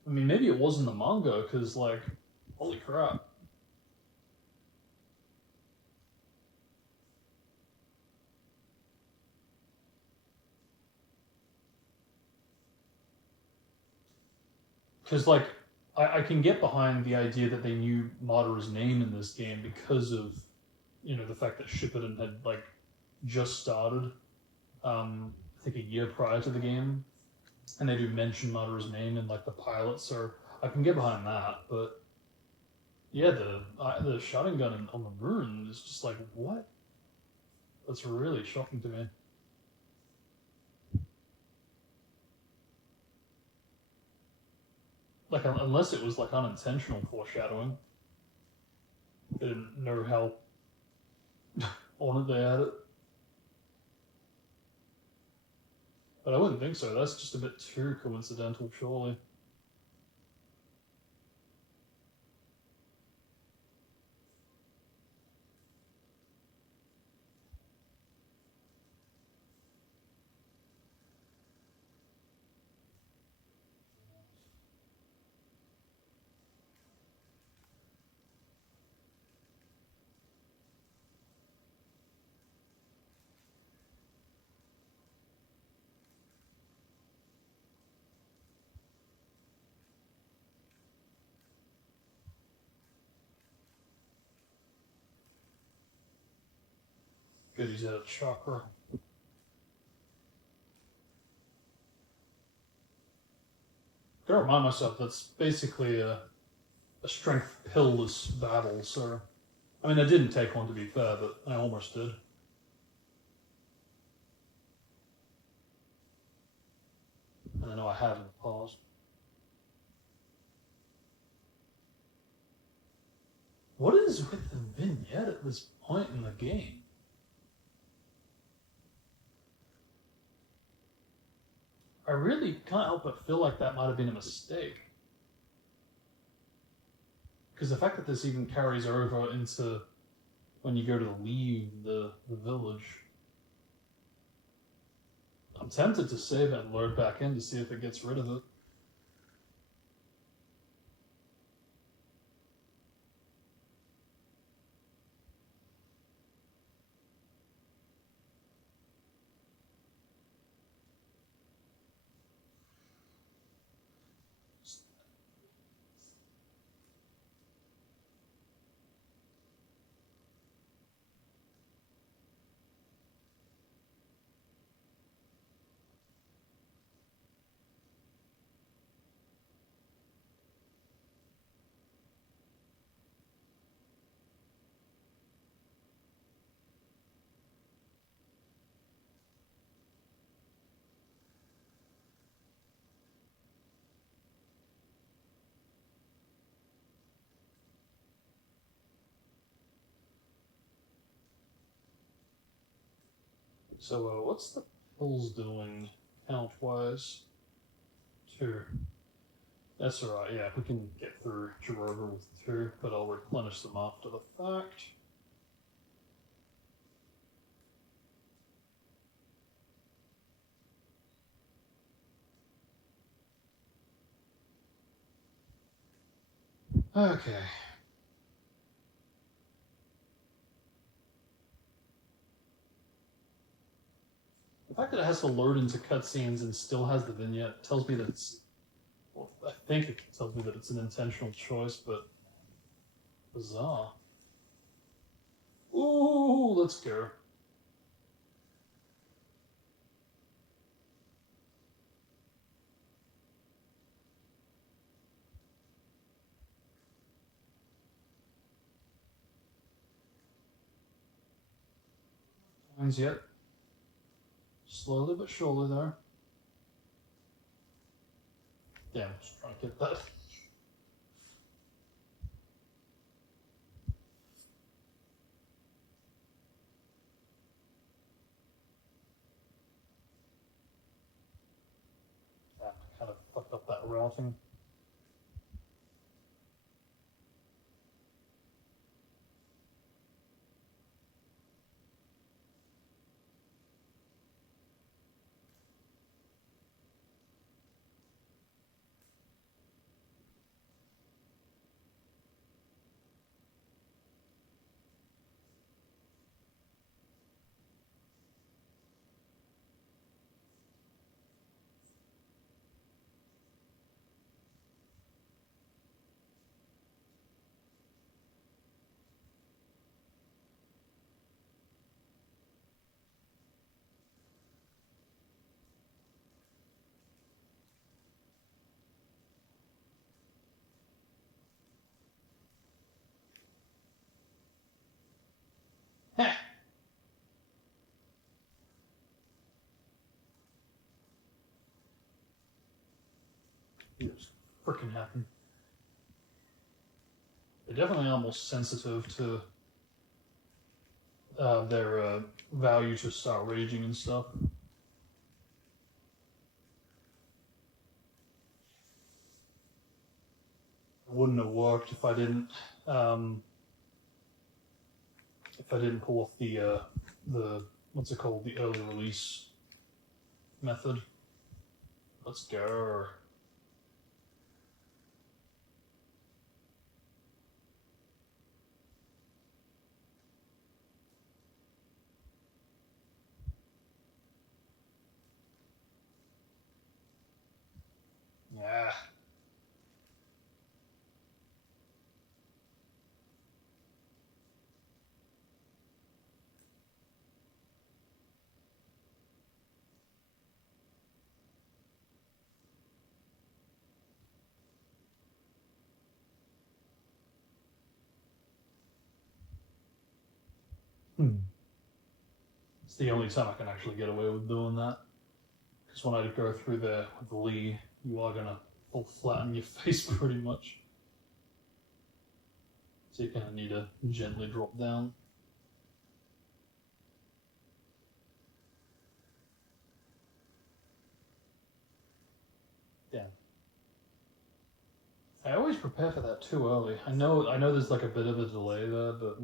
I mean, maybe it was in the manga, because, like, holy crap. Because, like, I can get behind the idea that they knew Madara's name in this game because of, the fact that Shippuden had, like, just started, I think a year prior to the game, and they do mention Madara's name in, like, the pilot, so I can get behind that, but yeah, the Sharingan on the moon is just like, what? That's really shocking to me. Like, unless it was, like, unintentional foreshadowing. They didn't know how on it they had it. But I wouldn't think so. That's just a bit too coincidental, surely. Good, he's out of chakra. Gotta remind myself that's basically a strength pill-less battle, so... I mean, I didn't take one to be fair, but I almost did. And I know I have in the past. What is with the vignette at this point in the game? I really can't help but feel like that might have been a mistake. Because the fact that this even carries over into when you go to leave the village. I'm tempted to save it and load back in to see if it gets rid of it. So, what's the pills doing count-wise? 2. That's alright, yeah, we can get through Jiroga with 2, but I'll replenish them after the fact. Okay. The fact that it has to load into cutscenes and still has the vignette tells me that it's... Well, I think it tells me that it's an intentional choice, but... bizarre. Ooh, let's go. Mine's yet. Slowly but surely there. Damn, just trying to get that. That kind of fucked up that routing. Heh. It just freaking happened. They're definitely almost sensitive to their value to start raging and stuff. It wouldn't have worked um, if I didn't pull off the what's it called, the early release method. Let's go. Yeah. It's the only time I can actually get away with doing that. Because when I go through there with the Lee, you are gonna fall flat on your face pretty much. So you kind of need to gently drop down. Yeah. I always prepare for that too early. I know there's like a bit of a delay there, but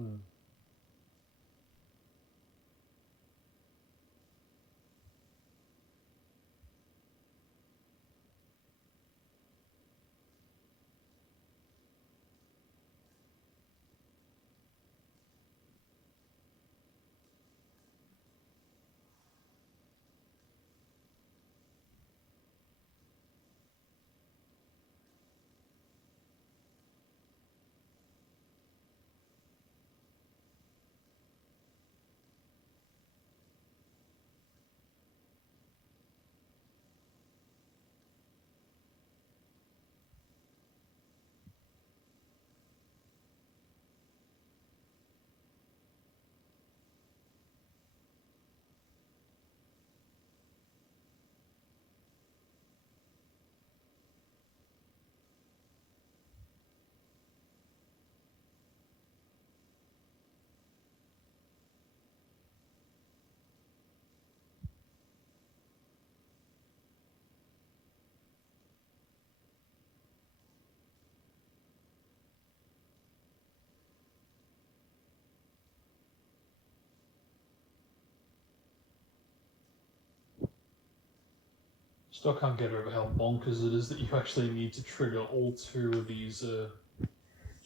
still can't get over how bonkers it is that you actually need to trigger all two of these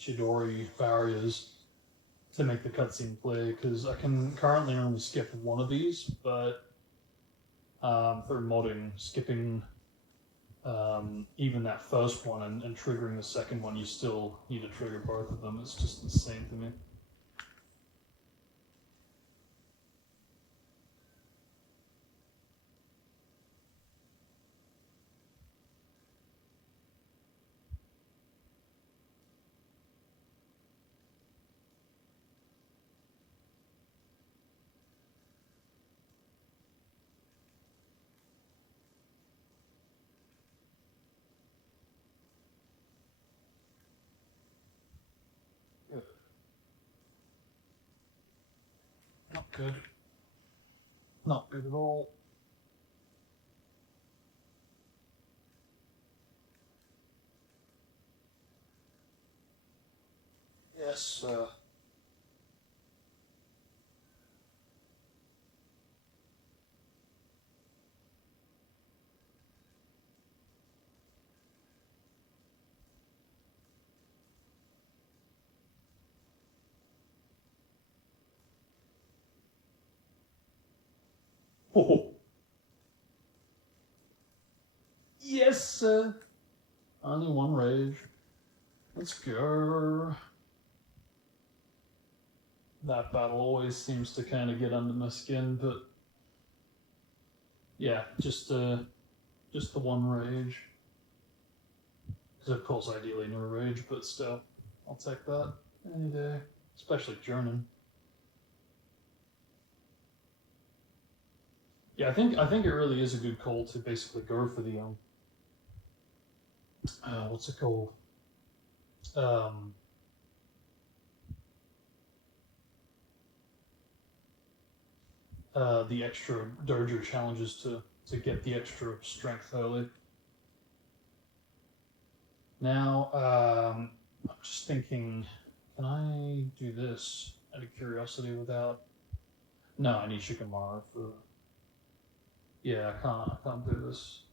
Chidori barriers to make the cutscene play. Because I can currently only skip one of these, but through modding, skipping even that first one and triggering the second one, you still need to trigger both of them. It's just insane to me. good. Not good at all. Yes, Oh, yes, only one rage. Let's go. That battle always seems to kind of get under my skin, but yeah, just the one rage. Because of course, ideally no rage, but still, I'll take that any day, especially Jonin. Yeah, I think it really is a good call to basically go for the what's it called? Um, the extra dojo challenges to get the extra strength early. Now, I'm just thinking, can I do this out of curiosity without? No, I need Shikamaru for. Yeah, I can't do this.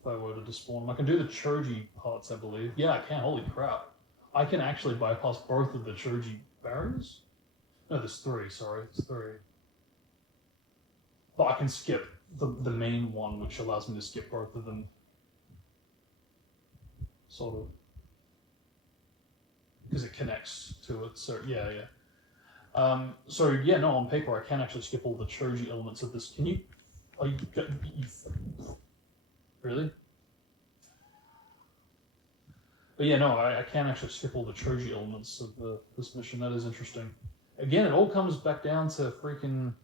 If I were to despawn him, I can do the Choji parts, I believe. Yeah, I can. Holy crap! I can actually bypass both of the Choji barriers. No, there's three. Sorry, it's three. But I can skip the main one, which allows me to skip both of them. Sort of. Because it connects to it, so yeah, yeah. So yeah, no, on paper I can actually skip all the Choji elements of this. Can you? Oh, you really? But yeah, no, I can actually skip all the Choji elements of this mission. That is interesting. Again, it all comes back down to freaking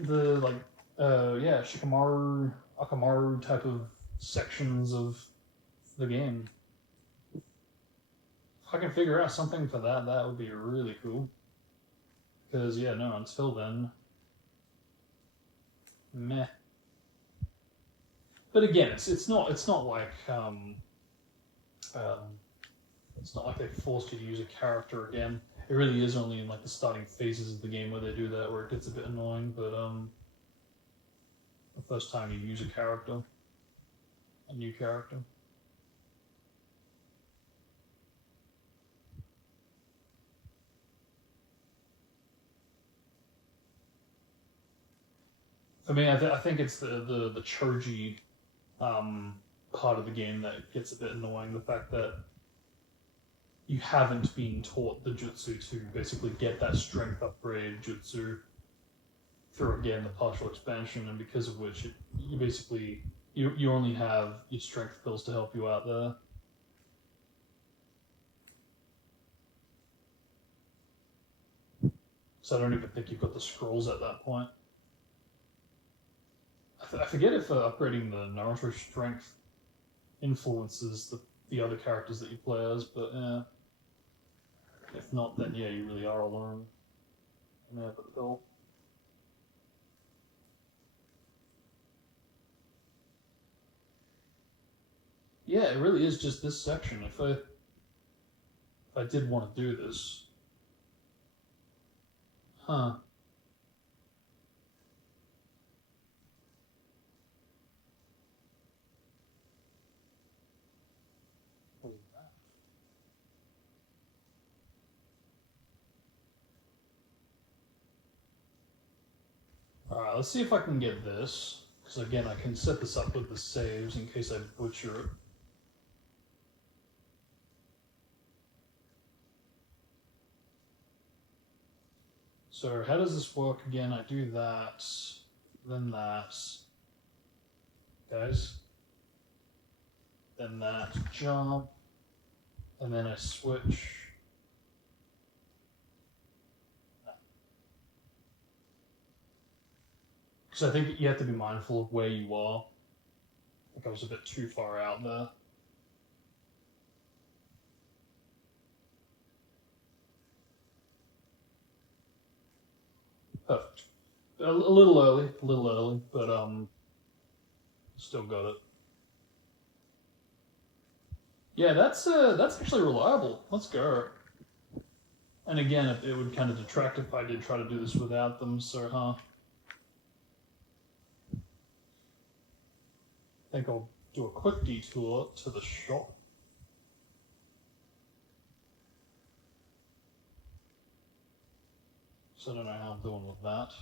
the like, yeah, Shikamaru, Akamaru type of sections of the game. If I can figure out something for that, that would be really cool. Because yeah, no, until then, meh. But again, it's not like it's not like they forced you to use a character again. It really is only in like the starting phases of the game where they do that, where it gets a bit annoying. But the first time you use a character, a new character. I mean, I think it's the Choji part of the game that gets a bit annoying. The fact that you haven't been taught the jutsu to basically get that strength upgrade jutsu through again the partial expansion, and because of which you basically you only have your strength pills to help you out there. So I don't even think you've got the scrolls at that point. I forget if upgrading the Naruto strength influences the other characters that you play as, but yeah. If not, then yeah, you really are alone. And have a pill. Yeah, it really is just this section. If I did want to do this, huh? Alright, let's see if I can get this. Because again, I can set this up with the saves in case I butcher it. So how does this work again? I do that, then that, guys. Then that jump, and then I switch. Because I think you have to be mindful of where you are. I think I was a bit too far out there. Perfect. A little early, but still got it. Yeah, that's actually reliable. Let's go. And again, it would kind of detract if I did try to do this without them, so I think I'll do a quick detour to the shop. So I don't know how I'm doing with that.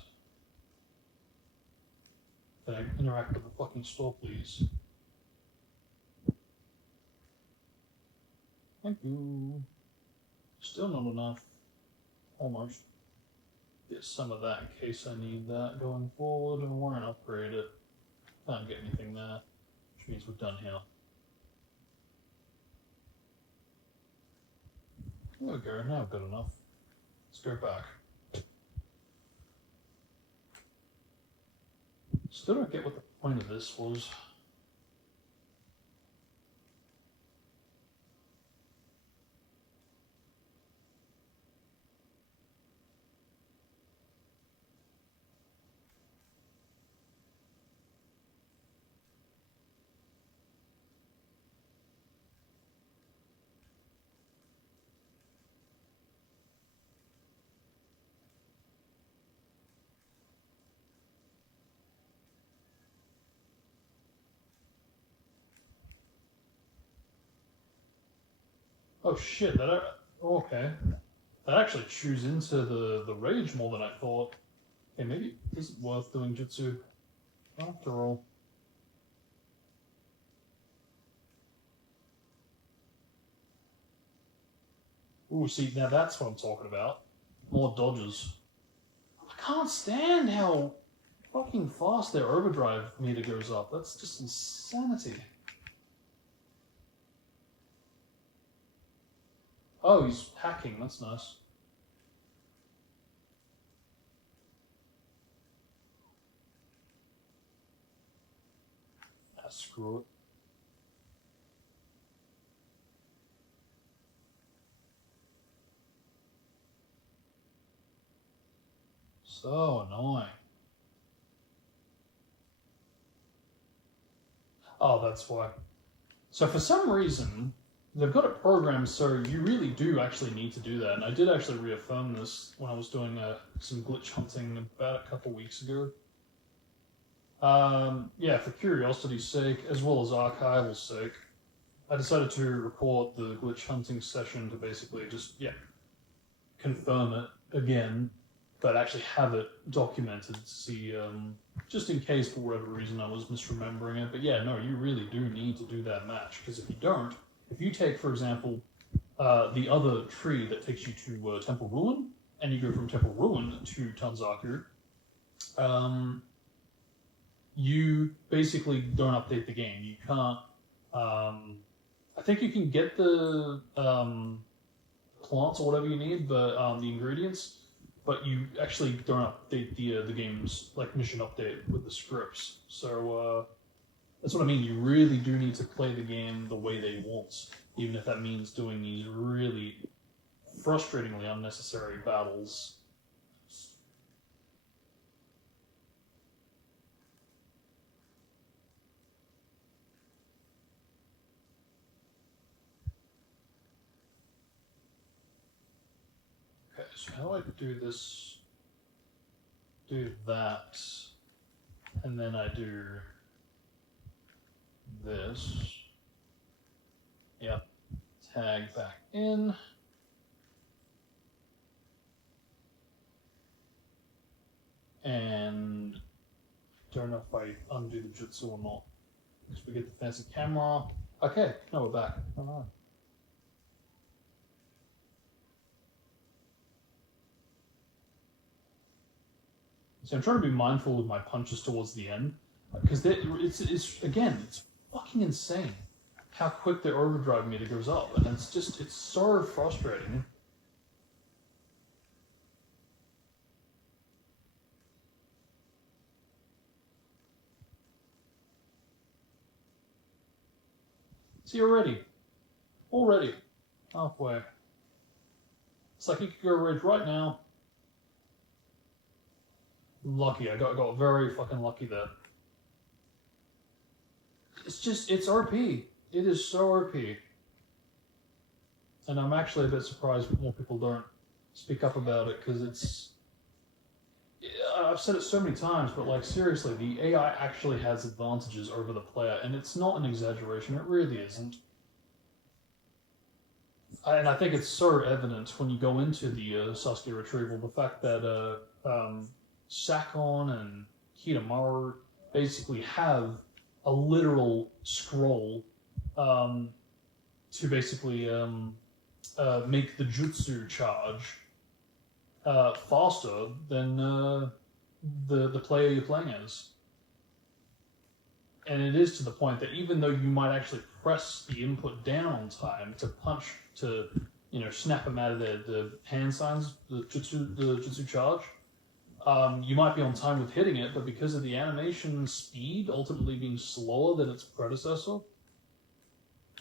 Can I interact with the fucking store, please? Thank you. Still not enough. Almost. Get some of that in case I need that going forward, and we're gonna upgrade it. Can't get anything there, which means we're done here. There we go, now good enough. Let's go back. Still don't get what the point of this was. Oh shit, okay. That actually chews into the rage more than I thought. Hey, maybe it isn't worth doing jutsu after all. Ooh, see, now that's what I'm talking about. More dodges. I can't stand how fucking fast their overdrive meter goes up. That's just insanity. Oh, he's hacking. That's nice. Ah, screw it. So annoying. Oh, that's why. So for some reason, they've got it programmed so you really do actually need to do that. And I did actually reaffirm this when I was doing some glitch hunting about a couple weeks ago. Yeah, for curiosity's sake, as well as archival sake, I decided to report the glitch hunting session to basically just, yeah, confirm it again, but actually have it documented to see, just in case for whatever reason I was misremembering it. But yeah, no, you really do need to do that match, because if you don't, if you take, for example, the other tree that takes you to Temple Ruin, and you go from Temple Ruin to Tanzaku, you basically don't update the game. You can't. I think you can get the plants or whatever you need, but the ingredients, but you actually don't update the game's like mission update with the scripts. So that's what I mean. You really do need to play the game the way they want, even if that means doing these really frustratingly unnecessary battles. Okay, so how do I do this? Do that, and then I do this. Yep. Tag back in. And don't know if I undo the jutsu or not. Because we get the fancy camera. Okay, now we're back. Alright. So I'm trying to be mindful of my punches towards the end. Because it's again, it's fucking insane how quick their overdrive meter goes up. And it's so frustrating. See, already halfway. It's like you could go red right now. lucky. I got very fucking lucky there. It's RP. It is so RP. And I'm actually a bit surprised more people don't speak up about it, because it's... I've said it so many times, but like seriously, the AI actually has advantages over the player, and it's not an exaggeration, it really isn't. And I think it's so evident when you go into the Sasuke retrieval, the fact that Sakon and Kitamaru basically have a literal scroll to basically make the jutsu charge faster than the player you're playing as. And it is to the point that even though you might actually press the input down on time to punch, to, you know, snap them out of the hand signs, the jutsu charge, you might be on time with hitting it, but because of the animation speed ultimately being slower than its predecessor,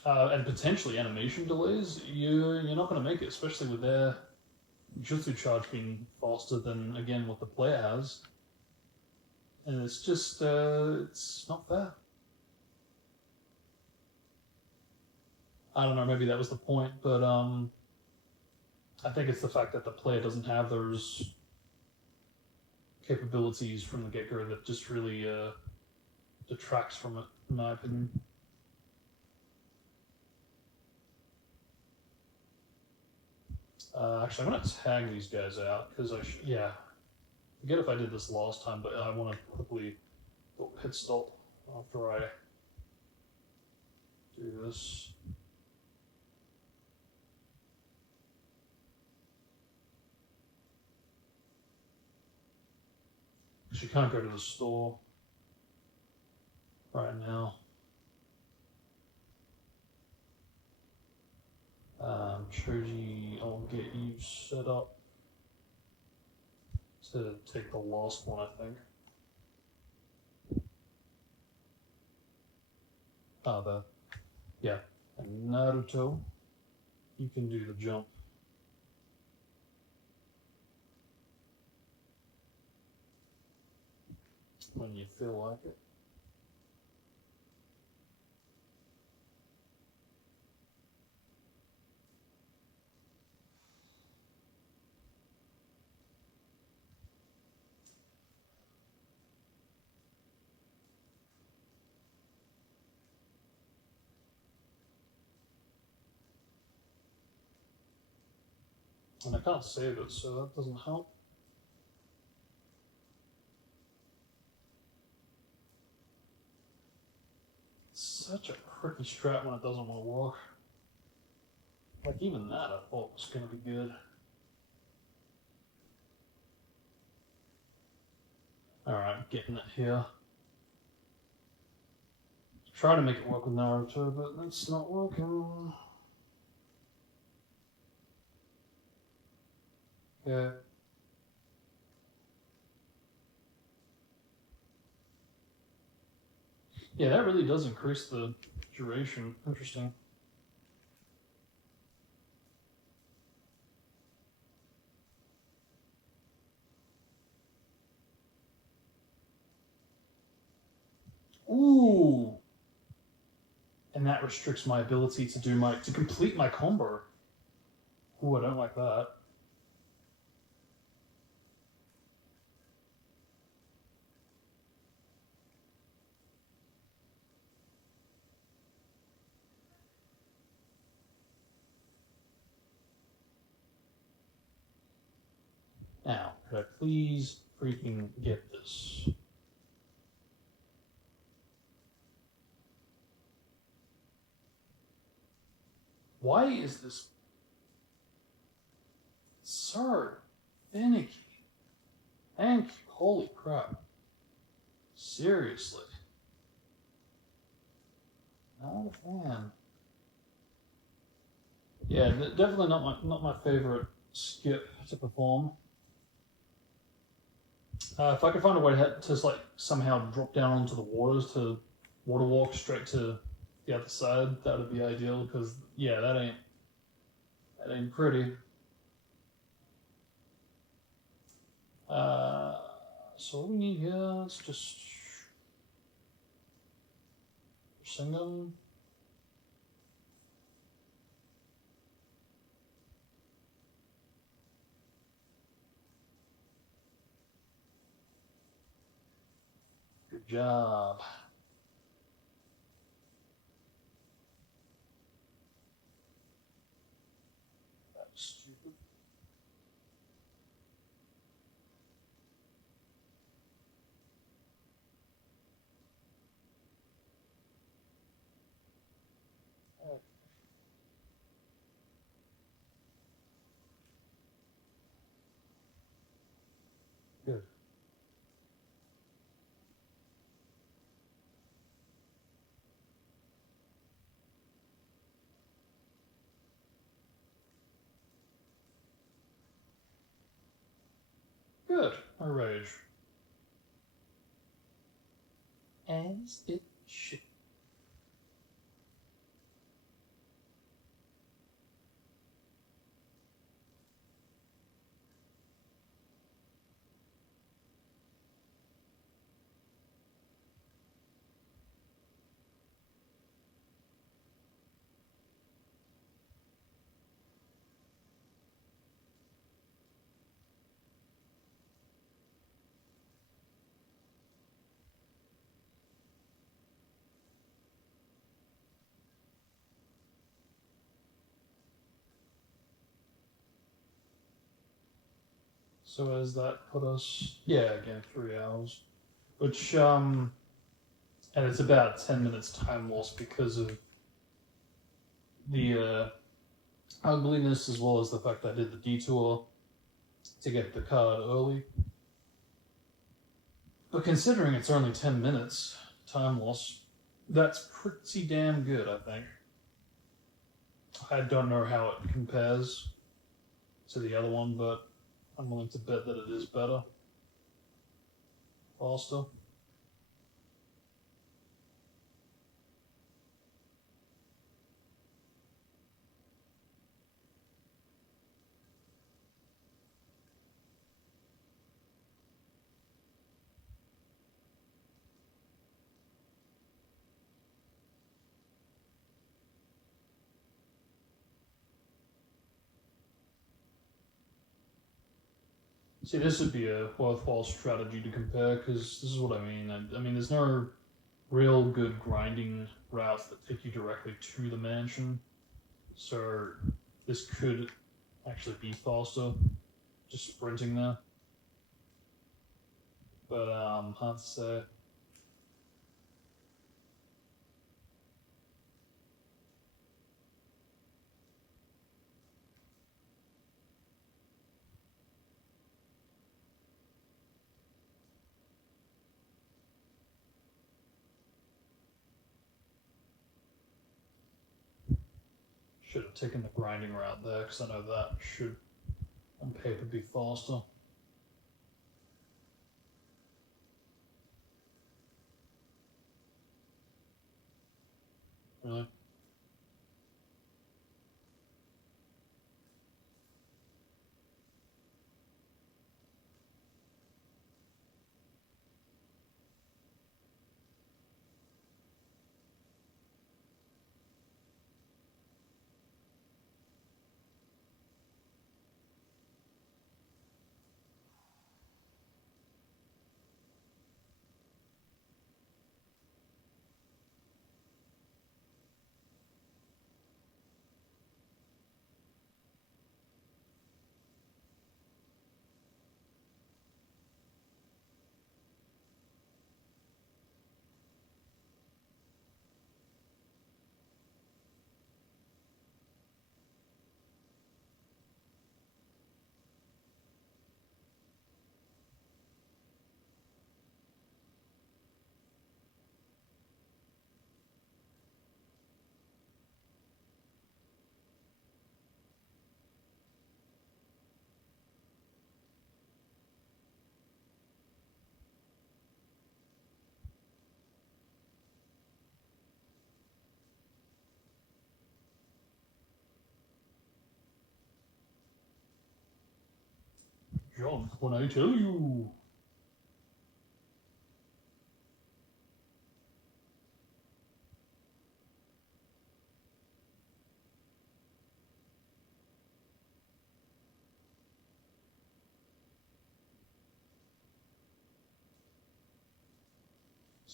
and potentially animation delays, you're not going to make it, especially with their jutsu charge being faster than, again, what the player has. And it's just, it's not fair. I don't know, maybe that was the point, but I think it's the fact that the player doesn't have those capabilities from the get-go that just really detracts from it, in my opinion. Actually, I'm going to tag these guys out, because yeah. Forget if I did this last time, but I want to quickly go pit stop after I do this. She can't go to the store right now. Choji, I'll get you set up to take the last one, I think. Yeah. And Naruto, you can do the jump. When you feel like it. And I can't save it, so that doesn't help. It's such a tricky strat when it doesn't want to work. Like, even that I thought was going to be good. Alright, getting it here. Try to make it work with Naruto, but that's not working. Yeah. Yeah, that really does increase the duration. Interesting. Ooh! And that restricts my ability to complete my combo. Ooh, I don't like that. Now, could I please freaking get this? Why is this so finicky? Thank you. Holy crap. Seriously. Not a fan. Yeah, definitely not my favorite skip to perform. If I could find a way to like somehow drop down onto the waters to water walk straight to the other side, that would be ideal, because yeah, that ain't pretty. So what we need here is just sing them. Good job. That's stupid. Oh. Good. Good. I rage. As it should. So as that put us, yeah, again 3 hours, which and it's about 10 minutes time loss because of the ugliness as well as the fact that I did the detour to get the card early. But considering it's only 10 minutes time loss, that's pretty damn good, I think. I don't know how it compares to the other one, but I'm willing to bet that it is better. Faster. See, this would be a worthwhile strategy to compare because this is what I mean. I mean, there's no real good grinding routes that take you directly to the mansion, so this could actually be faster, just sprinting there. But hard to say. Should have taken the grinding route there because I know that should, on paper, be faster. Really? John, when I tell you.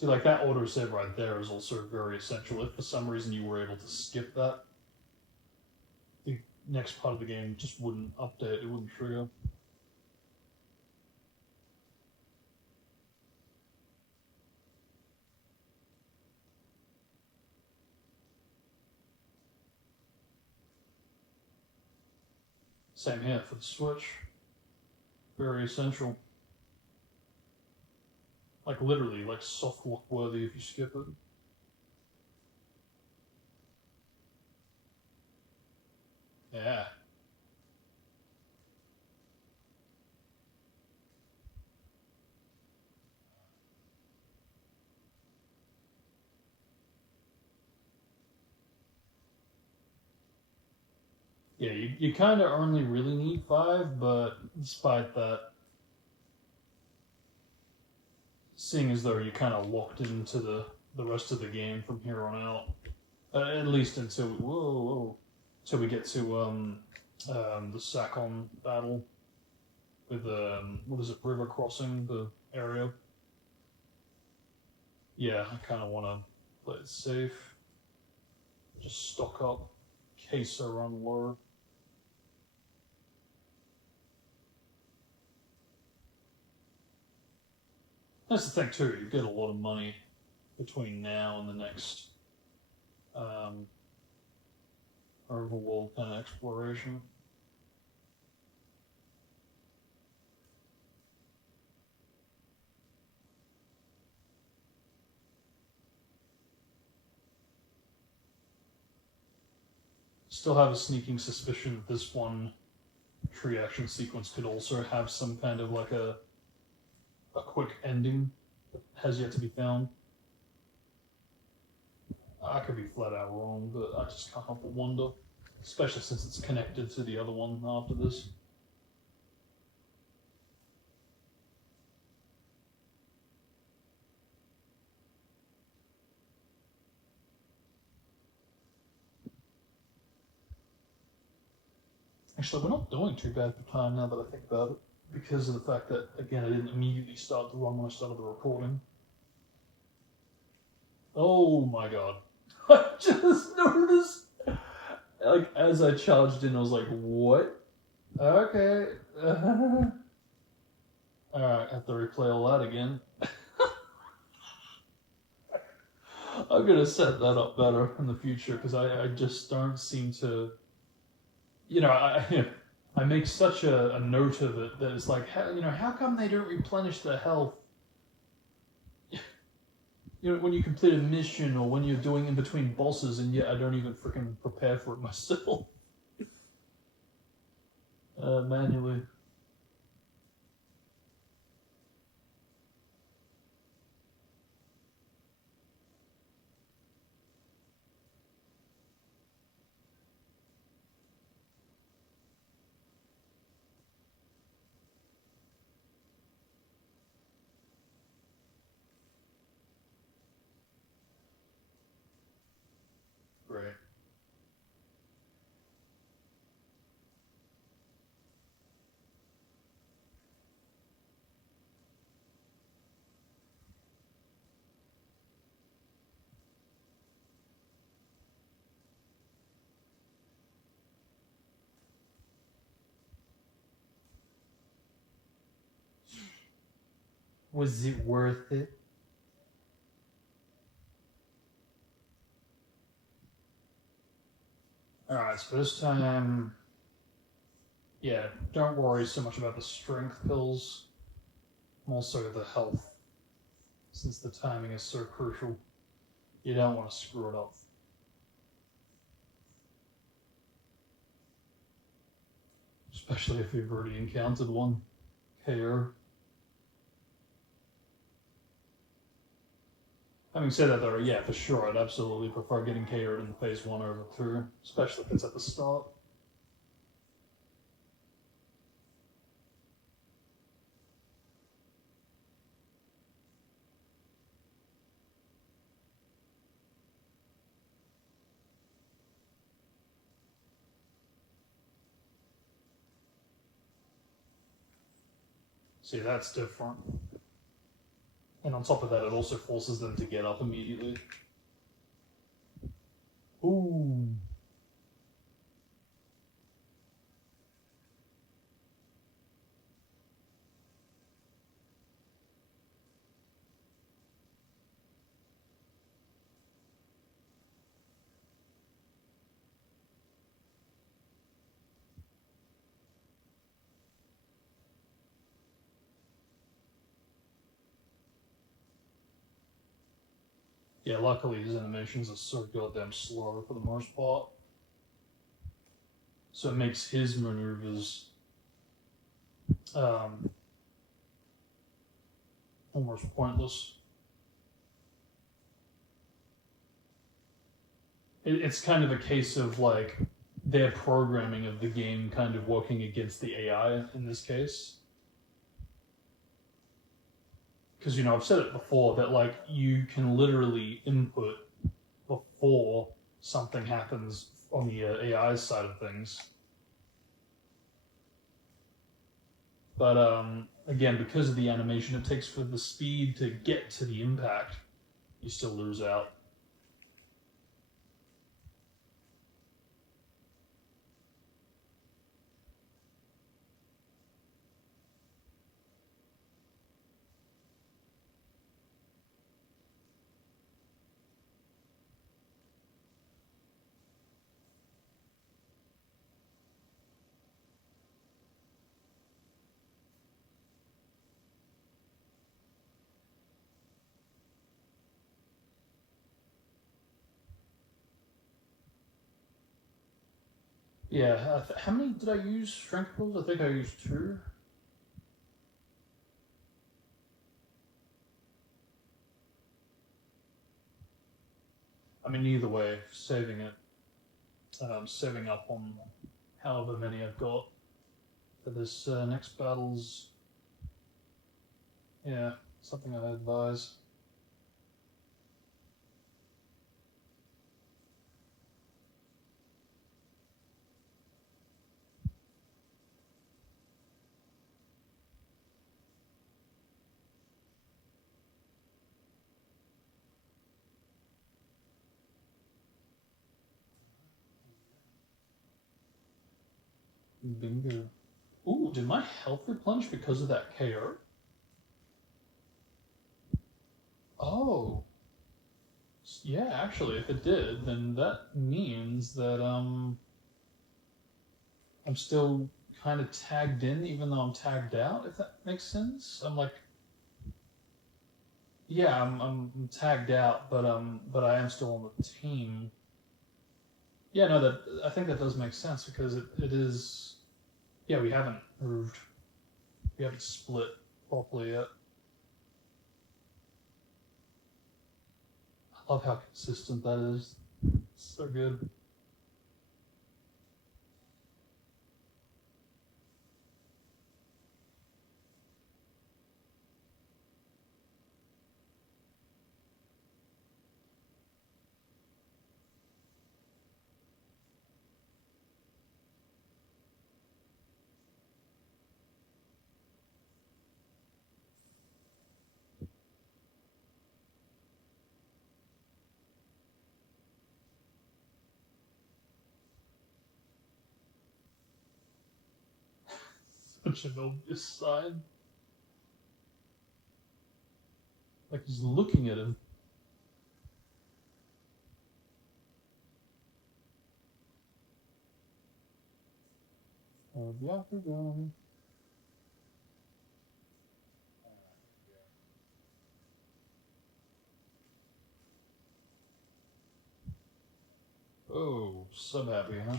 See, like that autosave right there is also very essential. If for some reason you were able to skip that, the next part of the game just wouldn't update, it wouldn't trigger. Same here for the Switch. Very essential. Like literally, like soft walk worthy if you skip it. Yeah. Yeah, you kind of only really need 5, but despite that, seeing as though you're kind of locked into the rest of the game from here on out, at least until until we get to the Sakon battle with what is it, river crossing the area. Yeah, I kind of want to play it safe, just stock up in case I run low. That's the thing too. You get a lot of money between now and the next overworld kind of exploration. Still have a sneaking suspicion that this one tree action sequence could also have some kind of like a quick ending that has yet to be found. I could be flat out wrong, but I just can't help but wonder, especially since it's connected to the other one after this. Actually, we're not doing too bad for time now that I think about it, because of the fact that, again, I didn't immediately start the run when I started the recording. Oh my god. I just noticed, like, as I charged in, I was like, what? Okay. Alright, I have to replay all that again. I'm gonna set that up better in the future, because I just don't seem to, I make such a note of it that it's like, how come they don't replenish their health? When you complete a mission or when you're doing in between bosses, and yet I don't even freaking prepare for it myself manually. Great. Was it worth it? Alright, so this time, yeah, don't worry so much about the strength pills, more so the health, since the timing is so crucial. You don't want to screw it up. Especially if you've already encountered one. KO. Having said that though, yeah, for sure, I'd absolutely prefer getting KO'd in phase 1 over 2, especially if it's at the start. See, that's different. And on top of that, it also forces them to get up immediately. Ooh. Yeah, luckily his animations are so goddamn slow for the most part. So it makes his maneuvers almost pointless. It's kind of a case of like their programming of the game kind of working against the AI in this case. Because, you know, I've said it before that like you can literally input before something happens on the AI side of things. But again, because of the animation it takes for the speed to get to the impact, you still lose out. Yeah, how many did I use strength pills? I think I used 2. I mean, either way, saving up on however many I've got for this next battle's, yeah, something I advise. Bingo. Ooh, did my health replenish because of that KO? Oh. Yeah, actually, if it did, then that means that I'm still kind of tagged in, even though I'm tagged out. If that makes sense, I'm like, yeah, I'm tagged out, but I am still on the team. Yeah, no, that I think that does make sense because it is. Yeah, we haven't moved. We haven't split properly yet. I love how consistent that is. It's so good. Such an obvious sign. Like he's looking at him. Yeah, we're going. Oh, so happy, huh?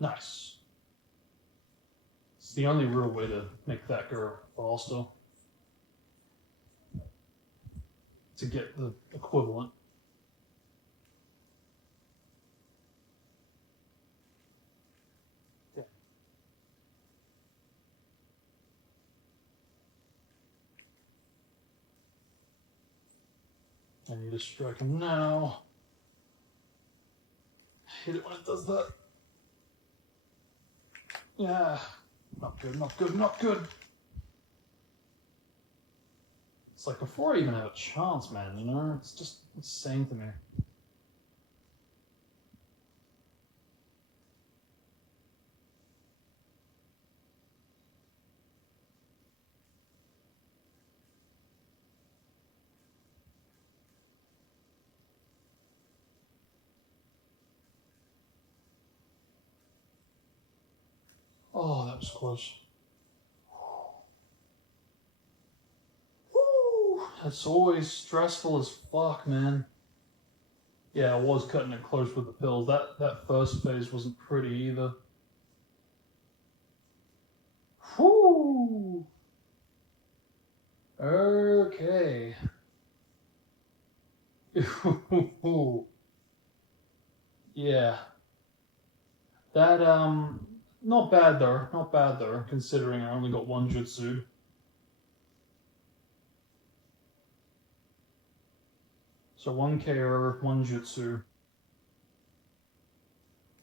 Nice. It's the only real way to make that go faster. To get the equivalent. I need to strike him now. I hate it when it does that. Yeah. Not good, not good, not good. It's like before I even have a chance, man, you know? It's just insane to me. Oh, that was close. Woo! It's always stressful as fuck, man. Yeah, I was cutting it close with the pills. That first phase wasn't pretty either. Whoo! Okay. Yeah. That, not bad though. Not bad though, considering I only got one jutsu. So 1 KO, 1 jutsu.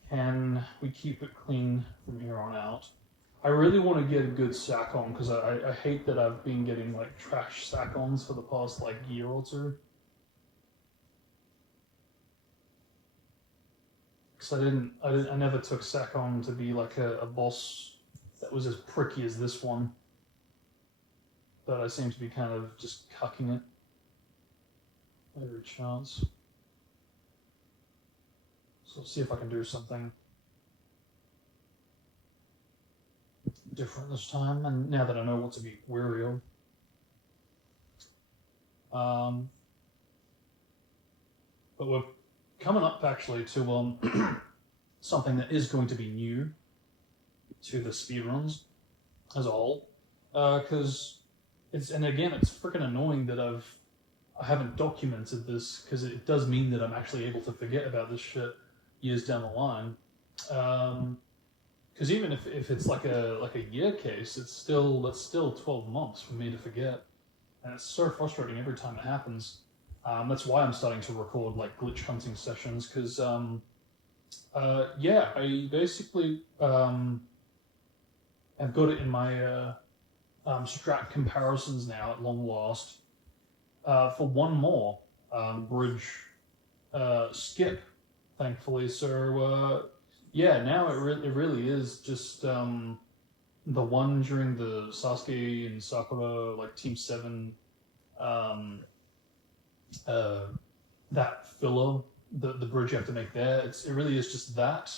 Can we keep it clean from here on out? I really want to get a good sack-on, because I hate that I've been getting, like, trash sack-ons for the past, like, year or two. Because I never took sack-on to be, like, a boss that was as pricky as this one. But I seem to be kind of just cucking it every chance. So let's see if I can do something different this time, and now that I know what to be wary of. But we're coming up actually to something that is going to be new to the speedruns as a whole, because it's freaking annoying that I haven't documented this, because it does mean that I'm actually able to forget about this shit years down the line. Because even if it's like a year case, that's still 12 months for me to forget, and it's so frustrating every time it happens. That's why I'm starting to record like glitch hunting sessions, because yeah, I basically have got it in my strat comparisons now at long last for one more bridge skip, thankfully. So yeah, now it really is just the one during the Sasuke and Sakura like Team 7 that filler, the bridge you have to make there. It really is just that,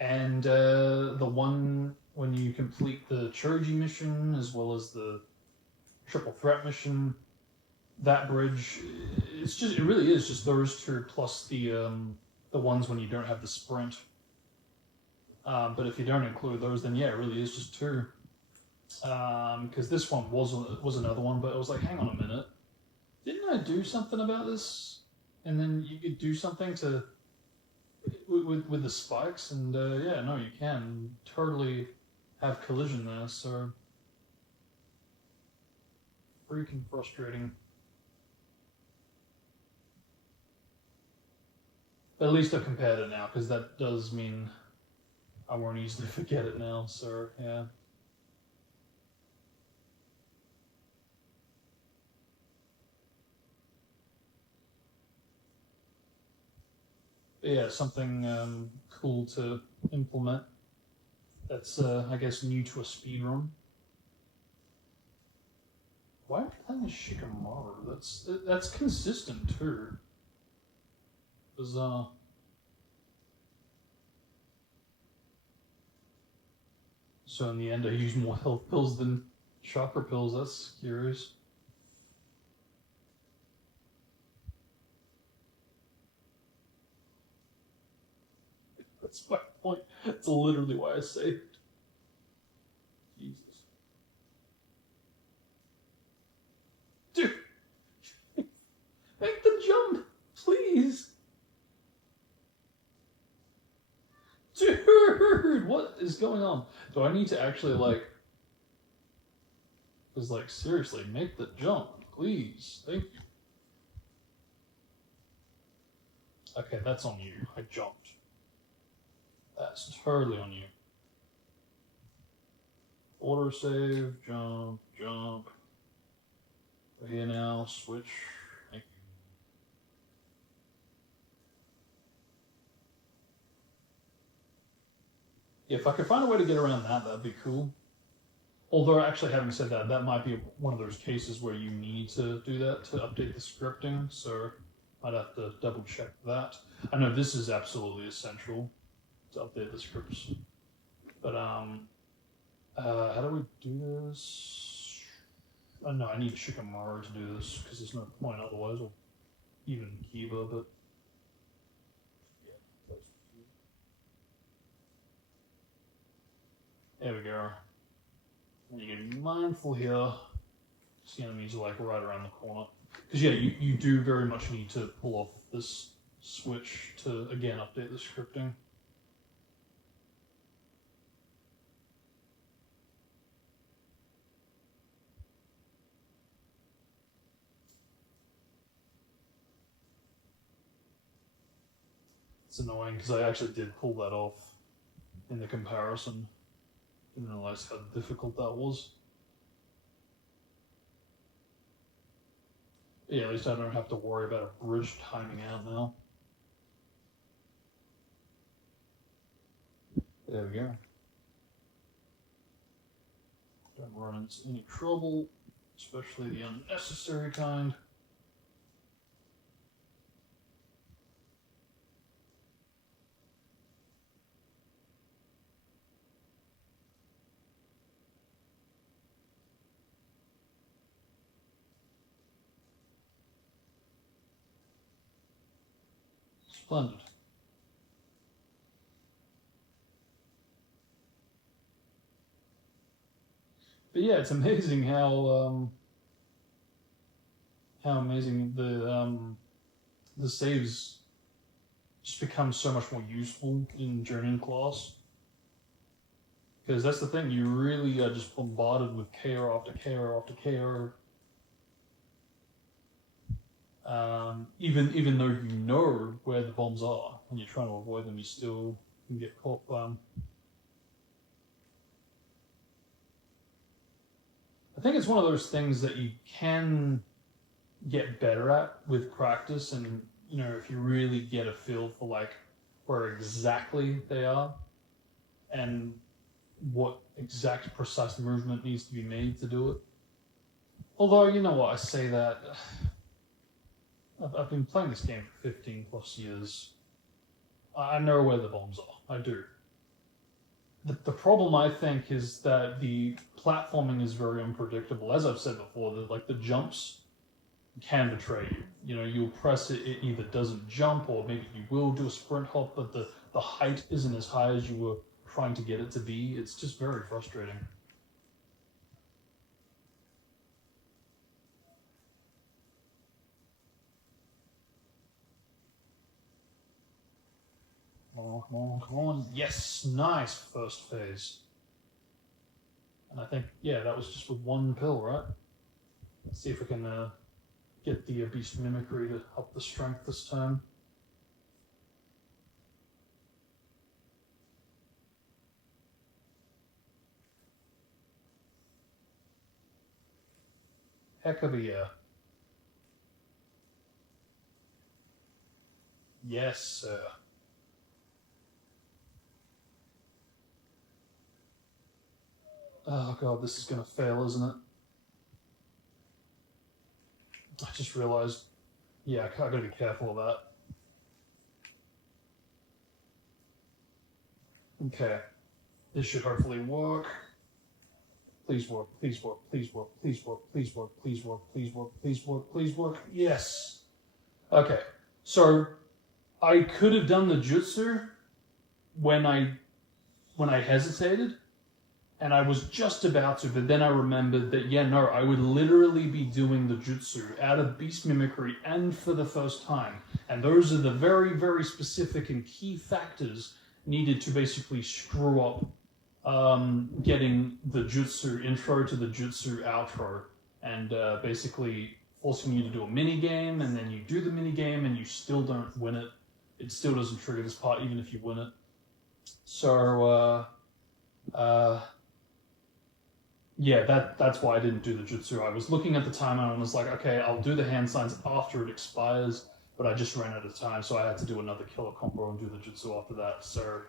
and the one when you complete the Choji mission as well as the triple threat mission. That bridge, it really is just those two plus the ones when you don't have the sprint. But if you don't include those, then yeah, it really is just two. Because this one was another one, but I was like, hang on a minute, didn't I do something about this? And then you could do something to with the spikes, and yeah, no, you can totally have collision there. So freaking frustrating. But at least I've compared it now, because that does mean I won't easily forget it now, so yeah. But yeah, something cool to implement that's, I guess, new to a speedrun. Why are we playing Shikamaru? That's consistent, too. Bizarre. So in the end, I used more health pills than chakra pills. That's curious. That's my point. That's literally why I saved. Jesus. Dude! Make the jump! Please! Dude! What is going on? Do I need to actually, like... Because, like, seriously, make the jump. Please. Thank you. Okay, that's on you. I jumped. That's totally on you. Autosave, jump, jump. We're here now, switch. Thank you. If I could find a way to get around that, that'd be cool. Although, actually, having said that, that might be one of those cases where you need to do that to update the scripting, so I'd have to double check that. I know this is absolutely essential to update the scripts. But, how do we do this? Oh, no, I need Shikamaru to do this, because there's no point otherwise, or even Kiba, but... Yeah, there we go. And you can be mindful here, because the enemies are like right around the corner. Because yeah, you do very much need to pull off this switch to, again, update the scripting. It's annoying, because I actually did pull that off in the comparison. Didn't realize how difficult that was. Yeah, at least I don't have to worry about a bridge timing out now. There we go. Don't run into any trouble, especially the unnecessary kind. Splendid. But yeah, it's amazing how amazing the saves just become so much more useful in Jonin class. Because that's the thing, you really are just bombarded with KO after KO after KO. Even though you know where the bombs are and you're trying to avoid them, you still can get caught by them. I think it's one of those things that you can get better at with practice, and you know, if you really get a feel for like where exactly they are and what exact precise movement needs to be made to do it. Although, you know what, I say that I've been playing this game for 15 plus years. I know where the bombs are. I do. The problem, I think, is that the platforming is very unpredictable. As I've said before, the jumps can betray you. You know, you'll press it, it either doesn't jump, or maybe you will do a sprint hop, but the height isn't as high as you were trying to get it to be. It's just very frustrating. Come on, come on. Yes, nice first phase. And I think, yeah, that was just with one pill, right? Let's see if we can get the beast mimicry to up the strength this time. Heck of a yeah. Yes, sir. Oh god, this is gonna fail, isn't it? I just realized, yeah, I gotta be careful of that. Okay, this should hopefully work. Please work, please work, please work, please work, please work, please work, please work, please work, please work. Yes. Okay, so I could have done the jutsu when I hesitated, and I was just about to, but then I remembered that, yeah, no, I would literally be doing the jutsu out of beast mimicry and for the first time. And those are the very, very specific and key factors needed to basically screw up getting the jutsu intro to the jutsu outro, and basically forcing you to do a mini game, and then you do the mini game and you still don't win it it still doesn't trigger this part even if you win it. So yeah, that's why I didn't do the jutsu. I was looking at the timer and was like, okay, I'll do the hand signs after it expires, but I just ran out of time, so I had to do another killer combo and do the jutsu after that. So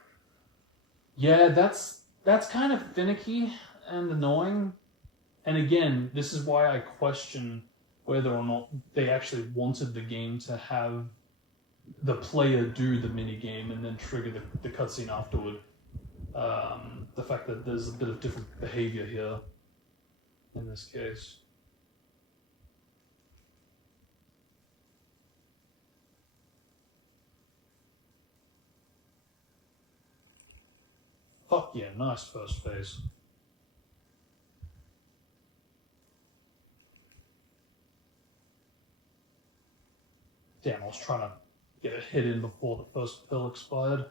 yeah, that's kind of finicky and annoying. And again, this is why I question whether or not they actually wanted the game to have the player do the mini game and then trigger the cutscene afterward. The fact that there's a bit of different behavior here in this case. Fuck yeah, nice first phase. Damn, I was trying to get a hit in before the first pill expired.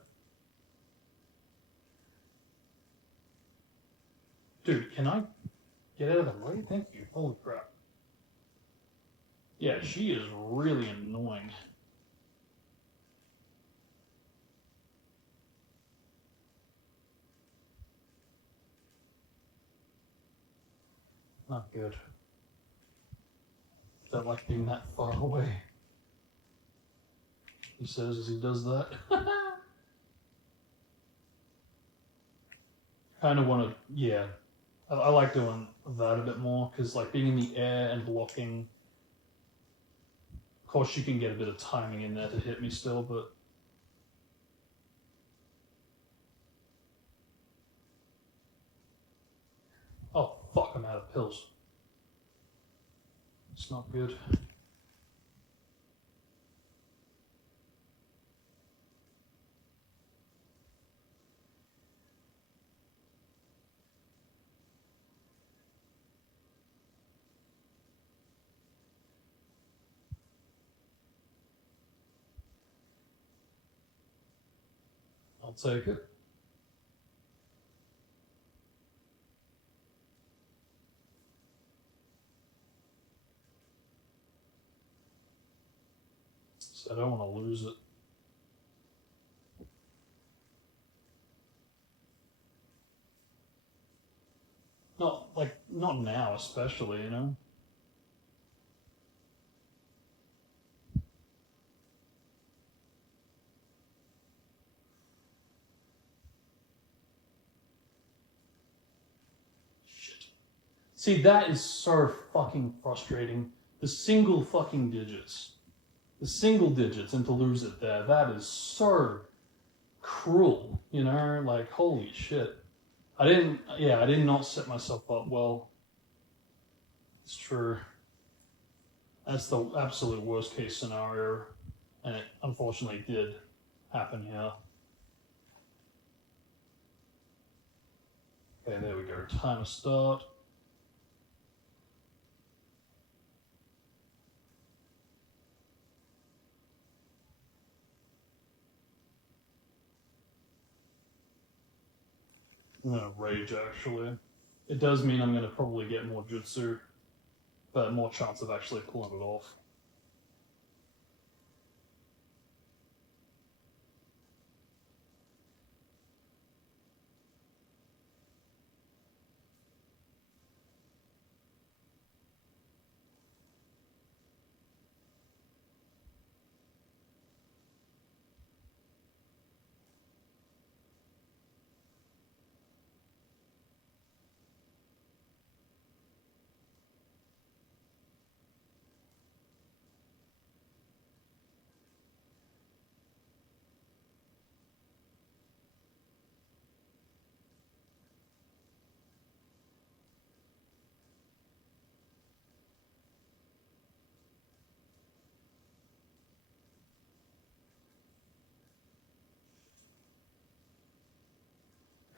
Dude, can I get out of the way? Thank you. Holy crap. Yeah, she is really annoying. Not good. Don't like being that far away. He says as he does that. Kind of want to, yeah. I like doing that a bit more, because like being in the air and blocking, of course you can get a bit of timing in there to hit me still, but oh fuck, I'm out of pills. It's not good. I'll take it. So I don't want to lose it. Not now especially, you know? Shit. See, that is so fucking frustrating. The single fucking digits. The single digits, and to lose it there, that is so cruel, you know? Like, holy shit. I did not set myself up well. It's true. That's the absolute worst case scenario, and it unfortunately did happen here. Okay, there we go. Timer start. I'm gonna rage actually. It does mean I'm gonna probably get more jutsu, but more chance of actually pulling it off.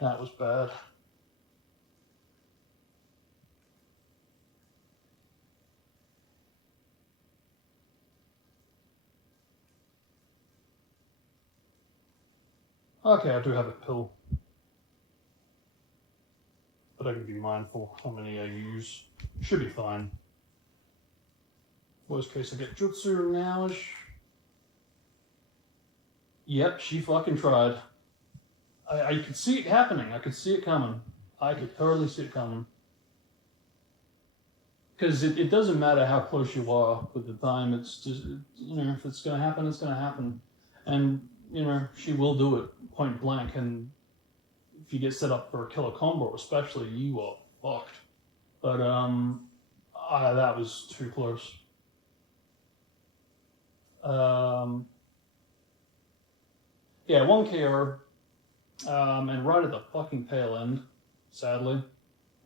That was bad. Okay, I do have a pill. But I can be mindful how many I use. Should be fine. Worst case, I get jutsu nowish. Yep, she fucking tried. I could see it happening. I could see it coming. I could totally see it coming. Because it doesn't matter how close you are with the time. It's just, you know, if it's going to happen, it's going to happen. And, you know, she will do it point blank. And if you get set up for a killer combo, especially, you are fucked. But, that was too close. Yeah, 1 KO. And right at the fucking tail end, sadly.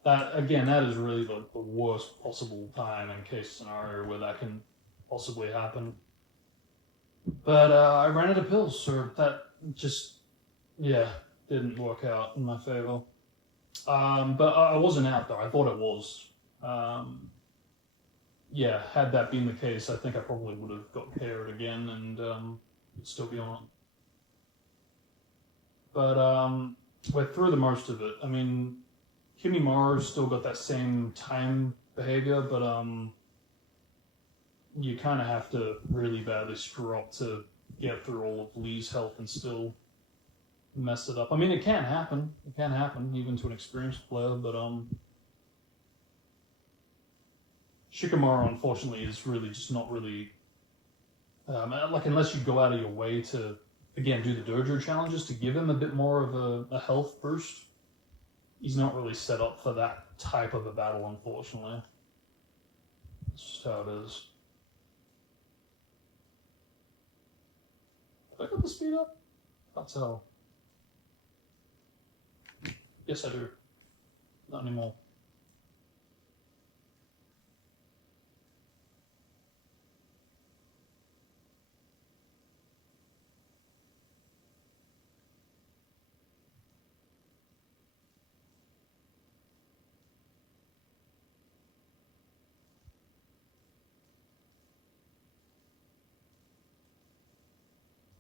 That, again, that is really the worst possible time and case scenario where that can possibly happen. But I ran out of pills, so that just, yeah, didn't work out in my favor. But I wasn't out though. I thought it was. Yeah, had that been the case, I think I probably would have got KO'd again and still be on it. But we're through the most of it. I mean, Kimimara's still got that same time behavior, but you kind of have to really badly screw up to get through all of Lee's health and still mess it up. I mean, it can happen. It can happen, even to an experienced player, but Shikamaru, unfortunately, is really just not really... like, unless you go out of your way to, again, do the dojo challenges to give him a bit more of a health boost, he's not really set up for that type of a battle, unfortunately. That's just how it is. Have I got the speed up? Can't tell. Yes, I do. Not anymore.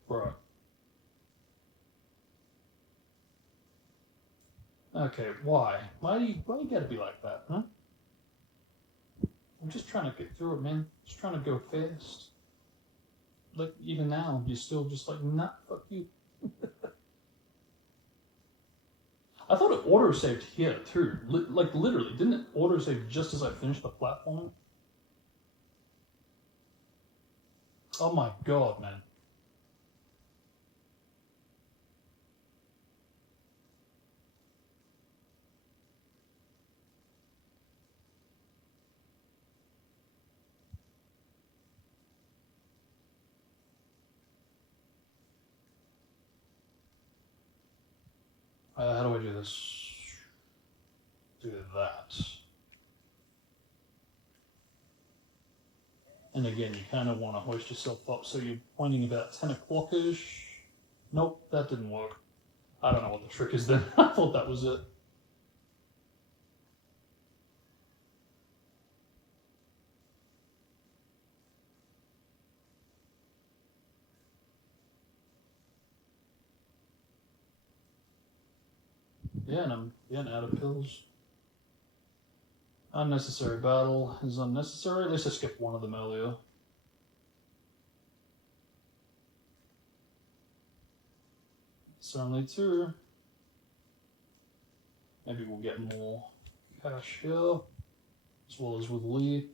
Right. Okay, why? Why do you gotta be like that, huh? I'm just trying to get through it, man. Just trying to go fast. Like, even now, you're still just like, nah, fuck you. I thought it auto-saved here, too. Like, literally, didn't it auto-save just as I finished the platform? Oh my god, man. How do I do this? Do that. And again, you kind of want to hoist yourself up so you're pointing about 10 o'clock-ish. Nope, that didn't work. I don't know what the trick is then. I thought that was it. Yeah, and I'm getting out of pills. Unnecessary battle is unnecessary. At least I skipped one of them earlier. It's only 2. Maybe we'll get more cash here, as well as with Lee.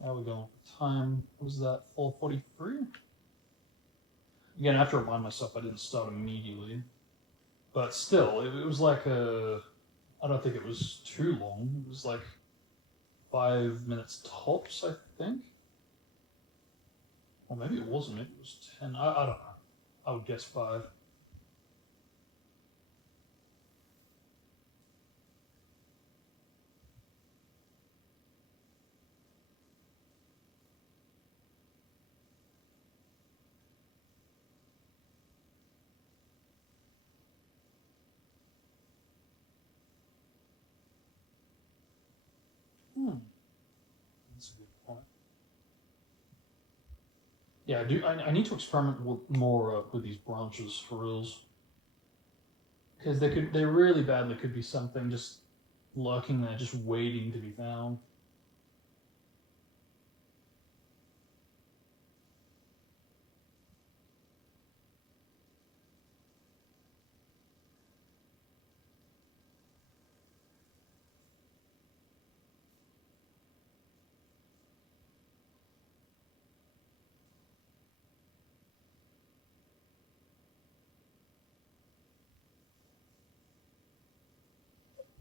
How are we going for time? What was that, 4:43? Again, I have to remind myself I didn't start immediately. But still, it was like I don't think it was too long. It was like 5 minutes tops, I think. Or maybe it wasn't. Maybe it was 10. I don't know. I would guess 5. That's a good point. Yeah, I need to experiment more with these branches for reals. Because they really badly could be something just lurking there, just waiting to be found.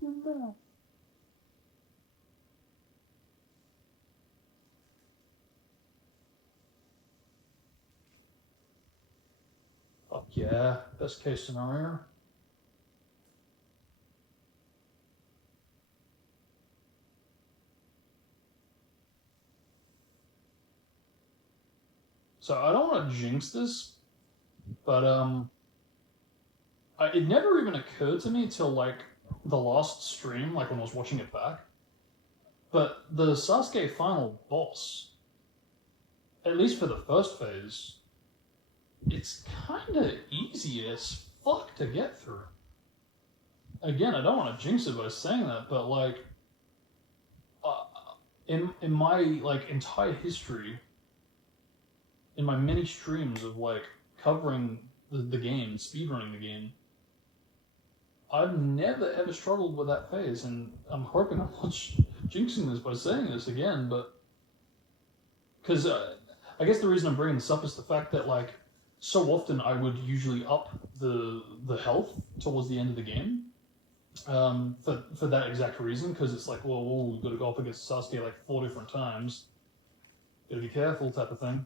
No. Fuck yeah, best case scenario. So I don't want to jinx this, but it never even occurred to me till like the last stream, like when I was watching it back. But the Sasuke final boss, at least for the first phase, it's kind of easy as fuck to get through. Again, I don't want to jinx it by saying that, but like, in my like entire history, in my many streams of like covering the game, speedrunning the game, I've never ever struggled with that phase, and I'm hoping I'm not jinxing this by saying this again, but because I guess the reason I'm bringing this up is the fact that like so often I would usually up the health towards the end of the game, for that exact reason, because it's like, well, we've got to go up against Sasuke like 4 different times, gotta be careful type of thing.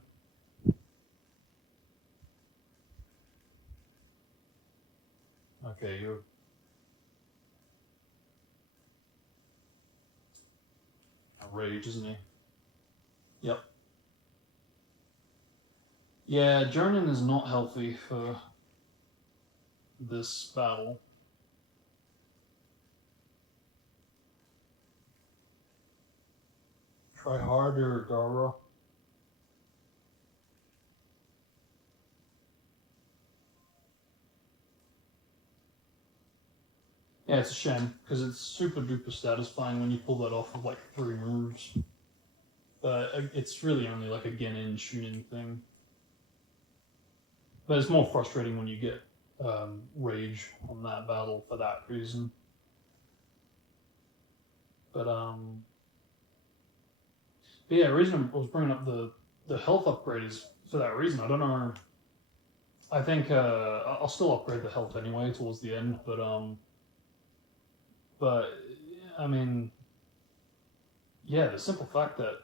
Okay, you're rage, isn't he? Yep. Yeah, Jonin is not healthy for this battle. Try harder, Gara. Yeah, it's a shame, because it's super duper satisfying when you pull that off with like 3 moves. But it's really only like a Genin shooting thing. But it's more frustrating when you get rage on that battle for that reason. But yeah, the reason I was bringing up the health upgrade is for that reason. I don't know. I think I'll still upgrade the health anyway towards the end, but I mean, yeah, the simple fact that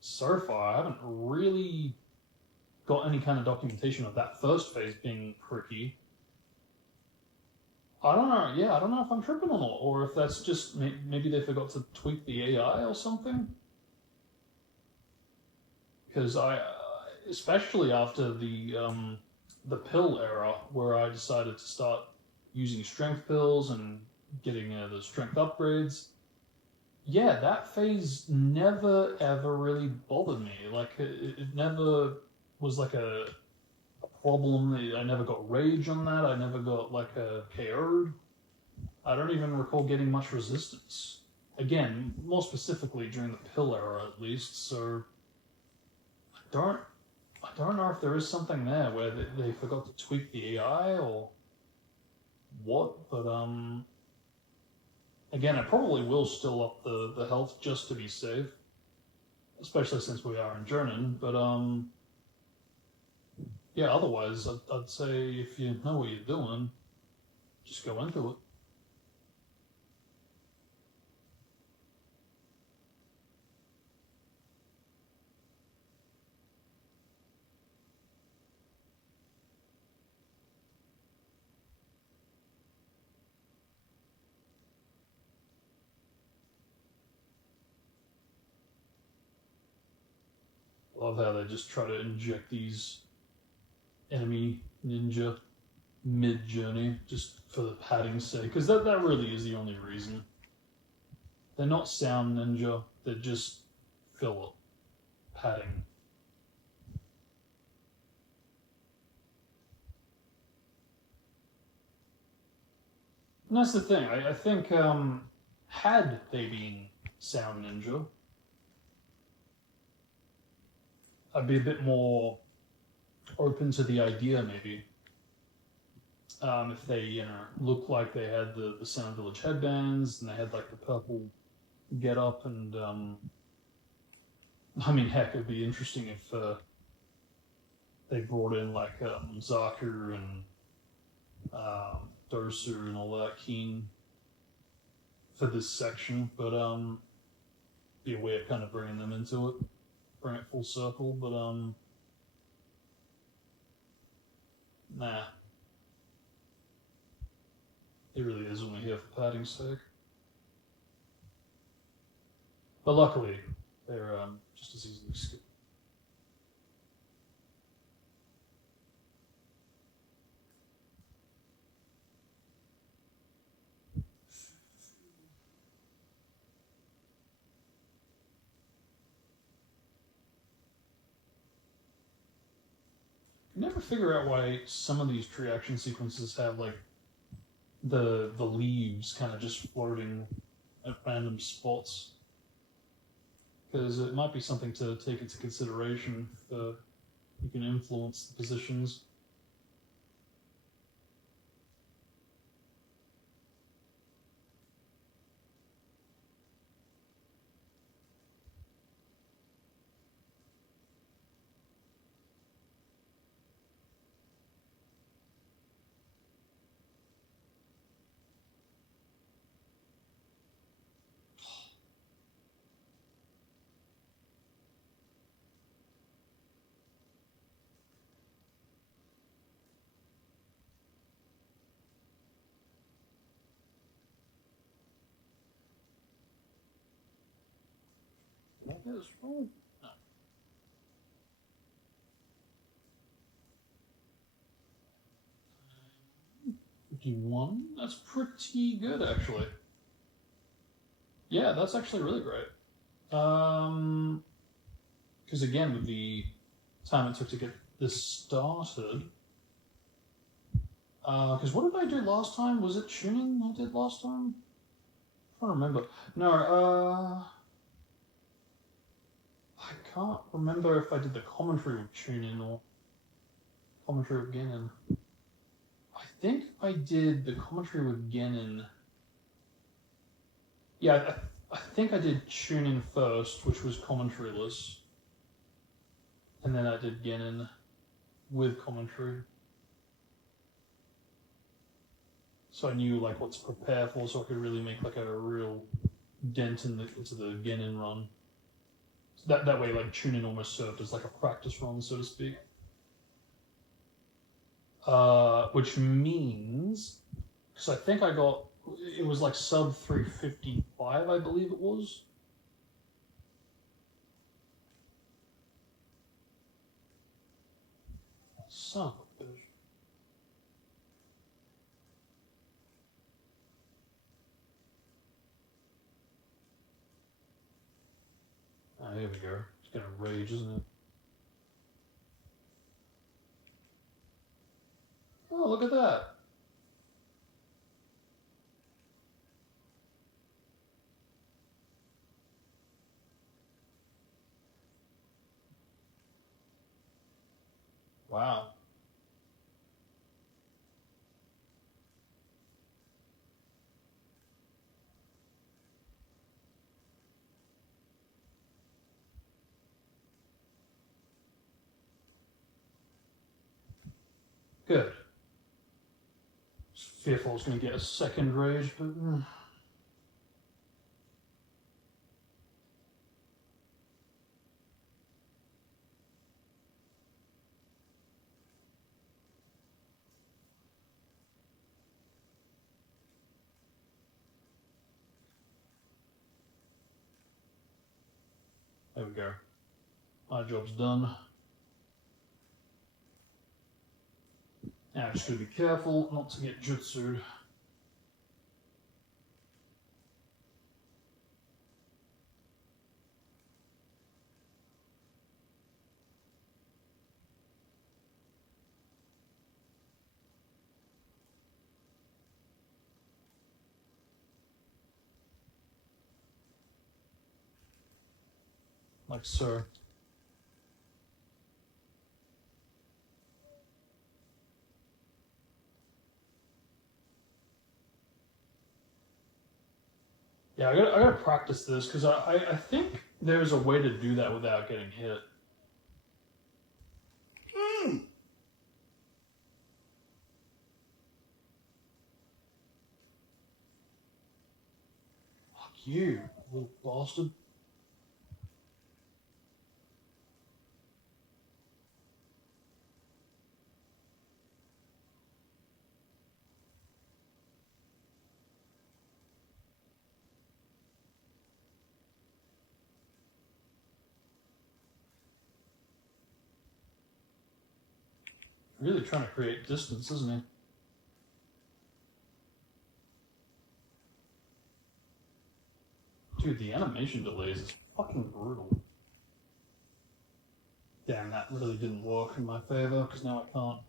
so far I haven't really got any kind of documentation of that first phase being tricky. I don't know. Yeah, I don't know if I'm tripping or not, or if that's just maybe they forgot to tweak the AI or something. Because especially after the pill era, where I decided to start using strength pills and getting the strength upgrades. Yeah, that phase never ever really bothered me. Like it never was like a problem. I never got rage on that. I never got like a KO'd. I don't even recall getting much resistance. Again, more specifically during the pill era, at least. So I don't know if there is something there where they forgot to tweak the AI or what. But again, I probably will still up the health just to be safe, especially since we are in Jonin. But yeah, otherwise, I'd say if you know what you're doing, just go into it. Love how they just try to inject these enemy ninja mid journey just for the padding's sake, because that really is the only reason. They're not sound ninja; they're just filler padding. And that's the thing. I think had they been sound ninja, I'd be a bit more open to the idea, maybe. If they, looked like they had the Sound Village headbands and they had like the purple get up, and I mean, heck, it'd be interesting if they brought in like Zaku and Dosu and all that, Keen. for this section, but be a way of kind of bringing them into it, bring it full circle. But nah, it really is only here for padding's sake. But luckily, they're just as easily skipped. I never figure out why some of these tree action sequences have like the leaves kind of just floating at random spots. Because it might be something to take into consideration if you can influence the positions. That is wrong. No. 51? That's pretty good, actually. Yeah, that's actually really great. Because again, with the time it took to get this started. Because what did I do last time? Was it tuning I did last time? I'm trying to remember. No, I can't remember if I did the commentary with tuning or commentary with Genin. I think I did the commentary with Genin. Yeah, I think I did tuning first, which was commentaryless. And then I did Genin with commentary. So I knew like what to prepare for, so I could really make like a real dent into the Genin run. So that way, like tuning almost served as like a practice run, so to speak. Which means, because I think I got, it was like sub 355, I believe it was. Son of a bitch. Ah, here we go. It's gonna rage, isn't it? Oh, look at that. Wow. Good. Fearful it's going to get a second rage, but... There we go. My job's done. Now I'm just going to be careful not to get jutsued. Like so. Yeah, I gotta practice this, because I think there's a way to do that without getting hit. you, little bastard. Really trying to create distance, isn't he? Dude, the animation delays is fucking brutal. Damn, that really didn't work in my favor, because now I can't.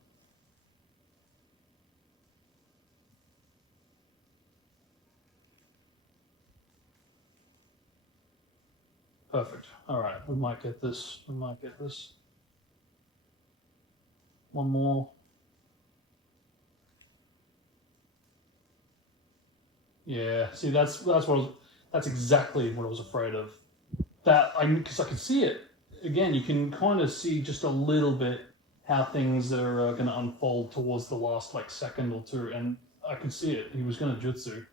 Perfect. Alright, we might get this. We might get this. One more. Yeah, see, that's exactly what I was afraid of. Because I could see it. Again, you can kind of see just a little bit how things are going to unfold towards the last like second or two, and I could see it. He was going to jutsu.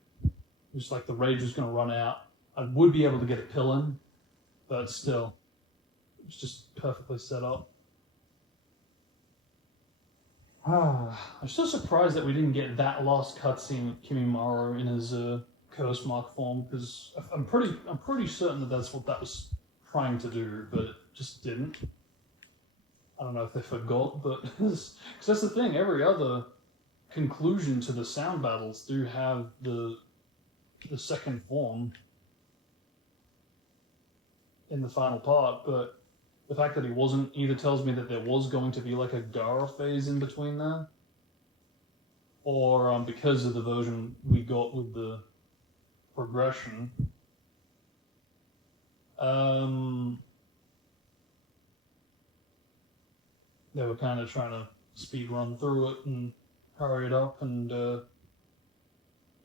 Just like the rage was going to run out. I would be able to get a pill in, but still, it's just perfectly set up. I'm still surprised that we didn't get that last cutscene with Kimimaro in his curse mark form, because I'm pretty certain that that's what that was trying to do, but it just didn't. I don't know if they forgot, but because that's the thing. Every other conclusion to the sound battles do have the second form in the final part, but the fact that he wasn't either tells me that there was going to be like a Gara phase in between there, or because of the version we got with the progression, they were kind of trying to speed run through it and hurry it up, and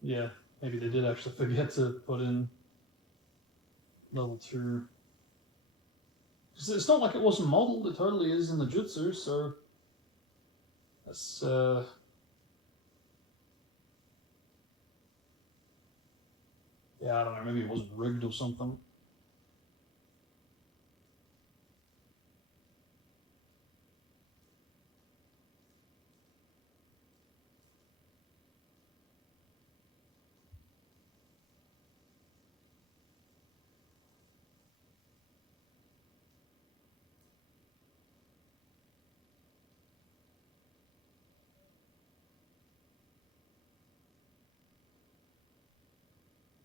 yeah, maybe they did actually forget to put in level 2. Because it's not like it wasn't modeled, it totally is in the jutsu, so that's yeah, I don't know, maybe it wasn't rigged or something.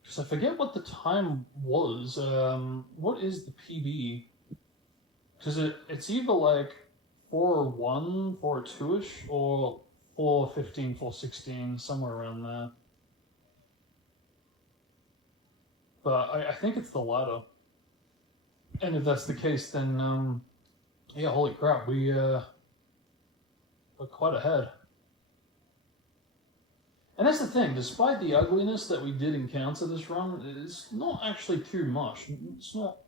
Because I forget what the time was. What is the PB? Because it's either like 4:01, 4:02ish, or 4:15, 4:16, somewhere around there. But I think it's the latter. And if that's the case, then yeah, holy crap, we're quite ahead. And that's the thing, despite the ugliness that we did encounter this run, it's not actually too much. It's not.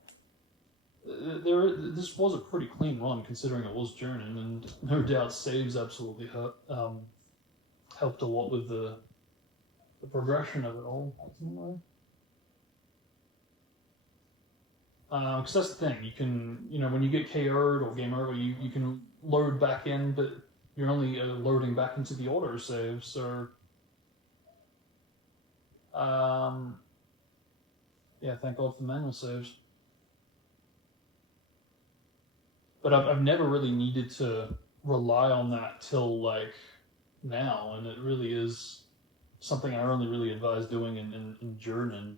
This was a pretty clean run considering it was Jonin, and no doubt saves absolutely helped a lot with the progression of it all, ultimately. Because that's the thing, you can, when you get KO'd or game over, you can load back in, but you're only loading back into the autosave, so yeah, thank God for manual saves. But I've never really needed to rely on that till like now, and it really is something I only really advise doing in Jonin.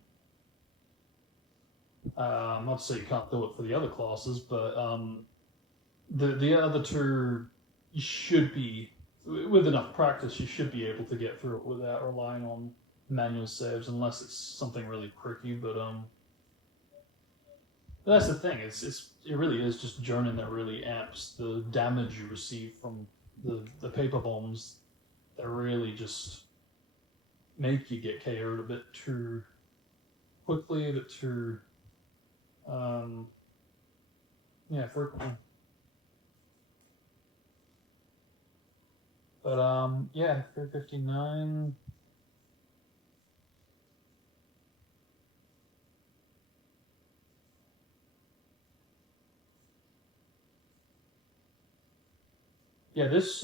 Not to say you can't do it for the other classes, but the other two, you should be, with enough practice, you should be able to get through it without relying on manual saves, unless it's something really tricky. But that's the thing. It really is just Jonin that really amps the damage you receive from the paper bombs. That really just make you get KO'd a bit too quickly, a bit too yeah, frequently. But yeah, 359. Yeah, this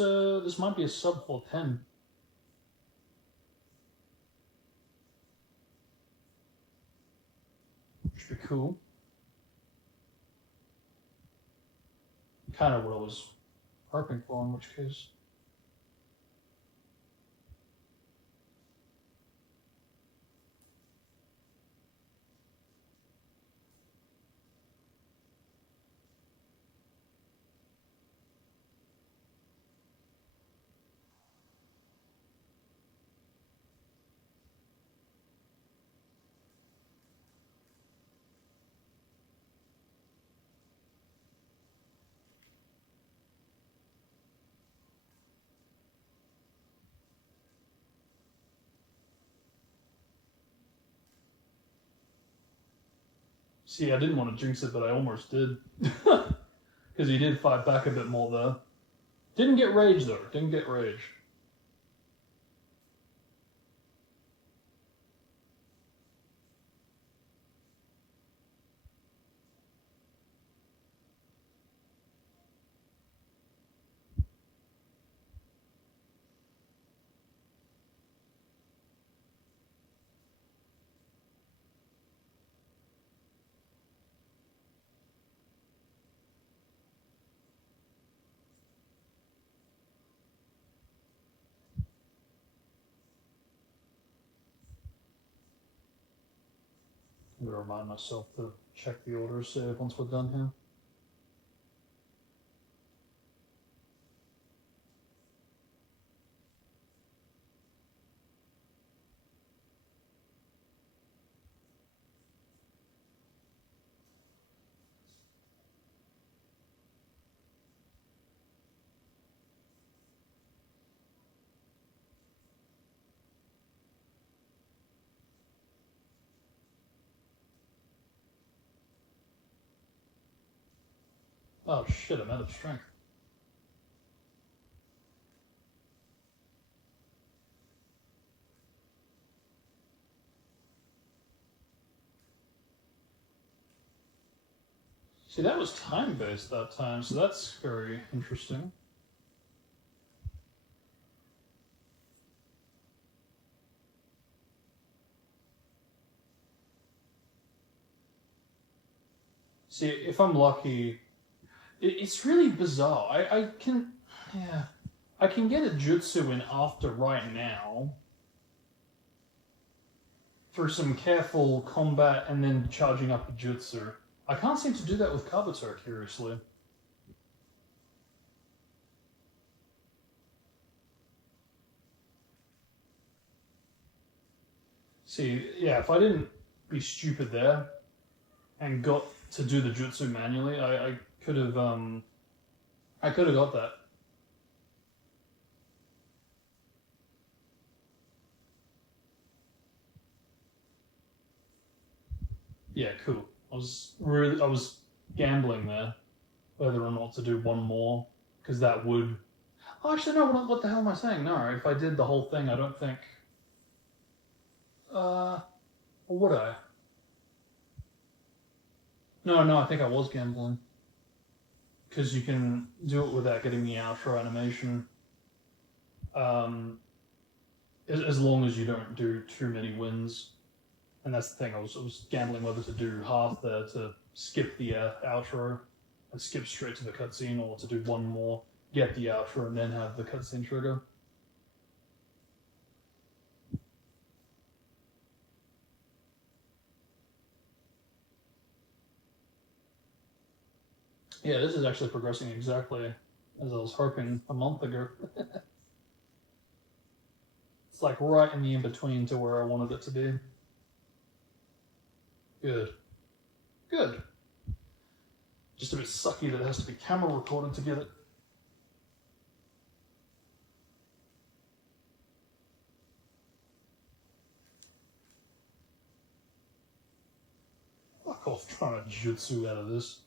might be a sub 410. Should be cool. Kind of what I was hoping for, in which case. See, I didn't want to jinx it, but I almost did. Because he did fight back a bit more there. Didn't get rage, though. Didn't get rage. I'm going to remind myself to check the order save once we're done here. Oh shit, I'm out of strength. See, that was time-based that time, so that's very interesting. See, if I'm lucky, it's really bizarre. I can, yeah, I can get a jutsu in after right now through some careful combat and then charging up a jutsu. I can't seem to do that with Kabuto, curiously. See, yeah, if I didn't be stupid there and got to do the jutsu manually, I could have got that. Yeah, cool. I was gambling there whether or not to do one more because that would. Oh, actually, no. What the hell am I saying? No, if I did the whole thing, I don't think. Or would I? No. I think I was gambling because you can do it without getting the outro animation. As long as you don't do too many wins. And that's the thing, I was gambling whether to do half there to skip the outro and skip straight to the cutscene, or to do one more, get the outro, and then have the cutscene trigger. Yeah, this is actually progressing exactly as I was hoping a month ago. It's like right in the in-between to where I wanted it to be. Good. Good. Just a bit sucky that it has to be camera recorded to get it. Fuck off trying to jutsu out of this.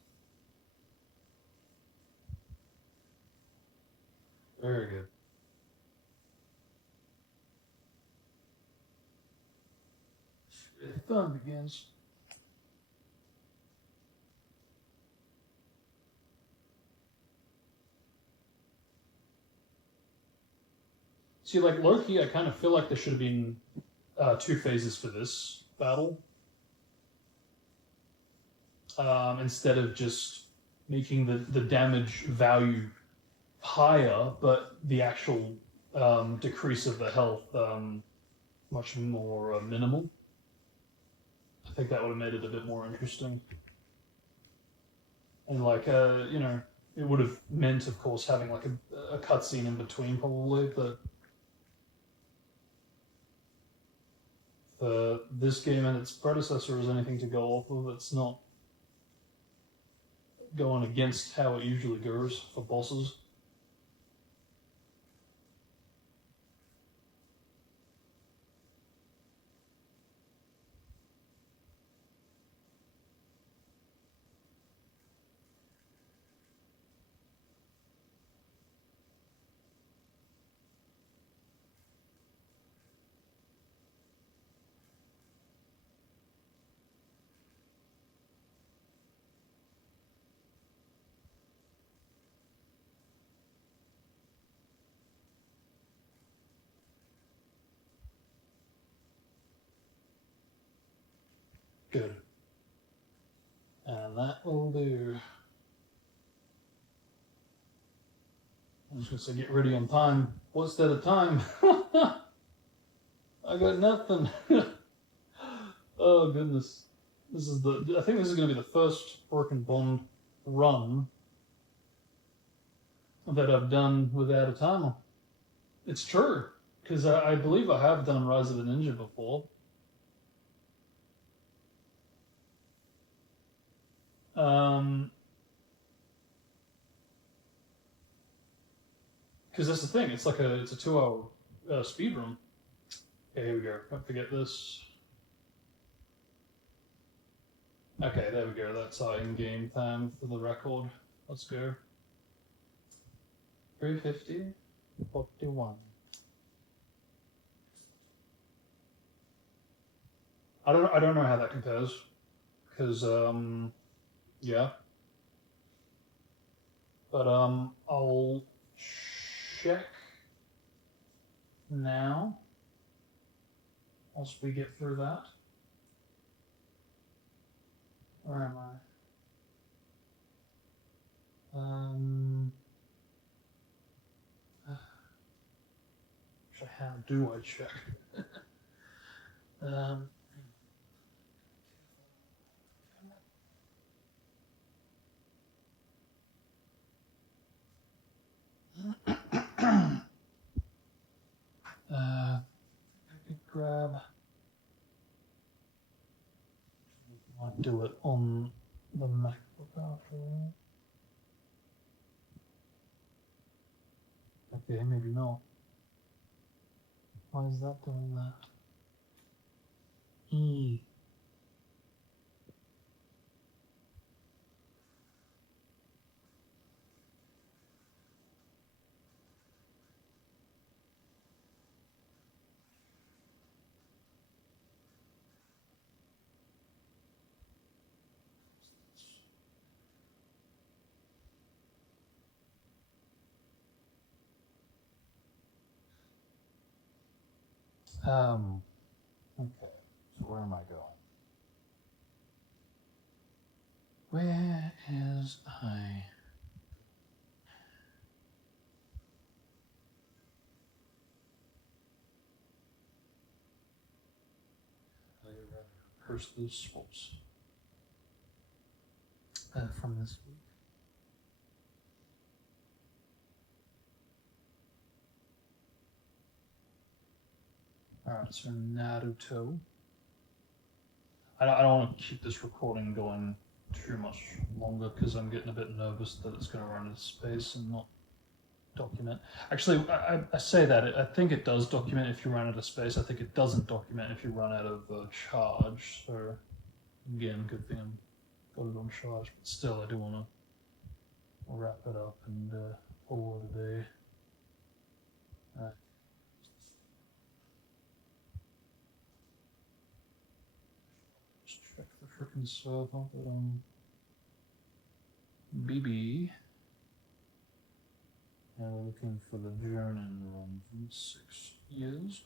Very good. Fun begins. See, like Loki, I kind of feel like there should have been 2 phases for this battle. Instead of just making the damage value higher, but the actual decrease of the health much more minimal. I think that would have made it a bit more interesting. And like, you know, it would have meant, of course, having like a cutscene in between probably, but for this game and its predecessor is anything to go off of, it's not going against how it usually goes for bosses. Good. And that will do. I'm just gonna say get ready on time. What's that of time? I got nothing. Oh goodness. This is I think this is gonna be the first Broken Bond run that I've done without a timer. It's true. Because I believe I have done Rise of the Ninja before. Because that's the thing. It's like it's a 2-hour speed run. Okay, here we go. Don't forget this. Okay, there we go. That's our in-game time for the record. Let's go. 350:41. I don't know how that compares. Because yeah. But I'll check now once we get through that. Where am I? Actually, how do I check? Grab. I might do it on the MacBook after all. Okay, maybe not. Why is that doing that? E. Okay, so where am I going? Where is I? Curse those swaps from this week. Alright, so Naruto. I don't want to keep this recording going too much longer because I'm getting a bit nervous that it's going to run out of space and not document. Actually, I say that. I think it does document if you run out of space. I think it doesn't document if you run out of charge. So, again, good thing I'm got it on charge. But still, I do want to wrap it up and call it a day. Check the frickin' server, but BB Yeah, we're looking for the Jonin run from 6 years.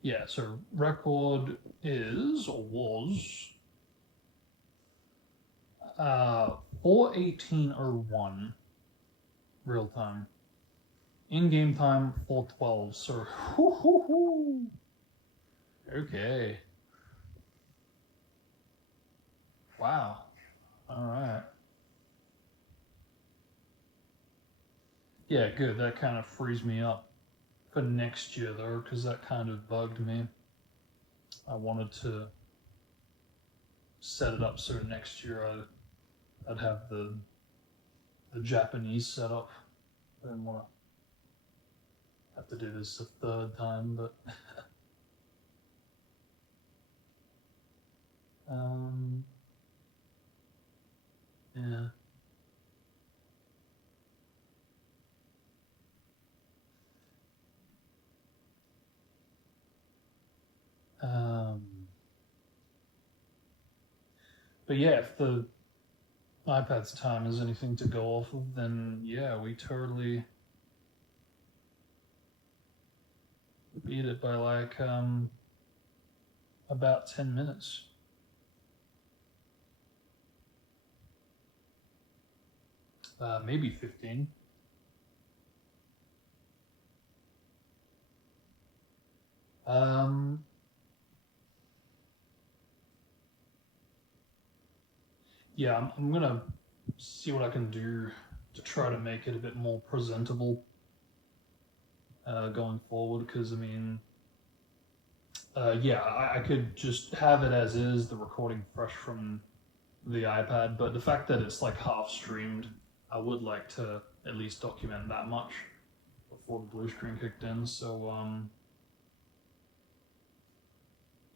Yeah, so record is, or was, 4:18:01 real time. In-game time 4:12. So, okay. Wow. All right. Yeah, good. That kind of frees me up for next year though, because that kind of bugged me. I wanted to set it up so next year I'd have the Japanese setup. I didn't want to have to do this a third time, but yeah. But yeah, if the iPad's time is anything to go off of, then yeah, we totally beat it by like about 10 minutes. Maybe 15. Yeah, I'm gonna see what I can do to try to make it a bit more presentable going forward. Because I mean, yeah, I could just have it as is, the recording fresh from the iPad. But the fact that it's like half streamed, I would like to at least document that much before the blue screen kicked in. So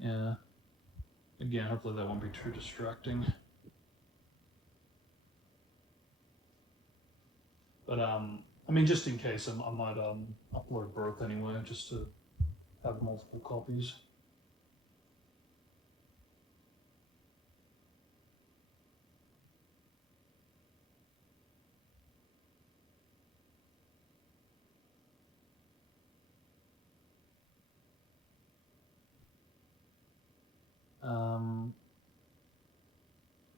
yeah. Again, hopefully that won't be too distracting. But I mean, just in case, I might upload both anyway, just to have multiple copies.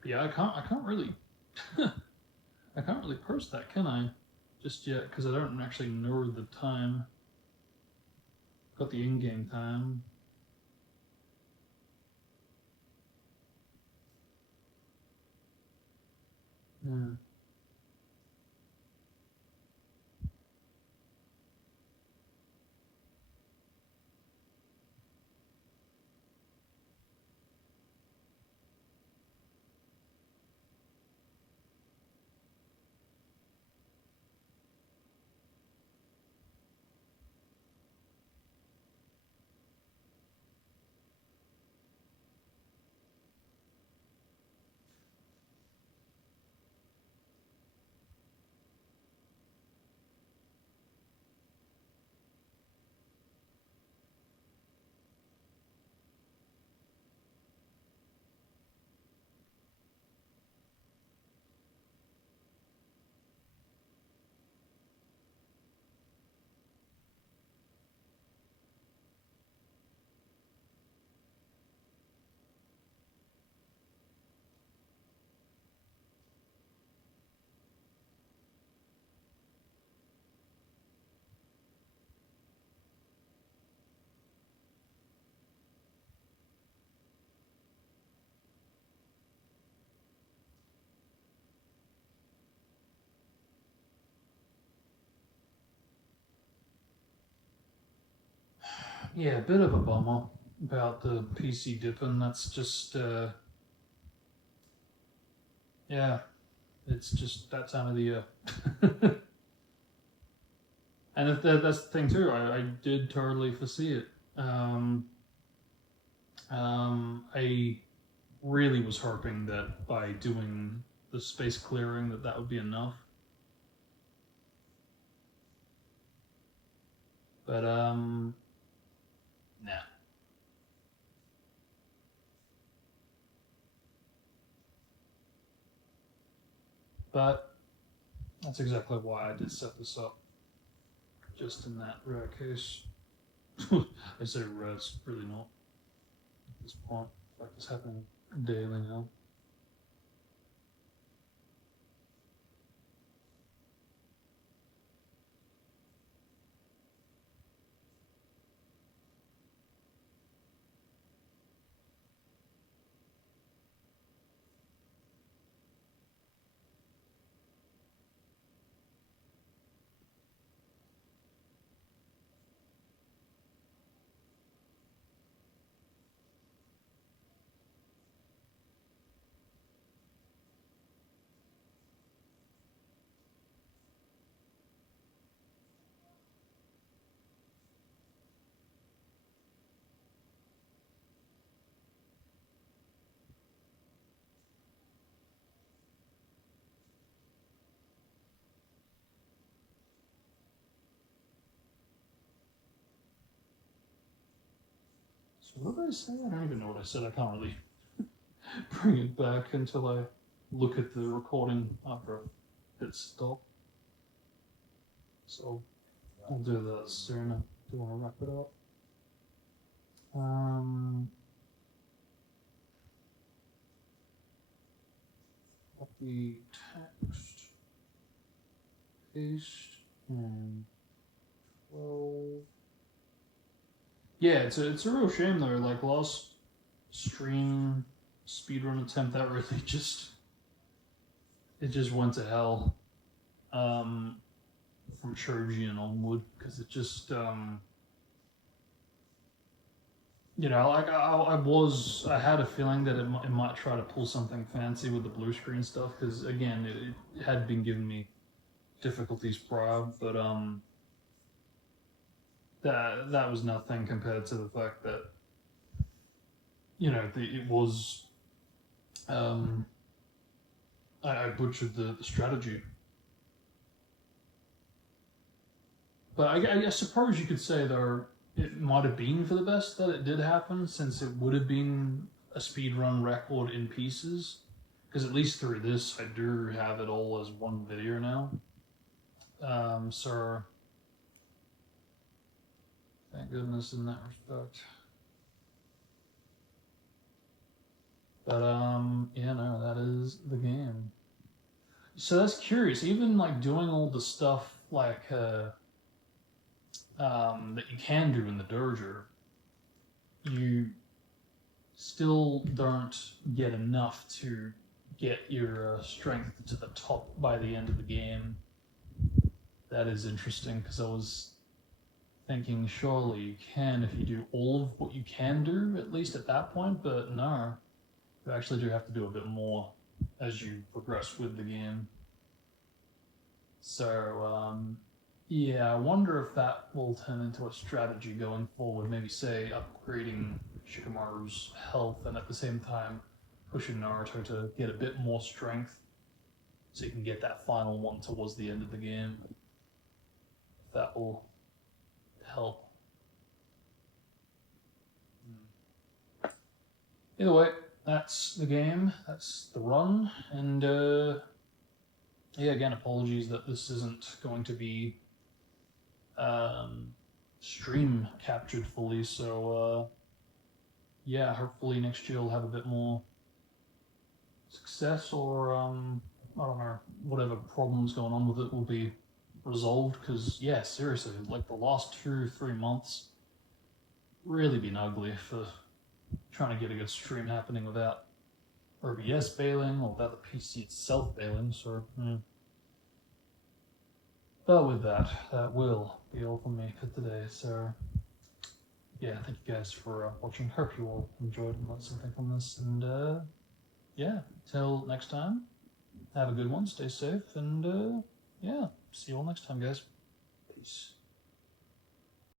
Yeah, I can't really, I can't really post that, can I? Just yet, because I don't actually know the time. Got the in-game time. Yeah. Yeah, a bit of a bummer about the PC dipping. That's just, yeah, it's just that time of the year. And if that's the thing too, I did totally foresee it. I really was hoping that by doing the space clearing that would be enough. But nah. But that's exactly why I did set this up. Just in that rare case. I say rare, it's really not at this point. Like it's happening daily now. So what did I say? I don't even know what I said. I can't really bring it back until I look at the recording after I hit stop. So I'll do that soon. I do want to wrap it up. Copy text, paste, and 12. Yeah, it's a real shame though. Like last stream speedrun attempt, that really just went to hell. From Shoji and onward, because it just like I had a feeling that it might try to pull something fancy with the blue screen stuff, because again it had been giving me difficulties prior, but that was nothing compared to the fact that it was I butchered the strategy. But I suppose you could say though it might have been for the best that it did happen, since it would have been a speedrun record in pieces. Because at least through this, I do have it all as one video now. So thank goodness in that respect. But yeah, no, that is the game. So that's curious. Even like doing all the stuff like that you can do in the dojo, you still don't get enough to get your strength to the top by the end of the game. That is interesting, because I was thinking surely you can if you do all of what you can do, at least at that point, but no. You actually do have to do a bit more as you progress with the game. So, yeah, I wonder if that will turn into a strategy going forward. Maybe say upgrading Shikamaru's health and at the same time pushing Naruto to get a bit more strength so you can get that final one towards the end of the game. That will help. Either way, that's the game, that's the run, and yeah, again, apologies that this isn't going to be stream captured fully, so yeah, hopefully next year we'll have a bit more success, or I don't know, whatever problems going on with it will be resolved, because yeah, seriously, like the last 2-3 months really been ugly for trying to get a good stream happening without OBS bailing or without the PC itself bailing, so but with that will be all from me for today. So yeah, thank you guys for watching. Hope you all enjoyed and learned something from this, and yeah, till next time, have a good one, stay safe, and yeah, see you all next time, guys. Peace.